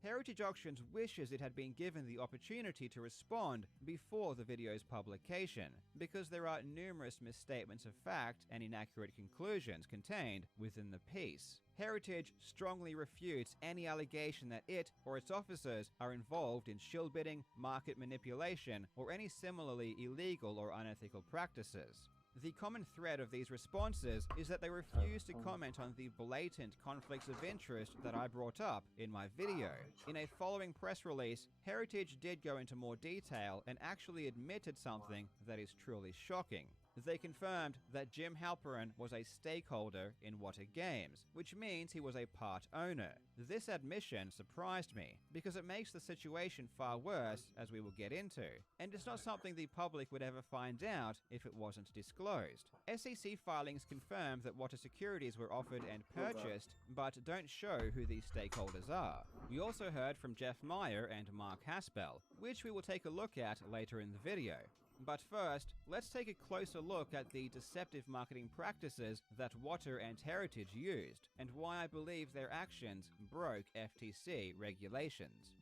Heritage Auctions wishes it had been given the opportunity to respond before the video's publication, because there are numerous misstatements of fact and inaccurate conclusions contained within the piece. Heritage strongly refutes any allegation that it or its officers are involved in shill bidding, market manipulation, or any similarly illegal or unethical practices. The common thread of these responses is that they refuse to comment on the blatant conflicts of interest that I brought up in my video. In a following press release, Heritage did go into more detail and actually admitted something that is truly shocking. They confirmed that Had0k3n was a stakeholder in Wada Games, which means he was a part owner. This admission surprised me, because it makes the situation far worse, as we will get into, and it's not something the public would ever find out if it wasn't disclosed. SEC filings confirm that Wada securities were offered and purchased, but don't show who these stakeholders are. We also heard from Jeff Meyer and Mark Haspel, which we will take a look at later in the video. But first, let's take a closer look at the deceptive marketing practices that Wada and Heritage used, and why I believe their actions broke FTC regulations.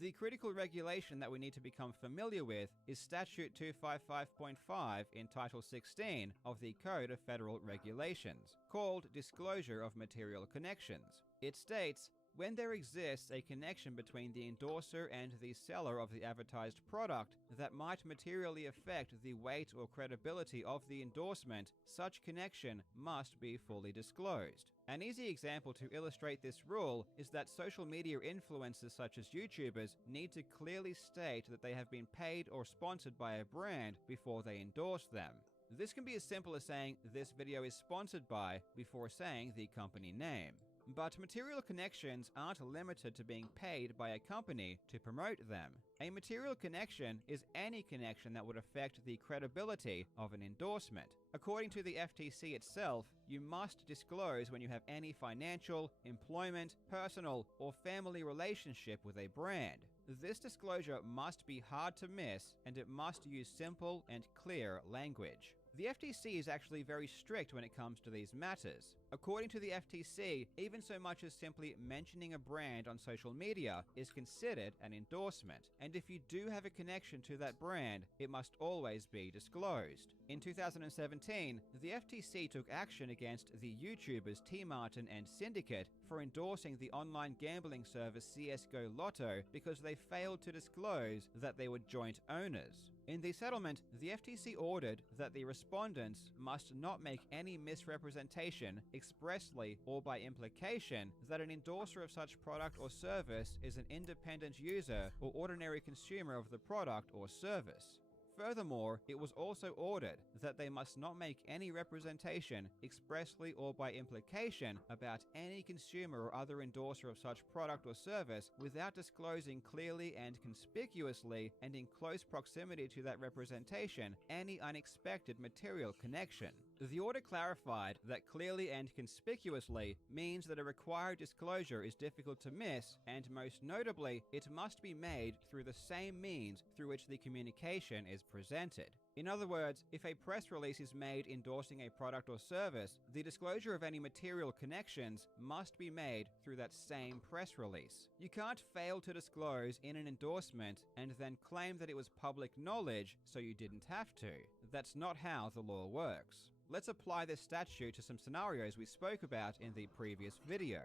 The critical regulation that we need to become familiar with is Statute 255.5 in Title 16 of the Code of Federal Regulations, called Disclosure of Material Connections. It states, when there exists a connection between the endorser and the seller of the advertised product that might materially affect the weight or credibility of the endorsement, such connection must be fully disclosed. An easy example to illustrate this rule is that social media influencers such as YouTubers need to clearly state that they have been paid or sponsored by a brand before they endorse them. This can be as simple as saying this video is sponsored by before saying the company name. But material connections aren't limited to being paid by a company to promote them. A material connection is any connection that would affect the credibility of an endorsement. According to the FTC itself, you must disclose when you have any financial, employment, personal, or family relationship with a brand. This disclosure must be hard to miss, and it must use simple and clear language. The FTC is actually very strict when it comes to these matters. According to the FTC, even so much as simply mentioning a brand on social media is considered an endorsement, and if you do have a connection to that brand, it must always be disclosed. In 2017, the FTC took action against the YouTubers T. Martin and Syndicate for endorsing the online gambling service CSGO Lotto because they failed to disclose that they were joint owners. In the settlement, the FTC ordered that the respondents must not make any misrepresentation, expressly or by implication, that an endorser of such product or service is an independent user or ordinary consumer of the product or service. Furthermore, it was also ordered that they must not make any representation, expressly or by implication, about any consumer or other endorser of such product or service without disclosing clearly and conspicuously and in close proximity to that representation any unexpected material connection. The order clarified that clearly and conspicuously means that a required disclosure is difficult to miss, and most notably, it must be made through the same means through which the communication is presented. In other words, if a press release is made endorsing a product or service, the disclosure of any material connections must be made through that same press release. You can't fail to disclose in an endorsement and then claim that it was public knowledge so you didn't have to. That's not how the law works. Let's apply this statute to some scenarios we spoke about in the previous video.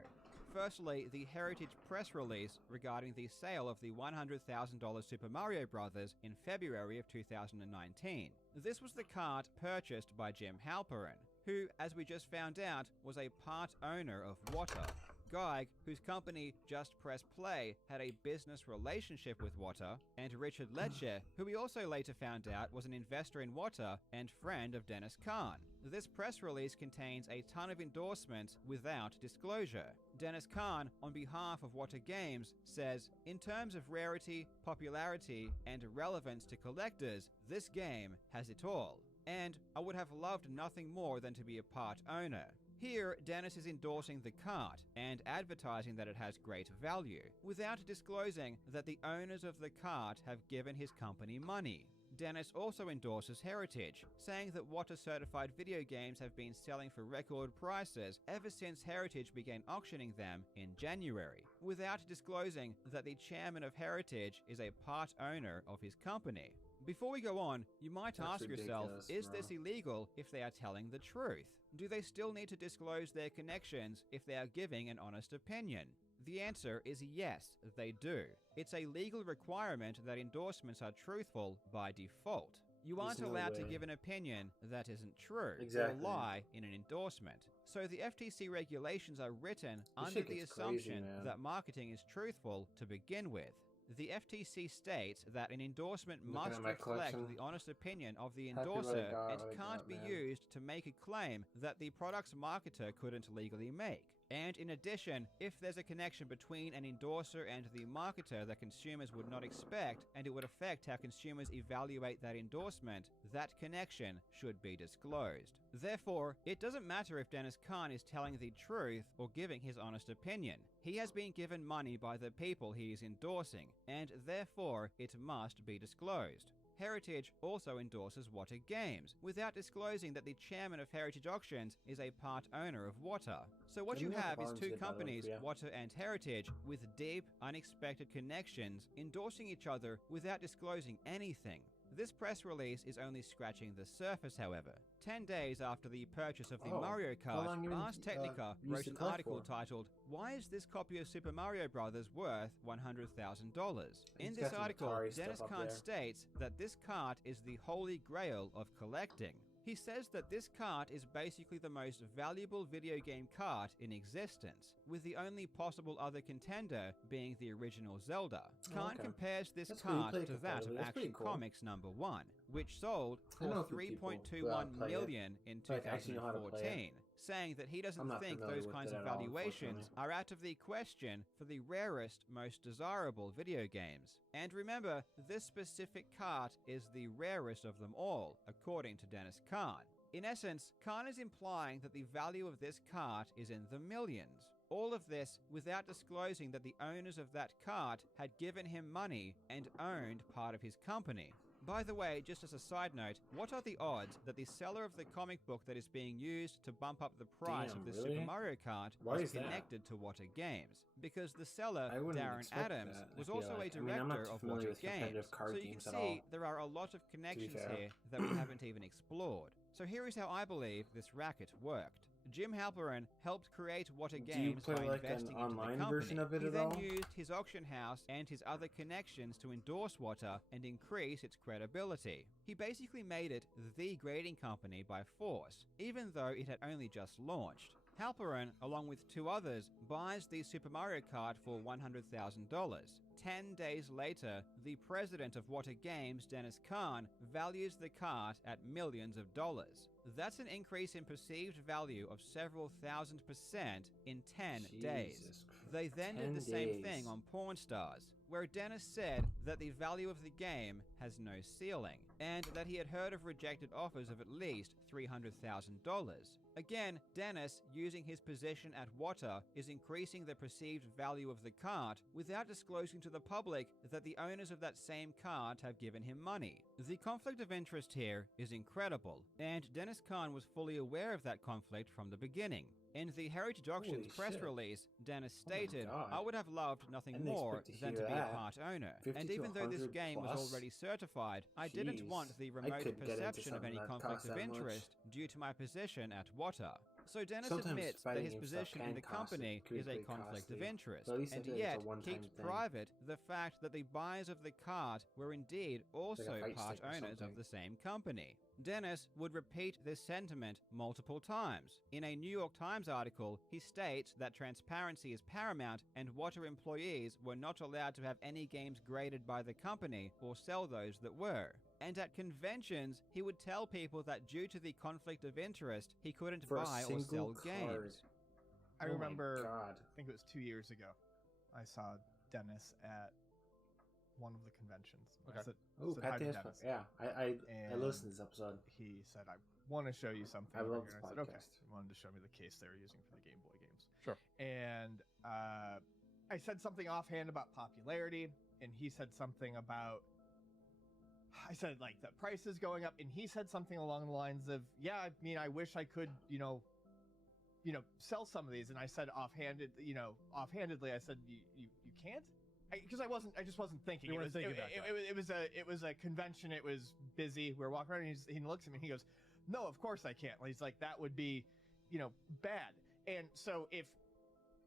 Firstly, the Heritage press release regarding the sale of the $100,000 Super Mario Bros. In February of 2019. This was the cart purchased by Jim Halperin, who, as we just found out, was a part owner of Wada. Geig, whose company Just Press Play had a business relationship with Wada, and Richard Ledger, who we also later found out was an investor in Wada and friend of Dennis Kahn. This press release contains a ton of endorsements without disclosure. Dennis Kahn, on behalf of Wada Games, says, "In terms of rarity, popularity, and relevance to collectors, this game has it all. And I would have loved nothing more than to be a part owner." Here, Dennis is endorsing the cart and advertising that it has great value, without disclosing that the owners of the cart have given his company money. Dennis also endorses Heritage, saying that Wada certified video games have been selling for record prices ever since Heritage began auctioning them in January, without disclosing that the chairman of Heritage is a part owner of his company. Before we go on, you might ask yourself, is this illegal if they are telling the truth? Do they still need to disclose their connections if they are giving an honest opinion? The answer is yes, they do. It's a legal requirement that endorsements are truthful by default. You aren't allowed to give an opinion that isn't true or lie in an endorsement. So the FTC regulations are written under the assumption that marketing is truthful to begin with. The FTC states that an endorsement must reflect the honest opinion of the endorser and can't be used to make a claim that the product's marketer couldn't legally make. And in addition, if there's a connection between an endorser and the marketer that consumers would not expect, and it would affect how consumers evaluate that endorsement, that connection should be disclosed. Therefore, it doesn't matter if Dennis Kahn is telling the truth or giving his honest opinion. He has been given money by the people he is endorsing, and therefore it must be disclosed. Heritage also endorses Wada Games, without disclosing that the chairman of Heritage Auctions is a part owner of Wada. So what you have is two companies, Wada and Heritage, with deep, unexpected connections, endorsing each other without disclosing anything. This press release is only scratching the surface, however. 10 days after the purchase of the Mario Kart, Ars Technica wrote an article titled, "Why is this copy of Super Mario Bros. Worth $100,000? In this article, Dennis Kahn states that this kart is the holy grail of collecting. He says that this kart is basically the most valuable video game kart in existence, with the only possible other contender being the original Zelda. Kahn compares this kart to that of Action Comics #1, which sold for $3.21 million in 2014, saying that he doesn't think those kinds of valuations are out of the question for the rarest, most desirable video games. And remember, this specific kart is the rarest of them all, according to Dennis Kahn. In essence, Kahn is implying that the value of this kart is in the millions. All of this without disclosing that the owners of that kart had given him money and owned part of his company. By the way, just as a side note, what are the odds that the seller of the comic book that is being used to bump up the price of this Super Mario Kart is connected to Wada Games? Because the seller, Darren Adams, was also a director of Wada Games. So you can see there are a lot of connections here that we haven't even explored. So here is how I believe this racket worked. Jim Halperin helped create Wada Games by investing into the company. He then used his auction house and his other connections to endorse Wada and increase its credibility. He basically made it the grading company by force, even though it had only just launched. Halperin, along with 2 others, buys the Super Mario Kart for $100,000. 10 days later, the president of Wada Games, Dennis Kahn, values the kart at millions of dollars. That's an increase in perceived value of several thousand% in 10 days. They then did the same thing on Pawn Stars, where Dennis said that the value of the game has no ceiling, and that he had heard of rejected offers of at least $300,000. Again, Dennis, using his position at Wada, is increasing the perceived value of the kart without disclosing to the public that the owners of that same kart have given him money. The conflict of interest here is incredible, and Dennis Kahn was fully aware of that conflict from the beginning. In the Heritage Auctions press release, Dennis stated, "I would have loved nothing more than to be a part owner. And even though this game was already certified, I didn't want the remote perception of any conflict of interest due to my position at Wada." So Dennis admits that his position in the company is a conflict of interest, and yet keeps private the fact that the buyers of the kart were indeed also part owners of the same company. Dennis would repeat this sentiment multiple times. In a New York Times article, he states that transparency is paramount and Wada employees were not allowed to have any games graded by the company or sell those that were. And at conventions, he would tell people that due to the conflict of interest, he couldn't buy or sell games. I remember, I think it was 2 years ago, I saw Dennis at one of the conventions. Okay. Hi to Dennis. Yeah, I listened to this episode. He said, "I want to show you something." I love this podcast. I said, "Okay." He wanted to show me the case they were using for the Game Boy games. Sure. And I said something offhand about popularity, and he said something about, I said, like, the price is going up, and he said something along the lines of, "Yeah, I mean, I wish I could, sell some of these." And I said offhandedly, I said, you can't? Because I just wasn't thinking. You weren't thinking about that. It was a convention. It was busy. We were walking around, and he looks at me and he goes, "No, of course I can't." He's like, "That would be, bad." And so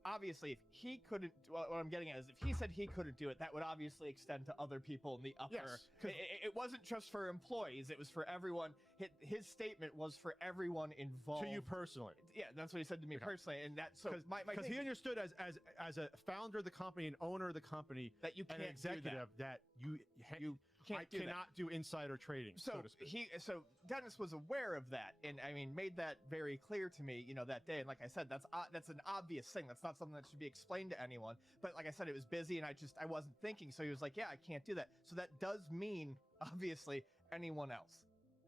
obviously, if he couldn't, what I'm getting at is if he said he couldn't do it, that would obviously extend to other people in the upper. Yes, it wasn't just for employees; it was for everyone. His statement was for everyone involved. To you personally. Yeah, that's what he said to me personally, and that's so because he understood as a founder of the company and owner of the company that you can't an executive do that. you can't cannot do insider trading. So to speak. So Dennis was aware of that, and I mean made that very clear to me, that day. And like I said, that's an obvious thing. That's not something that should be explained to anyone. But like I said, it was busy, and I wasn't thinking. So he was like, "Yeah, I can't do that." So that does mean obviously anyone else.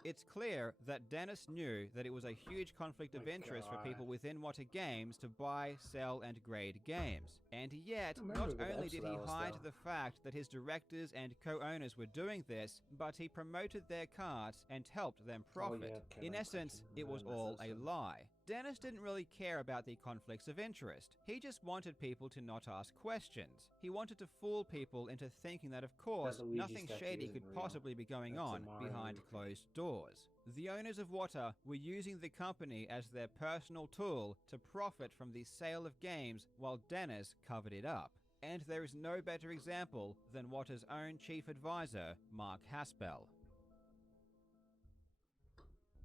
It's clear that Dennis knew that it was a huge conflict of interest for people within Wada Games to buy, sell, and grade games. And yet, not only did he hide the fact that his directors and co-owners were doing this, but he promoted their carts and helped them profit. In essence, it was all a lie. Dennis didn't really care about the conflicts of interest. He just wanted people to not ask questions. He wanted to fool people into thinking that, of course, Luigi nothing statue shady isn't could real. possibly be going That's a on Mario behind movie. closed doors. The owners of Wada were using the company as their personal tool to profit from the sale of games while Dennis covered it up. And there is no better example than Wada's own chief advisor, Mark Haspel.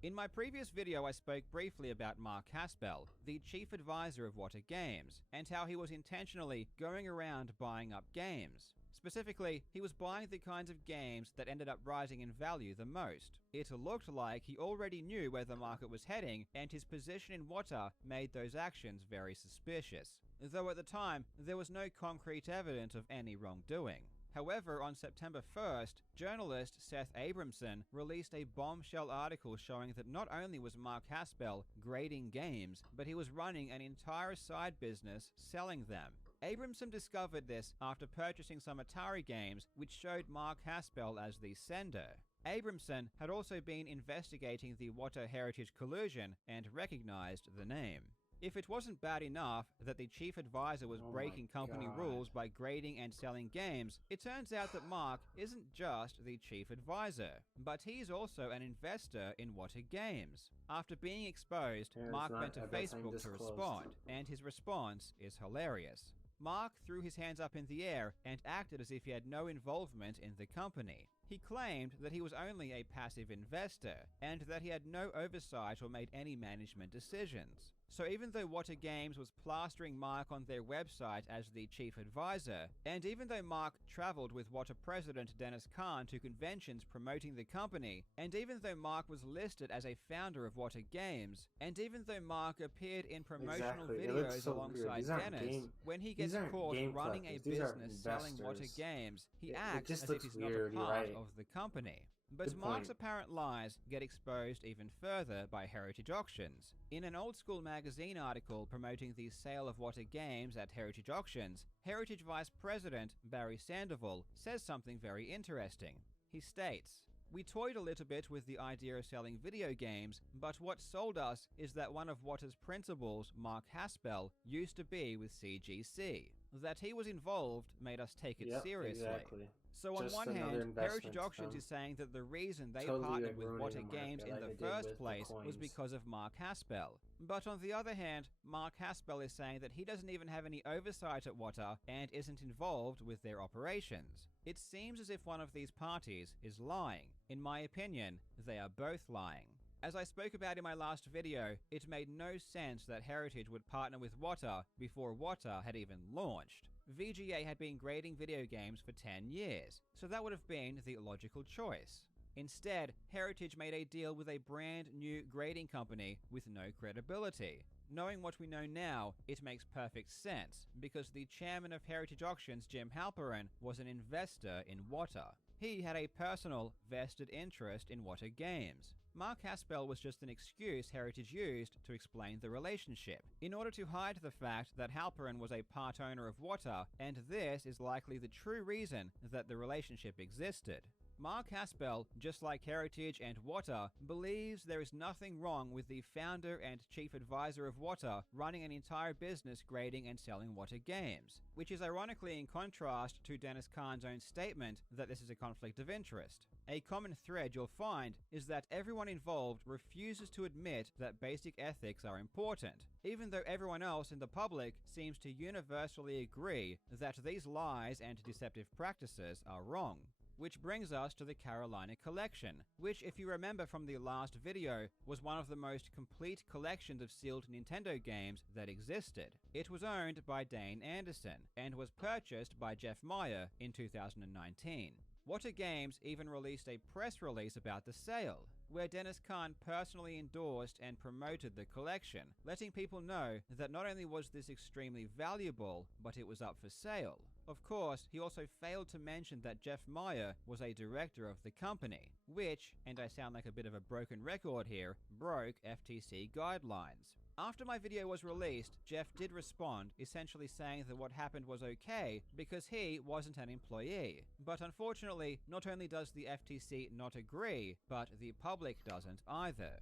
In my previous video, I spoke briefly about Mark Haspel, the chief advisor of Wada Games, and how he was intentionally going around buying up games. Specifically, he was buying the kinds of games that ended up rising in value the most. It looked like he already knew where the market was heading, and his position in Wada made those actions very suspicious. Though at the time, there was no concrete evidence of any wrongdoing. However, on September 1st, journalist Seth Abramson released a bombshell article showing that not only was Mark Haspel grading games, but he was running an entire side business selling them. Abramson discovered this after purchasing some Atari games, which showed Mark Haspel as the sender. Abramson had also been investigating the Wada heritage collusion and recognized the name. If it wasn't bad enough that the chief advisor was Oh my breaking company God. rules by grading and selling games, it turns out that Mark isn't just the chief advisor, but he's also an investor in Wada Games. After being exposed, Yeah, it's Mark not went to at that time Facebook to disclosed. respond, and his response is hilarious. Mark threw his hands up in the air and acted as if he had no involvement in the company. He claimed that he was only a passive investor, and that he had no oversight or made any management decisions. So even though Wada Games was plastering Mark on their website as the chief advisor, and even though Mark traveled with Wada president Dennis Kahn to conventions promoting the company, and even though Mark was listed as a founder of Wada Games, and even though Mark appeared in promotional Exactly. It looks videos so weird. alongside These aren't Dennis, game- when he these gets aren't caught game running a collectors. These are business selling Wada investors. Games, he It acts just as if looks he's weird, not you're a part right. of the company. But Good Mark's point. apparent lies get exposed even further by Heritage Auctions. In an old school magazine article promoting the sale of Wada Games at Heritage Auctions, Heritage Vice President Barry Sandoval says something very interesting. He states, "We toyed a little bit with the idea of selling video games, but what sold us is that one of Wada's principals, Mark Haspel, used to be with CGC. That he was involved made us take it Yep, seriously." exactly. So on Just one another hand, investment Heritage Auctions from is saying that the reason they totally, partnered like, with ruining Wada the market Games in like the they did first with the place was coins. because of Mark Haspel. But on the other hand, Mark Haspel is saying that he doesn't even have any oversight at Wada and isn't involved with their operations. It seems as if one of these parties is lying. In my opinion, they are both lying. As I spoke about in my last video, it made no sense that Heritage would partner with Wada before Wada had even launched. VGA had been grading video games for 10 years, so that would have been the logical choice. Instead, Heritage made a deal with a brand new grading company with no credibility. Knowing what we know now, it makes perfect sense, because the chairman of Heritage Auctions, Jim Halperin, was an investor in Wada. He had a personal, vested interest in Wada Games. Mark Haspel was just an excuse Heritage used to explain the relationship, in order to hide the fact that Halperin was a part owner of Wada, and this is likely the true reason that the relationship existed. Mark Haspel, just like Heritage and Wada, believes there is nothing wrong with the founder and chief advisor of Wada running an entire business grading and selling Wada games, which is ironically in contrast to Dennis Kahn's own statement that this is a conflict of interest. A common thread you'll find is that everyone involved refuses to admit that basic ethics are important, even though everyone else in the public seems to universally agree that these lies and deceptive practices are wrong. Which brings us to the Carolina Collection, which, if you remember from the last video, was one of the most complete collections of sealed Nintendo games that existed. It was owned by Dane Anderson, and was purchased by Jeff Meyer in 2019. Wada Games even released a press release about the sale, where Dennis Kahn personally endorsed and promoted the collection, letting people know that not only was this extremely valuable, but it was up for sale. Of course, he also failed to mention that Jeff Meyer was a director of the company, which, and I sound like a bit of a broken record here, broke FTC guidelines. After my video was released, Jeff did respond, essentially saying that what happened was okay because he wasn't an employee. But unfortunately, not only does the FTC not agree, but the public doesn't either.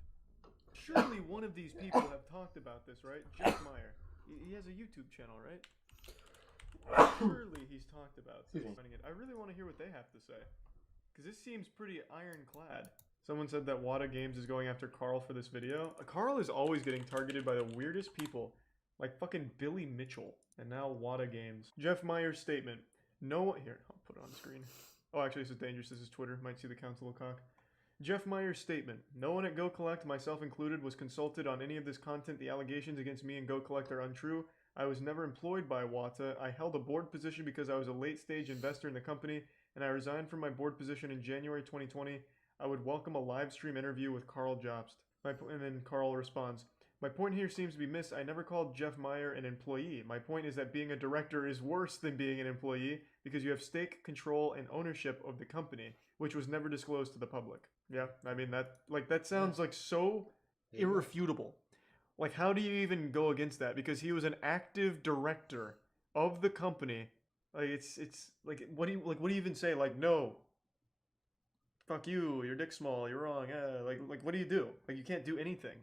Surely one of these people have talked about this, right? Jeff Meyer. He has a YouTube channel, right? Surely he's talked about this. I really want to hear what they have to say. Because this seems pretty ironclad. Someone said that Wada Games is going after Carl for this video. Carl is always getting targeted by the weirdest people. Like fucking Billy Mitchell. And now Wada Games. Jeff Meyer's statement. No one... Here, I'll put it on the screen. Oh, actually, this is dangerous. This is Twitter. Might see the Council of Cock. Jeff Meyer's statement. No one at GoCollect, myself included, was consulted on any of this content. The allegations against me and GoCollect are untrue. I was never employed by Wada. I held a board position because I was a late-stage investor in the company, and I resigned from my board position in January 2020. I would welcome a live stream interview with Carl Jobst. And then Carl responds, my point here seems to be missed. I never called Jeff Meyer an employee. My point is that being a director is worse than being an employee because you have stake, control, and ownership of the company, which was never disclosed to the public. Yeah, I mean, that sounds like so irrefutable. Like, how do you even go against that? Because he was an active director of the company. Like, it's like, what do you even say? Like, no, fuck you, your dick's small, you're wrong. Like, what do you do? Like, you can't do anything.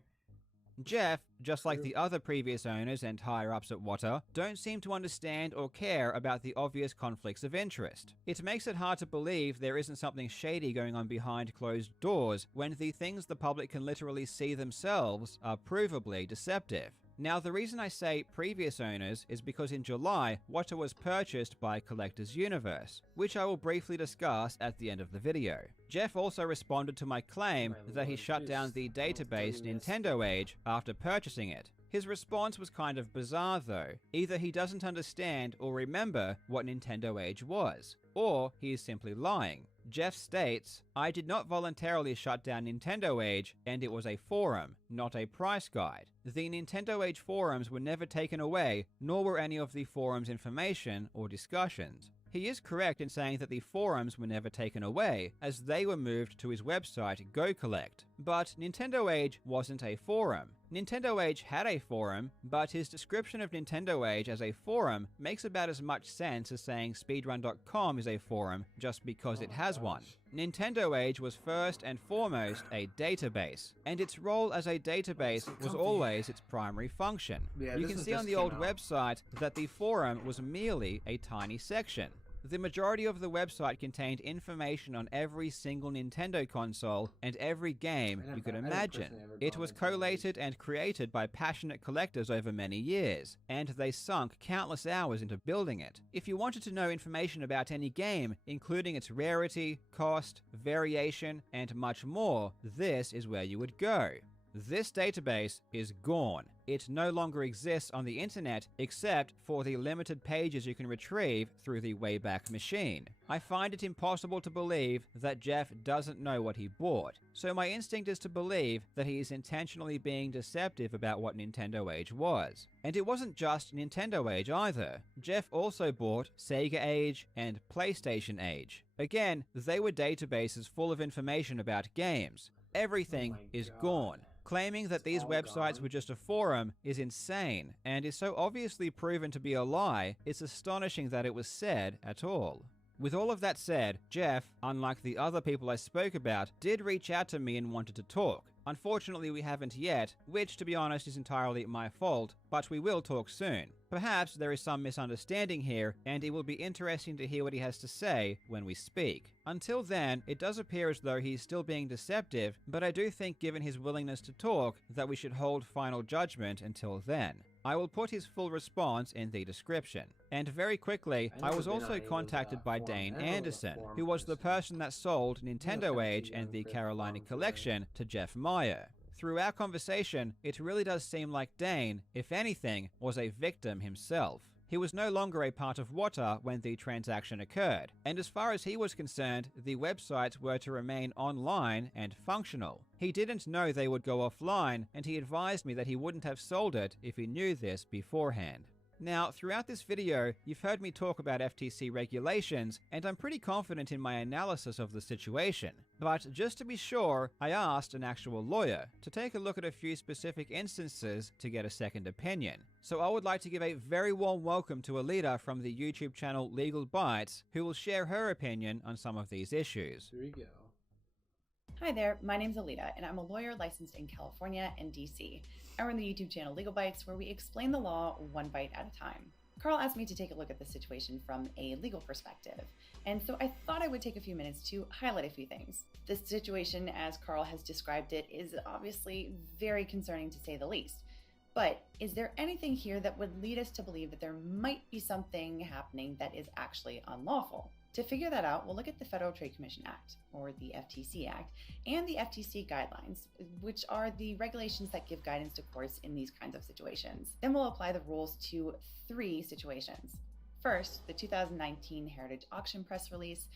Jeff, just like the other previous owners and higher-ups at Wada, don't seem to understand or care about the obvious conflicts of interest. It makes it hard to believe there isn't something shady going on behind closed doors when the things the public can literally see themselves are provably deceptive. Now, the reason I say previous owners is because in July, Wada was purchased by Collectors Universe, which I will briefly discuss at the end of the video. Jeff also responded to my claim that he shut down the database Nintendo Age after purchasing it. His response was kind of bizarre though. Either he doesn't understand or remember what Nintendo Age was, or he is simply lying. Jeff states, I did not voluntarily shut down Nintendo Age, and it was a forum, not a price guide. The Nintendo Age forums were never taken away, nor were any of the forum's information or discussions. He is correct in saying that the forums were never taken away, as they were moved to his website, GoCollect. But Nintendo Age wasn't a forum. Nintendo Age had a forum, but his description of Nintendo Age as a forum makes about as much sense as saying speedrun.com is a forum just because it has one. Nintendo Age was first and foremost a database, and its role as a database was always its primary function. You can see on the old website that the forum was merely a tiny section. The majority of the website contained information on every single Nintendo console and every game you could imagine. It was collated and created by passionate collectors over many years, and they sunk countless hours into building it. If you wanted to know information about any game, including its rarity, cost, variation, and much more, this is where you would go. This database is gone. It no longer exists on the internet except for the limited pages you can retrieve through the Wayback Machine. I find it impossible to believe that Jeff doesn't know what he bought, so my instinct is to believe that he is intentionally being deceptive about what Nintendo Age was. And it wasn't just Nintendo Age either. Jeff also bought Sega Age and PlayStation Age. Again, they were databases full of information about games. Everything is gone. Claiming that these websites were just a forum is insane, and is so obviously proven to be a lie, it's astonishing that it was said at all. With all of that said, Jeff, unlike the other people I spoke about, did reach out to me and wanted to talk. Unfortunately, we haven't yet, which to be honest is entirely my fault, but we will talk soon. Perhaps there is some misunderstanding here, and it will be interesting to hear what he has to say when we speak. Until then, it does appear as though he's still being deceptive, but I do think given his willingness to talk, that we should hold final judgment until then. I will put his full response in the description. And very quickly, I was also contacted by Dane Anderson, who was the person that sold Nintendo Age and the Carolina Collection to Jeff Meyer. Through our conversation, it really does seem like Dane, if anything, was a victim himself. He was no longer a part of Wada when the transaction occurred, and as far as he was concerned, the websites were to remain online and functional. He didn't know they would go offline, and he advised me that he wouldn't have sold it if he knew this beforehand. Now, throughout this video, you've heard me talk about FTC regulations, and I'm pretty confident in my analysis of the situation. But just to be sure, I asked an actual lawyer to take a look at a few specific instances to get a second opinion. So I would like to give a very warm welcome to Alita from the YouTube channel Legal Bites, who will share her opinion on some of these issues. Here we go. Hi there, my name's Alita, and I'm a lawyer licensed in California and DC. I run the YouTube channel Legal Bites, where we explain the law one bite at a time. Carl asked me to take a look at the situation from a legal perspective, and so I thought I would take a few minutes to highlight a few things. This situation, as Carl has described it, is obviously very concerning to say the least. But is there anything here that would lead us to believe that there might be something happening that is actually unlawful? To figure that out, we'll look at the Federal Trade Commission Act, or the FTC Act, and the FTC Guidelines, which are the regulations that give guidance to courts in these kinds of situations. Then we'll apply the rules to 3 situations. First, the 2019 Heritage Auction press release.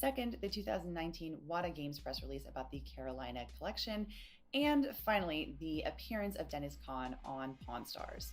Second, the 2019 Wada Games press release about the Carolina collection. And finally, the appearance of Dennis Kahn on Pawn Stars.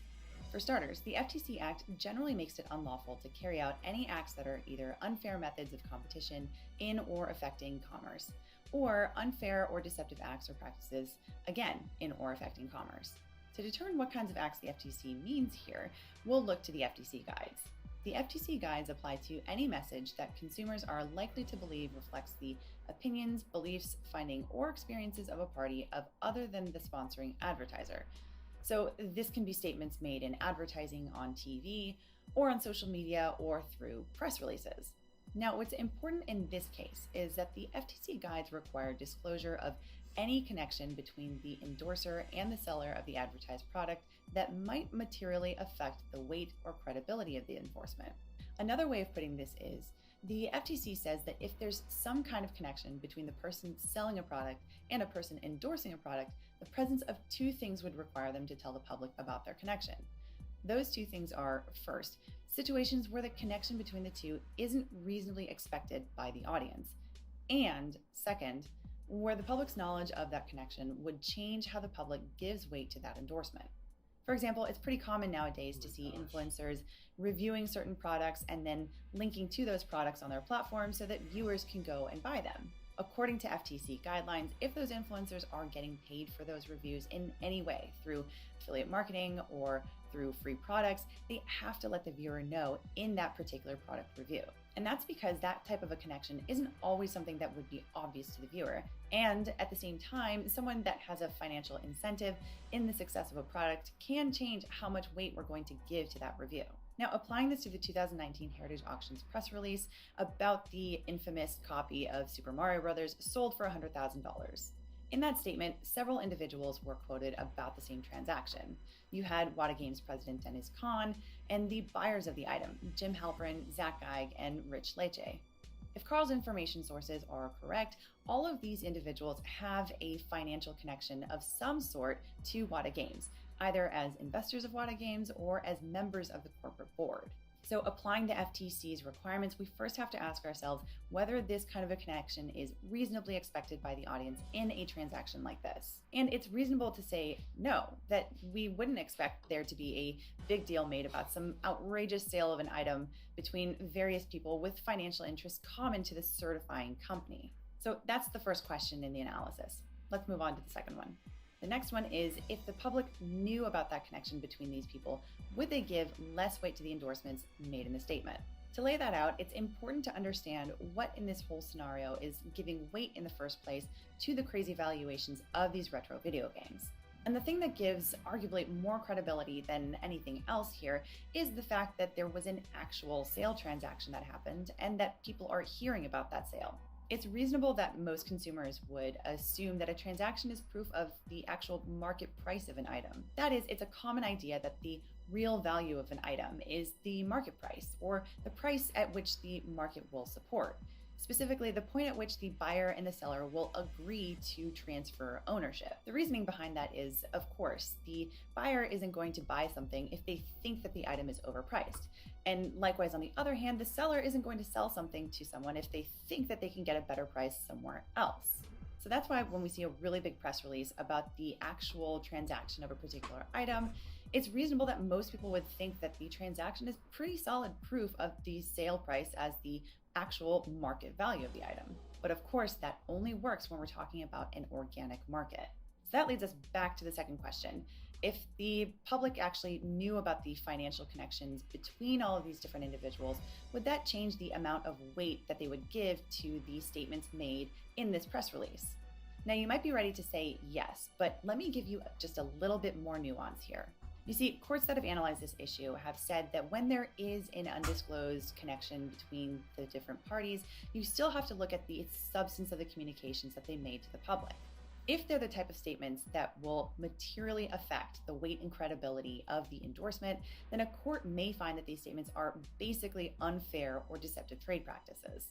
For starters, the FTC Act generally makes it unlawful to carry out any acts that are either unfair methods of competition in or affecting commerce, or unfair or deceptive acts or practices, again, in or affecting commerce. To determine what kinds of acts the FTC means here, we'll look to the FTC Guides. The FTC Guides apply to any message that consumers are likely to believe reflects the opinions, beliefs, finding, or experiences of a party of other than the sponsoring advertiser. So this can be statements made in advertising on TV, or on social media, or through press releases. Now, what's important in this case is that the FTC Guides require disclosure of any connection between the endorser and the seller of the advertised product that might materially affect the weight or credibility of the enforcement. Another way of putting this is, the FTC says that if there's some kind of connection between the person selling a product and a person endorsing a product, the presence of 2 things would require them to tell the public about their connection. Those 2 things are, first, situations where the connection between the 2 isn't reasonably expected by the audience, and second, where the public's knowledge of that connection would change how the public gives weight to that endorsement. For example, it's pretty common nowadays to see influencers reviewing certain products and then linking to those products on their platform so that viewers can go and buy them. According to FTC guidelines, if those influencers are getting paid for those reviews in any way, through affiliate marketing or through free products, they have to let the viewer know in that particular product review. And that's because that type of a connection isn't always something that would be obvious to the viewer. And at the same time, someone that has a financial incentive in the success of a product can change how much weight we're going to give to that review. Now, applying this to the 2019 Heritage Auctions press release about the infamous copy of Super Mario Bros. Sold for $100,000. In that statement, several individuals were quoted about the same transaction. You had Wada Games president Dennis Kahn and the buyers of the item, Jim Halperin, Zach Geig, and Rich Leche. If Carl's information sources are correct, all of these individuals have a financial connection of some sort to Wada Games, either as investors of Wada Games or as members of the corporate board. So applying the FTC's requirements, we first have to ask ourselves whether this kind of a connection is reasonably expected by the audience in a transaction like this. And it's reasonable to say no, that we wouldn't expect there to be a big deal made about some outrageous sale of an item between various people with financial interests common to the certifying company. So that's the first question in the analysis. Let's move on to the second one. The next one is, if the public knew about that connection between these people, would they give less weight to the endorsements made in the statement? To lay that out, it's important to understand what in this whole scenario is giving weight in the first place to the crazy valuations of these retro video games. And the thing that gives arguably more credibility than anything else here is the fact that there was an actual sale transaction that happened and that people are hearing about that sale. It's reasonable that most consumers would assume that a transaction is proof of the actual market price of an item. That is, it's a common idea that the real value of an item is the market price, or the price at which the market will support. Specifically, the point at which the buyer and the seller will agree to transfer ownership. The reasoning behind that is, of course, the buyer isn't going to buy something if they think that the item is overpriced. And likewise, on the other hand, the seller isn't going to sell something to someone if they think that they can get a better price somewhere else. So that's why when we see a really big press release about the actual transaction of a particular item, it's reasonable that most people would think that the transaction is pretty solid proof of the sale price as the actual market value of the item. But of course, that only works when we're talking about an organic market. So that leads us back to the second question. If the public actually knew about the financial connections between all of these different individuals, would that change the amount of weight that they would give to the statements made in this press release? Now, you might be ready to say yes, but let me give you just a little bit more nuance here. You see, courts that have analyzed this issue have said that when there is an undisclosed connection between the different parties, you still have to look at the substance of the communications that they made to the public. If they're the type of statements that will materially affect the weight and credibility of the endorsement, then a court may find that these statements are basically unfair or deceptive trade practices.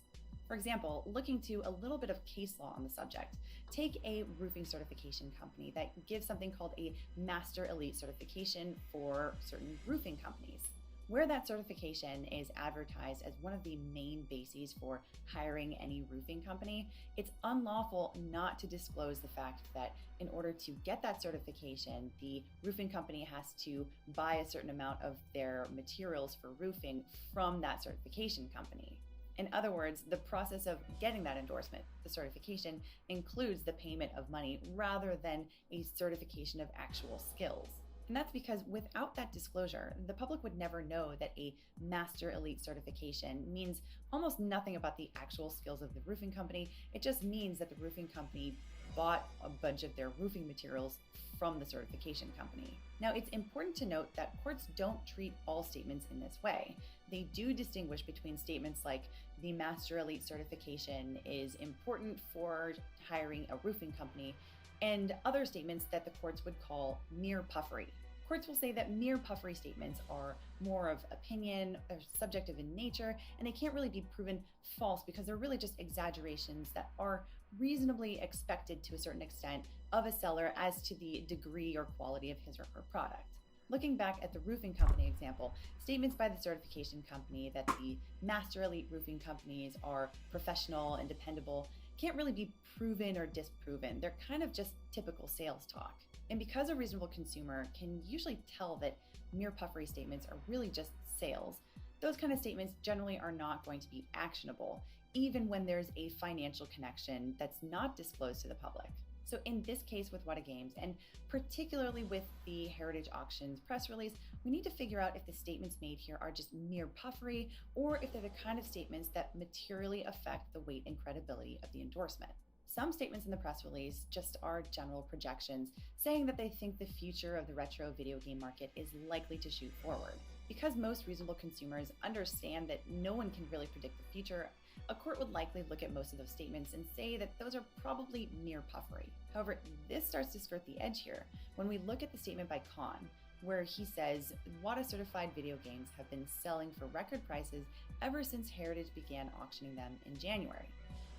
For example, looking to a little bit of case law on the subject, take a roofing certification company that gives something called a Master Elite certification for certain roofing companies. Where that certification is advertised as one of the main bases for hiring any roofing company, it's unlawful not to disclose the fact that in order to get that certification, the roofing company has to buy a certain amount of their materials for roofing from that certification company. In other words, the process of getting that endorsement, the certification, includes the payment of money rather than a certification of actual skills. And that's because without that disclosure, the public would never know that a Master Elite certification means almost nothing about the actual skills of the roofing company. It just means that the roofing company bought a bunch of their roofing materials from the certification company. Now, it's important to note that courts don't treat all statements in this way. They do distinguish between statements like the Master Elite certification is important for hiring a roofing company and other statements that the courts would call mere puffery. Courts will say that mere puffery statements are more of opinion, they're subjective in nature, and they can't really be proven false because they're really just exaggerations that are reasonably expected to a certain extent of a seller as to the degree or quality of his or her product. Looking back at the roofing company example, statements by the certification company that the Master Elite roofing companies are professional and dependable can't really be proven or disproven. They're kind of just typical sales talk. And because a reasonable consumer can usually tell that mere puffery statements are really just sales, those kind of statements generally are not going to be actionable, even when there's a financial connection that's not disclosed to the public. So in this case with Wada Games, and particularly with the Heritage Auctions press release, we need to figure out if the statements made here are just mere puffery or if they're the kind of statements that materially affect the weight and credibility of the endorsement. Some statements in the press release just are general projections, saying that they think the future of the retro video game market is likely to shoot forward. Because most reasonable consumers understand that no one can really predict the future, a court would likely look at most of those statements and say that those are probably mere puffery. However, this starts to skirt the edge here when we look at the statement by Khan, where he says Wada certified video games have been selling for record prices ever since Heritage began auctioning them in January.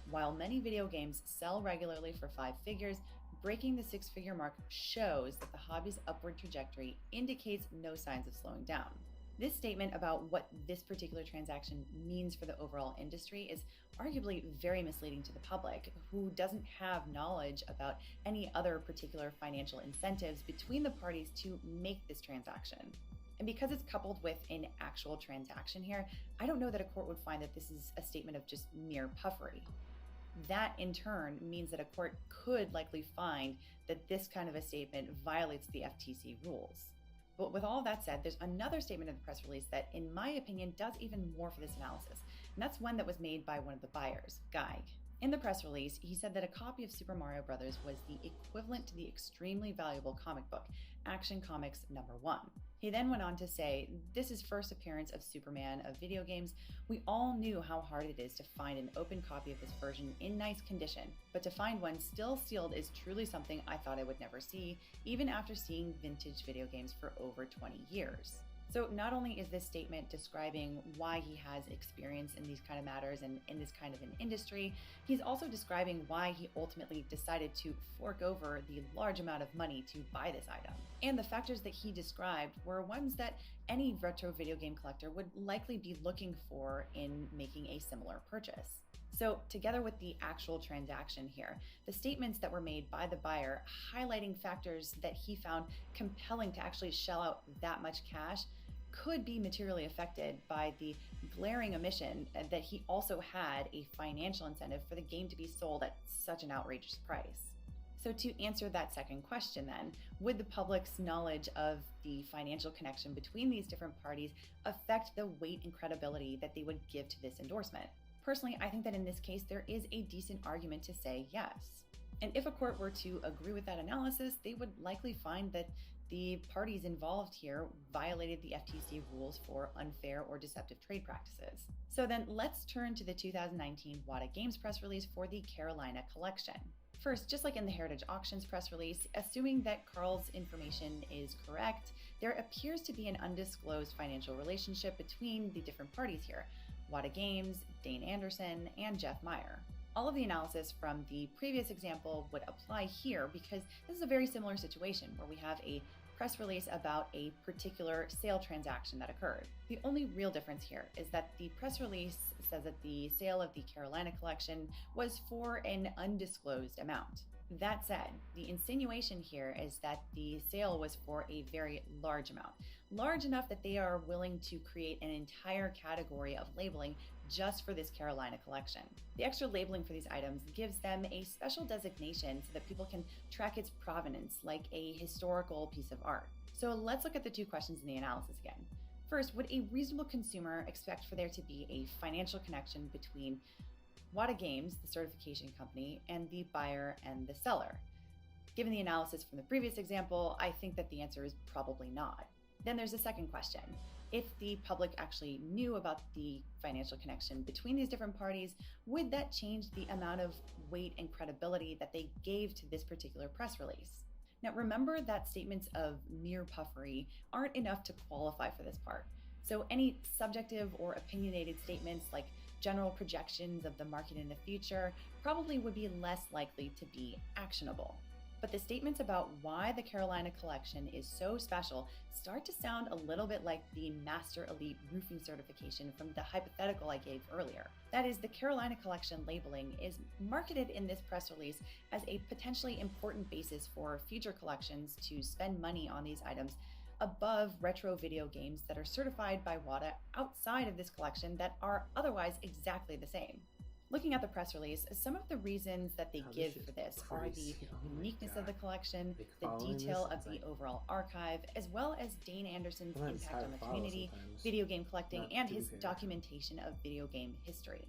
While many video games sell regularly for 5 figures, breaking the 6-figure mark shows that the hobby's upward trajectory indicates no signs of slowing down. This statement about what this particular transaction means for the overall industry is arguably very misleading to the public, who doesn't have knowledge about any other particular financial incentives between the parties to make this transaction. And because it's coupled with an actual transaction here, I don't know that a court would find that this is a statement of just mere puffery. That in turn means that a court could likely find that this kind of a statement violates the FTC rules. But with all that said, there's another statement in the press release that, in my opinion, does even more for this analysis, and that's one that was made by one of the buyers, Geig. In the press release, he said that a copy of Super Mario Bros. Was the equivalent to the extremely valuable comic book, Action Comics #1. He then went on to say, "This is first appearance of Superman of video games. We all knew how hard it is to find an open copy of this version in nice condition, but to find one still sealed is truly something I thought I would never see, even after seeing vintage video games for over 20 years. So not only is this statement describing why he has experience in these kind of matters and in this kind of an industry, he's also describing why he ultimately decided to fork over the large amount of money to buy this item. And the factors that he described were ones that any retro video game collector would likely be looking for in making a similar purchase. So together with the actual transaction here, the statements that were made by the buyer highlighting factors that he found compelling to actually shell out that much cash could be materially affected by the glaring omission that he also had a financial incentive for the game to be sold at such an outrageous price. So to answer that second question then, would the public's knowledge of the financial connection between these different parties affect the weight and credibility that they would give to this endorsement? Personally, I think that in this case, there is a decent argument to say yes. And if a court were to agree with that analysis, they would likely find that the parties involved here violated the FTC rules for unfair or deceptive trade practices. So then let's turn to the 2019 Wada Games press release for the Carolina collection. First, just like in the Heritage Auctions press release, assuming that Carl's information is correct, there appears to be an undisclosed financial relationship between the different parties here, Wada Games, Dane Anderson, and Jeff Meyer. All of the analysis from the previous example would apply here because this is a very similar situation where we have a press release about a particular sale transaction that occurred. The only real difference here is that the press release says that the sale of the Carolina collection was for an undisclosed amount. That said, the insinuation here is that the sale was for a very large amount, large enough that they are willing to create an entire category of labeling just for this Carolina collection. The extra labeling for these items gives them a special designation so that people can track its provenance like a historical piece of art. So let's look at the two questions in the analysis again. First, would a reasonable consumer expect for there to be a financial connection between Wada Games, the certification company, and the buyer and the seller? Given the analysis from the previous example, I think that the answer is probably not. Then there's a second question. If the public actually knew about the financial connection between these different parties, would that change the amount of weight and credibility that they gave to this particular press release? Now, remember that statements of mere puffery aren't enough to qualify for this part. So any subjective or opinionated statements like general projections of the market in the future probably would be less likely to be actionable. But the statements about why the Carolina collection is so special start to sound a little bit like the Master Elite Roofing certification from the hypothetical I gave earlier. That is, the Carolina collection labeling is marketed in this press release as a potentially important basis for future collections to spend money on these items above retro video games that are certified by Wada outside of this collection that are otherwise exactly the same. Looking at the press release, some of the reasons that they give for this are the uniqueness of the collection, the detail of the overall archive, as well as Dane Anderson's impact on the community, video game collecting, and his documentation of video game history.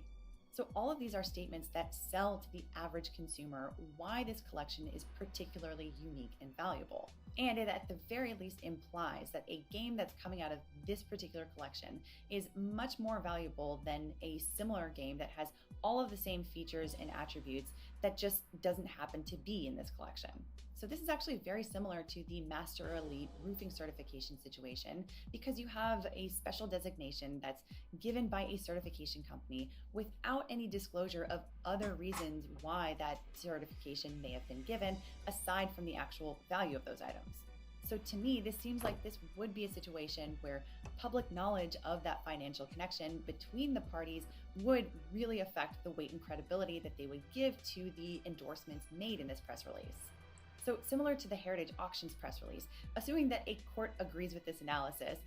So all of these are statements that sell to the average consumer why this collection is particularly unique and valuable. And it at the very least implies that a game that's coming out of this particular collection is much more valuable than a similar game that has all of the same features and attributes that just doesn't happen to be in this collection. So this is actually very similar to the Master Elite Roofing certification situation because you have a special designation that's given by a certification company without any disclosure of other reasons why that certification may have been given aside from the actual value of those items. So to me, this seems like this would be a situation where public knowledge of that financial connection between the parties would really affect the weight and credibility that they would give to the endorsements made in this press release. So similar to the Heritage Auctions press release, assuming that a court agrees with this analysis,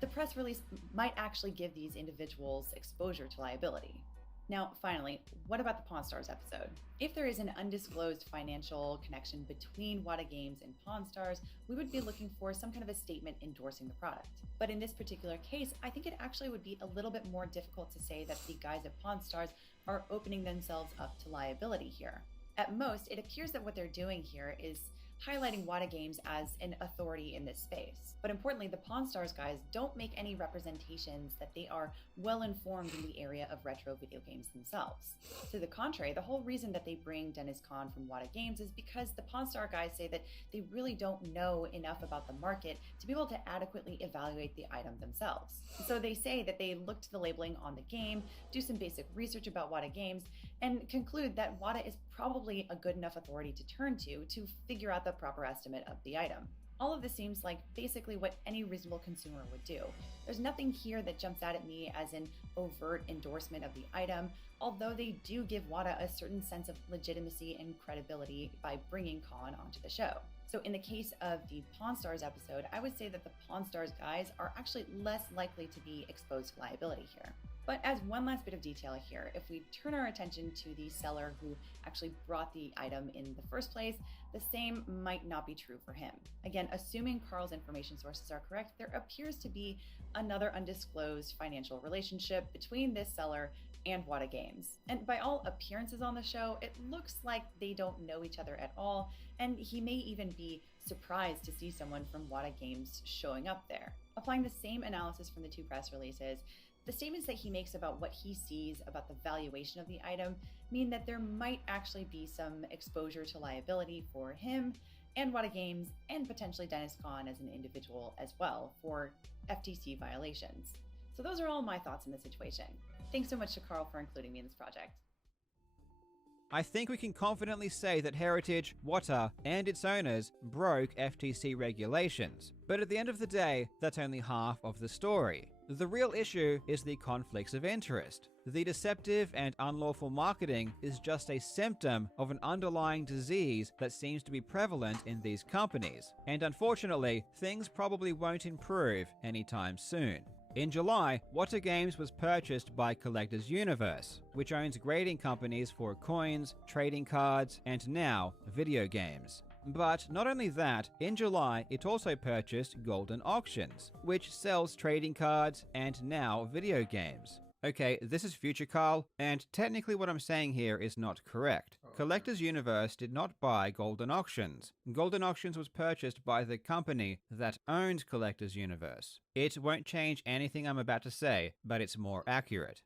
the press release might actually give these individuals exposure to liability. Now, finally, what about the Pawn Stars episode? If there is an undisclosed financial connection between Wada Games and Pawn Stars, we would be looking for some kind of a statement endorsing the product. But in this particular case, I think it actually would be a little bit more difficult to say that the guys at Pawn Stars are opening themselves up to liability here. At most, it appears that what they're doing here is highlighting Wada Games as an authority in this space. But importantly, the Pawn Stars guys don't make any representations that they are well informed in the area of retro video games themselves. To the contrary, the whole reason that they bring Dennis Kahn from Wada Games is because the Pawn Star guys say that they really don't know enough about the market to be able to adequately evaluate the item themselves. So they say that they look to the labeling on the game, do some basic research about Wada Games, and conclude that Wada is probably a good enough authority to turn to figure out the proper estimate of the item. All of this seems like basically what any reasonable consumer would do. There's nothing here that jumps out at me as an overt endorsement of the item, although they do give Wada a certain sense of legitimacy and credibility by bringing Kahn onto the show. So in the case of the Pawn Stars episode, I would say that the Pawn Stars guys are actually less likely to be exposed to liability here. But as one last bit of detail here, if we turn our attention to the seller who actually brought the item in the first place, the same might not be true for him. Again, assuming Carl's information sources are correct, there appears to be another undisclosed financial relationship between this seller and Wada Games. And by all appearances on the show, it looks like they don't know each other at all, and he may even be surprised to see someone from Wada Games showing up there. Applying the same analysis from the two press releases, the statements that he makes about what he sees about the valuation of the item mean that there might actually be some exposure to liability for him and Wada Games, and potentially Dennis Kahn as an individual as well, for FTC violations. So those are all my thoughts in the situation. Thanks so much to Carl for including me in this project. I think we can confidently say that Heritage, Wada, and its owners broke FTC regulations. But at the end of the day, that's only half of the story. The real issue is the conflicts of interest. The deceptive and unlawful marketing is just a symptom of an underlying disease that seems to be prevalent in these companies. And unfortunately, things probably won't improve anytime soon. In July, Wada Games was purchased by Collectors Universe, which owns grading companies for coins, trading cards, and now video games. But not only that, in July it also purchased Golden Auctions, which sells trading cards and now video games. Okay, this is Future Carl, and technically what I'm saying here is not correct. Collectors Universe did not buy Golden Auctions. Golden Auctions was purchased by the company that owned Collectors Universe. It won't change anything I'm about to say, but it's more accurate.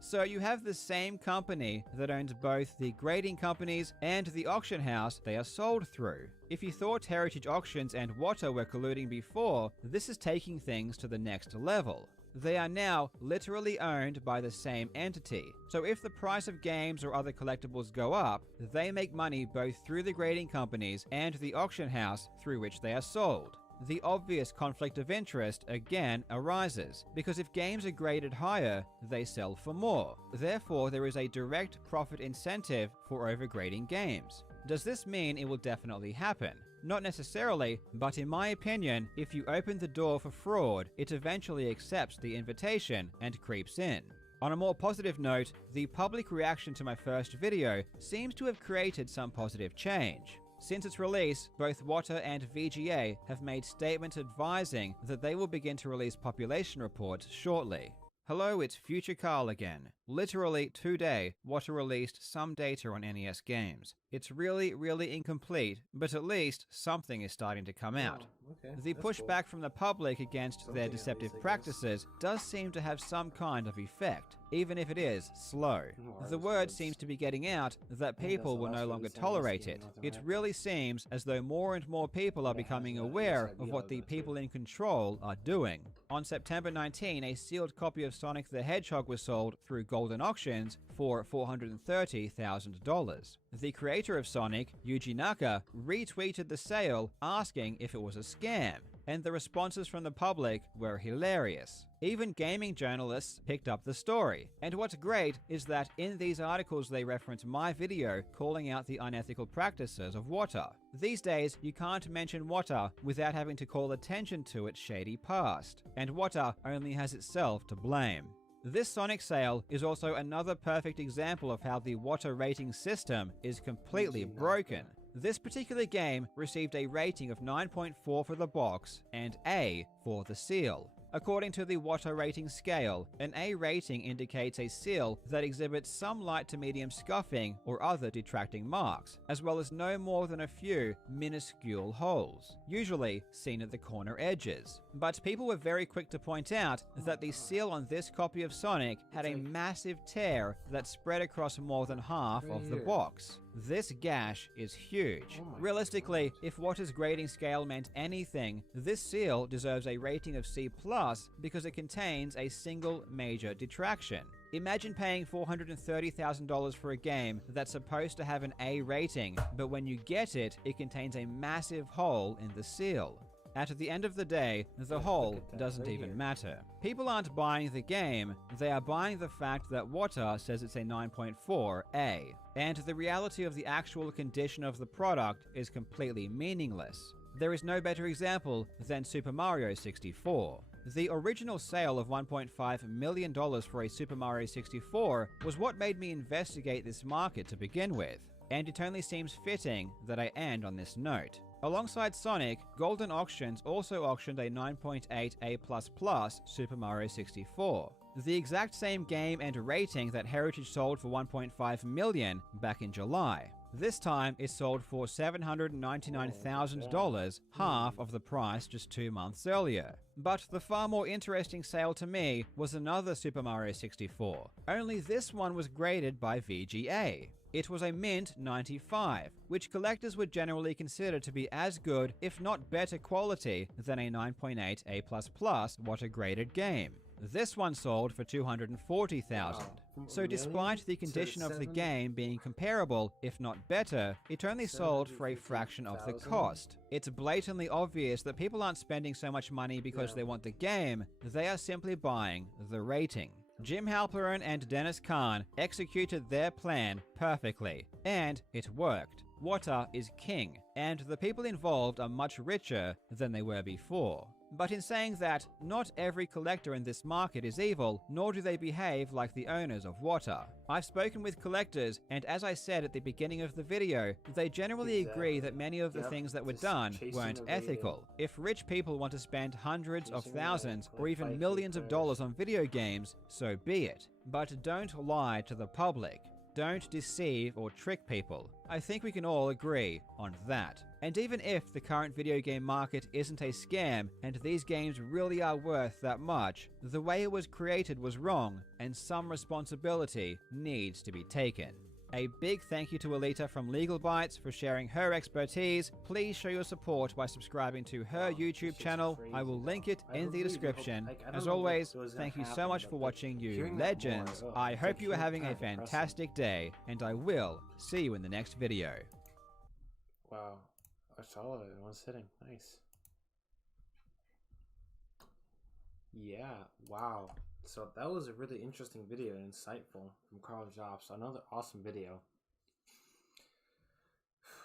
So you have the same company that owns both the grading companies and the auction house they are sold through. If you thought Heritage Auctions and Wada were colluding before, this is taking things to the next level. They are now literally owned by the same entity. So if the price of games or other collectibles go up, they make money both through the grading companies and the auction house through which they are sold. The obvious conflict of interest again arises, because if games are graded higher, they sell for more. Therefore, there is a direct profit incentive for overgrading games. Does this mean it will definitely happen? Not necessarily, but in my opinion, if you open the door for fraud, it eventually accepts the invitation and creeps in. On a more positive note, the public reaction to my first video seems to have created some positive change. Since its release, both Wada and VGA have made statements advising that they will begin to release population reports shortly. Hello, it's Future Carl again. Literally today, Wada released some data on NES games. It's really incomplete, but at least something is starting to come out. Okay, The that's pushback cool. from the public against Something their at least, deceptive I guess. practices does seem to have some kind of effect, even if it is slow. Oh, The artist word codes. seems to be getting out that I think people that's will the no last longer release NES tolerate game it. in North It America. really seems as though more and more people are Yeah, becoming yeah, aware yes, of what the that people too. in control are doing. On September 19, a sealed copy of Sonic the Hedgehog was sold through Golden Auctions for $430,000. The creator of Sonic, Yuji Naka, retweeted the sale asking if it was a scam, and the responses from the public were hilarious. Even gaming journalists picked up the story. And what's great is that in these articles they reference my video calling out the unethical practices of Wada. These days, you can't mention Wada without having to call attention to its shady past, and Wada only has itself to blame. This Sonic sale is also another perfect example of how the Wada rating system is completely broken. This particular game received a rating of 9.4 for the box and A for the seal. According to the Wada rating scale, an A rating indicates a seal that exhibits some light to medium scuffing or other detracting marks, as well as no more than a few minuscule holes, usually seen at the corner edges. But people were very quick to point out that the seal on this copy of Sonic had a massive tear that spread across more than half of the box. This gash is huge. Realistically, if Wada's grading scale meant anything, this seal deserves a rating of C+ because it contains a single major detraction. Imagine paying $430,000 for a game that's supposed to have an A rating, but when you get it, it contains a massive hole in the seal. At the end of the day, the hole doesn't even matter. People aren't buying the game, they are buying the fact that Wada says it's a 9.4 A, and the reality of the actual condition of the product is completely meaningless. There is no better example than Super Mario 64. The original sale of $1.5 million for a Super Mario 64 was what made me investigate this market to begin with, and it only seems fitting that I end on this note. Alongside Sonic, Golden Auctions also auctioned a 9.8 A++ Super Mario 64. the exact same game and rating that Heritage sold for $1.5 million back in July. This time it sold for $799,000, half of the price just 2 months earlier. But the far more interesting sale to me was another Super Mario 64, only this one was graded by VGA. It was a mint 95, which collectors would generally consider to be as good, if not better quality, than a 9.8 A++ Wada graded game. This one sold for $240,000. Wow. So despite the condition of the game being comparable, if not better, it only sold for a fraction of the cost. It's blatantly obvious that people aren't spending so much money because they want the game, they are simply buying the rating. Jim Halperin and Dennis Kahn executed their plan perfectly, and it worked. Wada is king, and the people involved are much richer than they were before. But in saying that, not every collector in this market is evil, nor do they behave like the owners of Wada. I've spoken with collectors, and as I said at the beginning of the video, they generally agree that many of the things that were done weren't ethical. If rich people want to spend hundreds of thousands or even millions of dollars on video games, so be it. But don't lie to the public. Don't deceive or trick people. I think we can all agree on that. And even if the current video game market isn't a scam and these games really are worth that much, the way it was created was wrong and some responsibility needs to be taken. A big thank you to Alita from Legal Bytes for sharing her expertise. Please show your support by subscribing to her YouTube channel. I will link it in the description. As always, thank you so much for watching, you legends. I hope you are having a fantastic day, and I will see you in the next video. Wow. I saw it in one sitting. Nice. Yeah, wow. So that was a really interesting video and insightful from Carl Jobs. Another awesome video.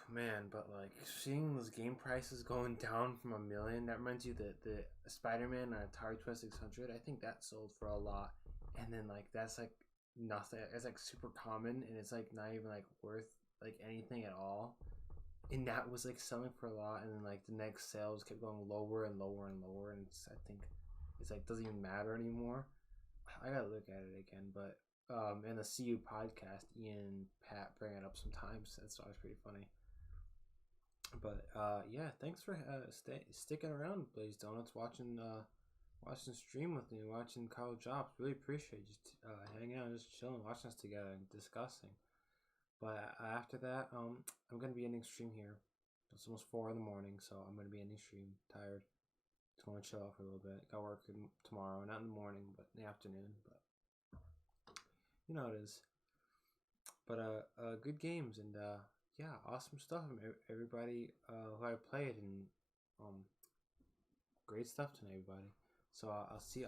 Man, but like seeing those game prices going down from $1 million, that reminds you that the Spider-Man Atari 2600, I think that sold for a lot. And then like that's like nothing. It's like super common and it's like not even like worth like anything at all. And that was like selling for a lot, and then like the next sales kept going lower and lower and lower, and I think it's like doesn't even matter anymore. I gotta look at it again, but in the CU podcast, Ian and Pat bring it up sometimes. That's always pretty funny. But yeah, thanks for sticking around, Blaze Donuts, watching stream with me, watching Carl Jobs. Really appreciate just hanging out, just chilling, watching us together and discussing. But after that, I'm gonna be ending stream here. It's almost 4 in the morning, so I'm gonna be ending stream. Tired. Just want to chill out for a little bit. Got work tomorrow, not in the morning, but in the afternoon. But you know how it is. But good games and yeah, awesome stuff from everybody who I played, and great stuff to everybody. So I'll see you.